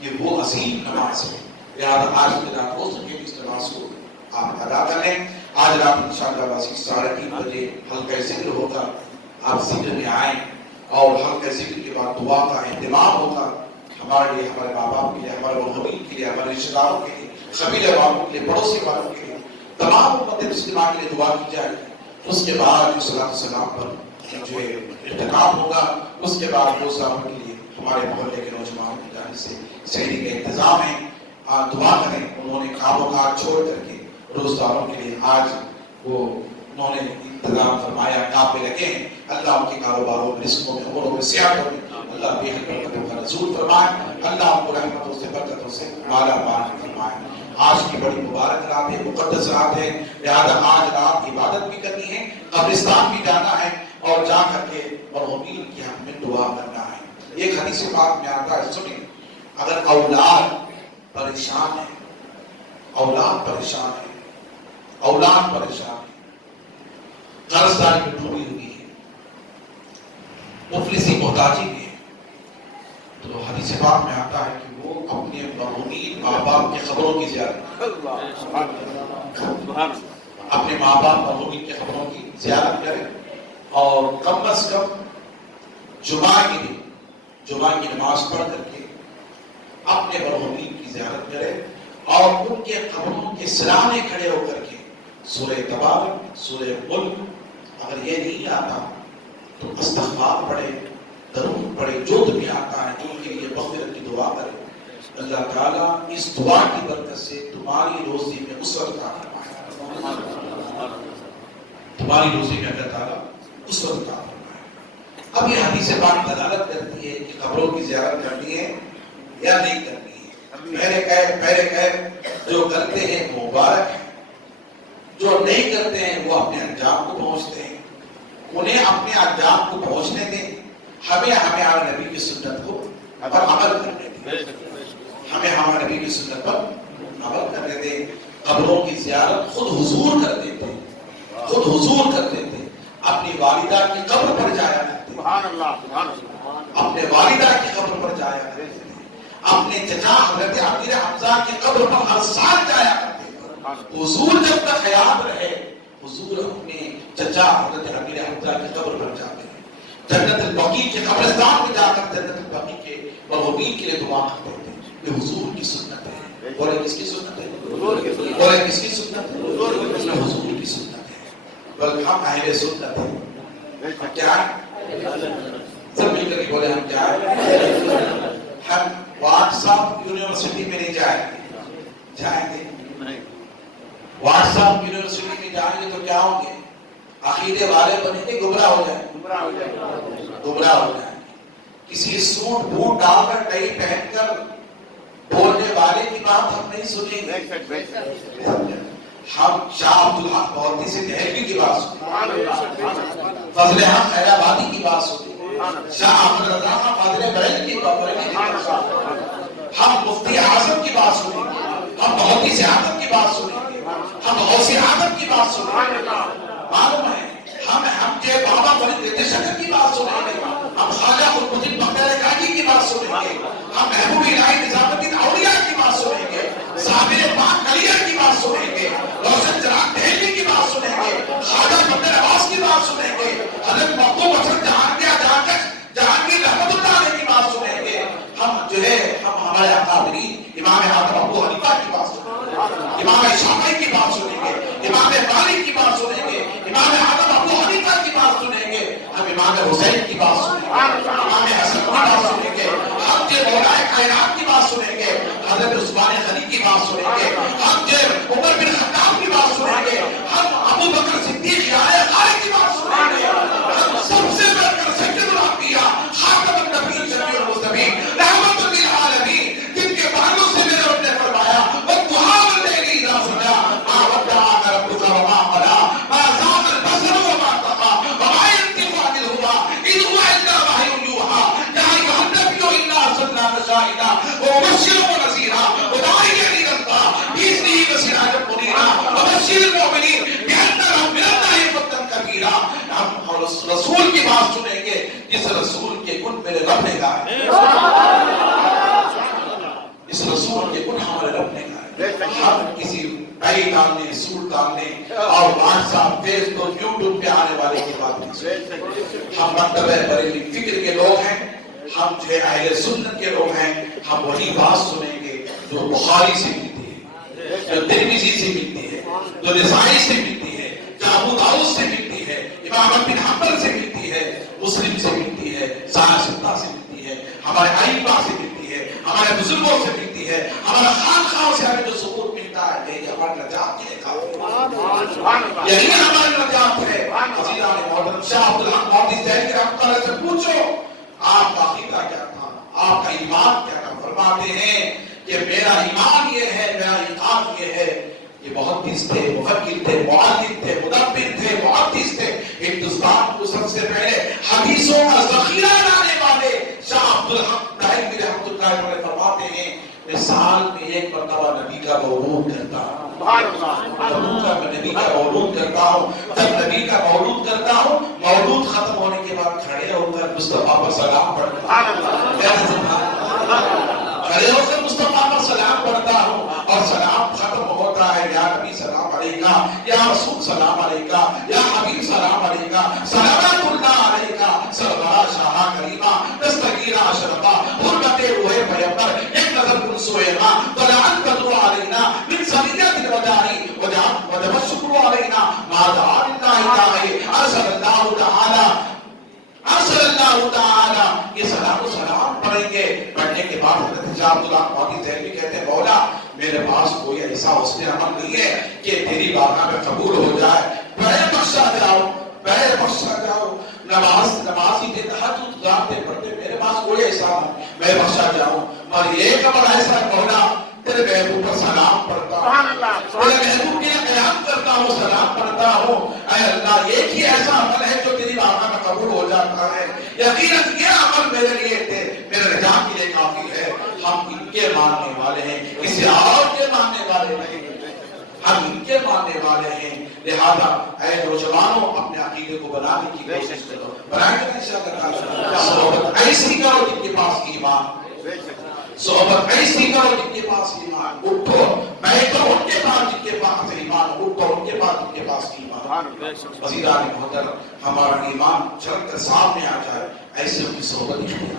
یہ وہ عظیم نماز ہے. لہٰذا آج کی رات ہو سکے اس نماز کو آپ ادا کر لیں. آج رات انشاءاللہ 3:30 بجے حلقہ ذکر ہوگا. آپ ذکر میں آئیں اور حلقہ ذکر کے بعد دعا کا اہتمام ہوگا. ہمارے لیے, ہمارے ماں باپ کے لیے, ہمارے مرحومین کے لیے, ہمارے رشتہ داروں کے لیے, قبیلے والوں کے لیے, پڑوسی والوں کے لیے, تمام امت مسلمہ کے لیے دعا کی جائے. اس کے بعد جو صلاۃ السلام پر جو اہتمام ہوگا اس کے بعد وہ صاحب کے لیے ہمارے محلے کے نوجوانوں کی جانب سے سحری کا انتظام ہے. آپ دعا کریں. انہوں نے کاموں کاج چھوڑ کر کے روزداروں کے لیے آج وہ انہوں نے انتظام فرمایا, کام پہ لگے ہیں. اللہ ان کے کاروباروں میں, رزقوں میں, عمروں میں, صحتوں میں اللہ بے حد برکتوں کا نزول فرمائے. اللہ ان کو رحمتوں سے, برکتوں سے مالا مال فرمائے. آج کی بڑی مبارک رات ہے, مقدس رات ہے. لہٰذا آج رات عبادت بھی کرنی ہے, قبرستان بھی جانا ہے اور جا کر کے مرحومین کی حق میں دعا کرنا ہے. ایک حدیث پاک میں آتا ہے, سنیں, اگر اولاد پریشان ہے, اولاد پریشان ہے, اولاد پریشان ہے, قرضداری میں ڈوبی ہوئی ہے, مفلسی محتاجی میں ہے, تو حدیث پاک میں آتا ہے کہ وہ اپنے مرحومین ماں باپ کے قبروں کی زیارت, اپنے ماں باپ مرحومین کے قبروں کی زیارت کرے اور کم از کم جمعہ کے دن جمعہ کی نماز پڑھ کر کے اپنے مرحومین کی زیارت کرے اور ان کے قبروں کے سرانے کھڑے ہو کر کے سورہ تبارک, سورہ ملک, اگر یہ نہیں آتا تو استغفار پڑھے, درود پڑھے, جو تمہیں آتا ہے ان کے لیے مغفرت کی دعا کرے. اللہ تعالیٰ اس دعا کی برکت سے تمہاری روزی میں اسوت عطا فرمائے. تمہاری روزی میں اللہ تعالیٰ اسوت عطا فرمائے. اب یہ حدیث پاک دلالت کرتی ہے کہ قبروں کی زیارت کرنی ہے یا نہیں کرنی ہے. پہلے کہے جو کرتے ہیں مبارک ہیں, جو نہیں کرتے ہیں وہ اپنے انجام کو پہنچتے ہیں. انہیں اپنے انجام کو پہنچنے دیں. ہمیں ہمارے نبی کی سنت کو پر عمل کرنے دیں. ہمیں ہمارے نبی کی سنت پر عمل کرنے دیں. قبروں کی زیارت خود حضور کرتے تھے, خود حضور کرتے تھے. اپنی والدہ کی قبر پر جایا کرتے تھے, اپنے والدہ کی قبر پر جایا کرتے تھے. اپنے چچا حضرت امیر حمزہ کی قبر پر ہر سال جایا کرتے تھے. حضور جب تک حیات رہے حضور اپنے چچا حضرت امیر حمزہ کی قبر پر جاتے ہیں. جنت البقیع کے قبرستان میں جا کر جنت البقیع کے مرحومین کے لیے دعا کرتے تھے. یہ حضور کی سنت ہے. بولے کس کی سنت ہے؟ بولے کس کی سنت ہے؟ حضور کی سنت ہے. بلکہ ہم اہل سنت ہیں. ہم کیا ہیں؟ سب مل کر بولے ہم کیا ہیں؟ ہم واٹس ایپ یونیورسٹی میں نہیں جائیں گے. واٹس ایپ یونیورسٹی میں جائیں گے تو کیا ہوں گے؟ عقیدے والے بنیں گے, گمراہ ہو جائیں. کسی سوٹ بوٹ ڈال کر ٹائی پہن کر بولنے والے کی بات ہم نہیں سنیں گے. ہم شاہ عبدالحق بہتی سے دہلوی کی بات سنیں گے, فضل حق خیر آبادی کی بات سنیں گے, شاہ احمد رضا خان فاضل بریلوی کی بات سنیں گے, ہم مفتی اعظم کی بات سنیں گے, ہم بہتی سے اعظم کی بات سنیں گے, ہم غوث اعظم کی بات سنیں گے. معلوم ہے ہم کے بابا فرید شکر کی بات سنیں گے، ہم خواجہ قطب بختیار کاکی کی بات سنیں گے، ہم محبوب الہی نظام الدین اولیاء کی بات سنیں گے، صابر پاک کلیہ کی بات سنیں گے، روشن چراغ دہلوی کی بات سنیں گے، خواجہ بندر عباس کی بات سنیں گے، حضرت محبوب حسن جہانگیر رحمت اللہ علیہ کی بات سنیں گے، ہم جو ہے ہمارے اکابرین امام اعظم ابو حنیفہ کی بات سنیں گے، امام شافعی کی بات سنیں گے، امام مالک کی بات سنیں گے، امام اعظم ابو حنیفہ کی بات سنیں گے، ہم امام حسین کی بات سنیں گے، امام حسن کی بات سنیں گے، ہم جو مولا کائنات کی بات سنیں گے، حضرت عثمان غنی کی بات سنیں گے، ہم جو عمر بن خطاب کی بات سنیں گے، ہم ابو بکر صدیق یار غالب کی بات سنیں گے، ہم سب سے بڑھ کر سید الانبیاء خاتم النبیین شفیع المرسلین رحمت للعالمین جن کے بانوں سے میرے رب نے فرمایا والضحیٰ واللیل اذا سجی ما ودعک ربک وما قلی ما زاغ البصر وما طغی وما ينطق عن الهوى ان هو الا وحی یوحی یا ایھا النبی انا ارسلناک شاہدا ومبشرا ونذیرا وداعیا الی اللہ باذنہ وسراجا منیرا وبشر المؤمنین بان لهم من اللہ فضلا کبیرا۔ ہم رسول کی بات سنیں گے جس رسول کے گن میرے رب نے گائے، اس رسول کے گن ہمارے رب نے گائے، ہم کسی ٹائی ڈالنے سوٹ ڈالنے اور واٹس ایپ فیس بک یوٹیوب پہ آنے والے کی بات نہیں سنیں، ہم مکتبہ بریلوی فکر کے لوگ ہیں، ہم جو ہے اہل سنت کے لوگ ہیں، ہم وہی بات سنیں گے جو بخاری سے ملتی ہے، جو ترمذی سے ملتی ہے، جو نسائی سے ملتی ہے، جو ابو داؤد سے ملتی ہے، امام بن حنبل سے ملتی ہے، مسلم سے ملتی ہے، صحیح ستہ سے ملتی ہے، ہمارے ائمہ سے ملتی ہے، ہمارے بزرگوں سے ملتی ہے، ہمارا خانقاہوں سے ہمیں جو ثبوت ملتا ہے یہی ہماری نجات کے لیے کافی ہے، یہی ہماری نجات ہے۔ عزیزان محترم شاہ عبدالحق محدث دہلوی رحمۃ اللہ سے پوچھو آپ کا عقیدہ کیا تھا، آپ کا ایمان کیا تھا؟ فرماتے ہیں کہ میرا ایمان یہ ہے، میرا ایمان یہ ہے، یہ محدث تھے، مفکر تھے، معلم تھے، مدبر تھے، محدث تھے، ہندوستان کو سب سے پہلے حدیثوں کا ذخیرہ لانے والے شاہ عبدالحق دہلوی رحمۃ اللہ علیہ فرماتے ہیں کہ سال میں ایک مرتبہ نبی کا مولود کرتا ہوں، نبی کا مولود کرتا ہوں، جب نبی کا مولود کرتا ہوں مولود ختم ہونے کے بعد کھڑے ہو کر مصطفیٰ پر سلام پڑھتا ہوں، کھڑے ہو کر مصطفیٰ پر سلام پڑھتا ہوں اور سلام ختم ہوتا ہے یا نبی سلام علیکہ، یا رسول سلام علیکہ، یا حبیب سلام علیکہ، صلوات اللہ علیکہ، سرورہ شاہ کریمہ دستگیرہ اشرفہ حرمت روح پیغمبر ایک نظر کن سویما طلعت بدر علینا من سمیت الوداعی وجب الشکر علینا ما دعا للہ تعالی ارسل اللہ تعالی یہ سلام پڑھیں گے۔ پڑھنے کے بعد حضرت شاہ عبدالحق محدث دہلوی کہتے ہیں مولا میرے پاس کوئی ایسا حسن عمل نہیں ہے کہ تیری بارگاہ میں قبول ہو جائے، بغیر بخشا جاؤ، نمازی کے تہجد راتیں پڑھتے میرے پاس کوئی ایسا ہوں میں بخشا جاؤں، اور ایک عمل ایسا مولا تیرے محبوب پر سلام پڑھتا ہوں، تیرے محبوب کے لیے قیام کرتا ہوں، سلام پڑھتا ہوں، اے اللہ ایک ہی ایسا عمل ہے جو تیری بارگاہ میں قبول ہو جاتا ہے، یقیناً یہ عمل میرے لیے میرے نجات کے لیے کافی ہے۔ ہم ان کے ماننے والے ہیں، کسی اور کے ماننے والے نہیں، ہم ان کے ماننے والے ہیں، لہذا اے نوجوانوں اپنے عقیدے کو بنانے کی کوشش کرو، بنائیں گے انشاءاللہ، صحبت ایسی کرو جن کے پاس ایمان، صحبت ایسی کرو جن کے پاس ایمان، اٹھو بیٹھو ان کے پاس جن کے پاس ایمان، اٹھو ان کے پاس جن کے پاس ایمان۔ وزیران محترم ہمارا ایمان چل کر سامنے آ جائے ایسے ان کی صحبت اختیار۔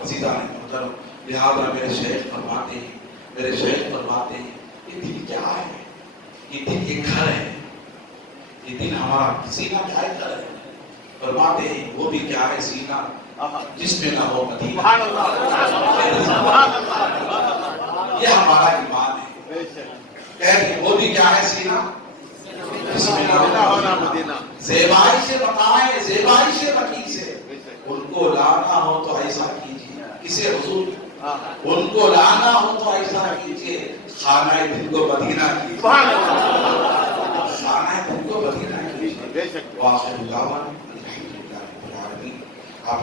وزیران محترم لہذا میرے شیخ فرماتے ہیں یہ دل کیا ہے، یہ دل ایک گھر ہے، یہ دل ہمارا سینہ کیا ہے گھر ہے، فرماتے ہیں وہ بھی کیا ہے سینہ جس میں نہ ہو مدینہ، یہ ہمارا ایمان ہے، کہتے ہیں وہ بھی کیا ہے سینہ جس میں نہ ہو مدینہ، زیبائی سے بتائیں زیبائی سے بکی سے، ان کو لانا ہو تو ایسا کیجیے، کسے حضور ان کو لانا ہو تو ایسا کیجیے، خانہ دل کو مدینہ کیجیے، خانہ دل کو مدینہ کیجیے۔ واخر دعوانا الحمدللہ رب العالمین۔ آپ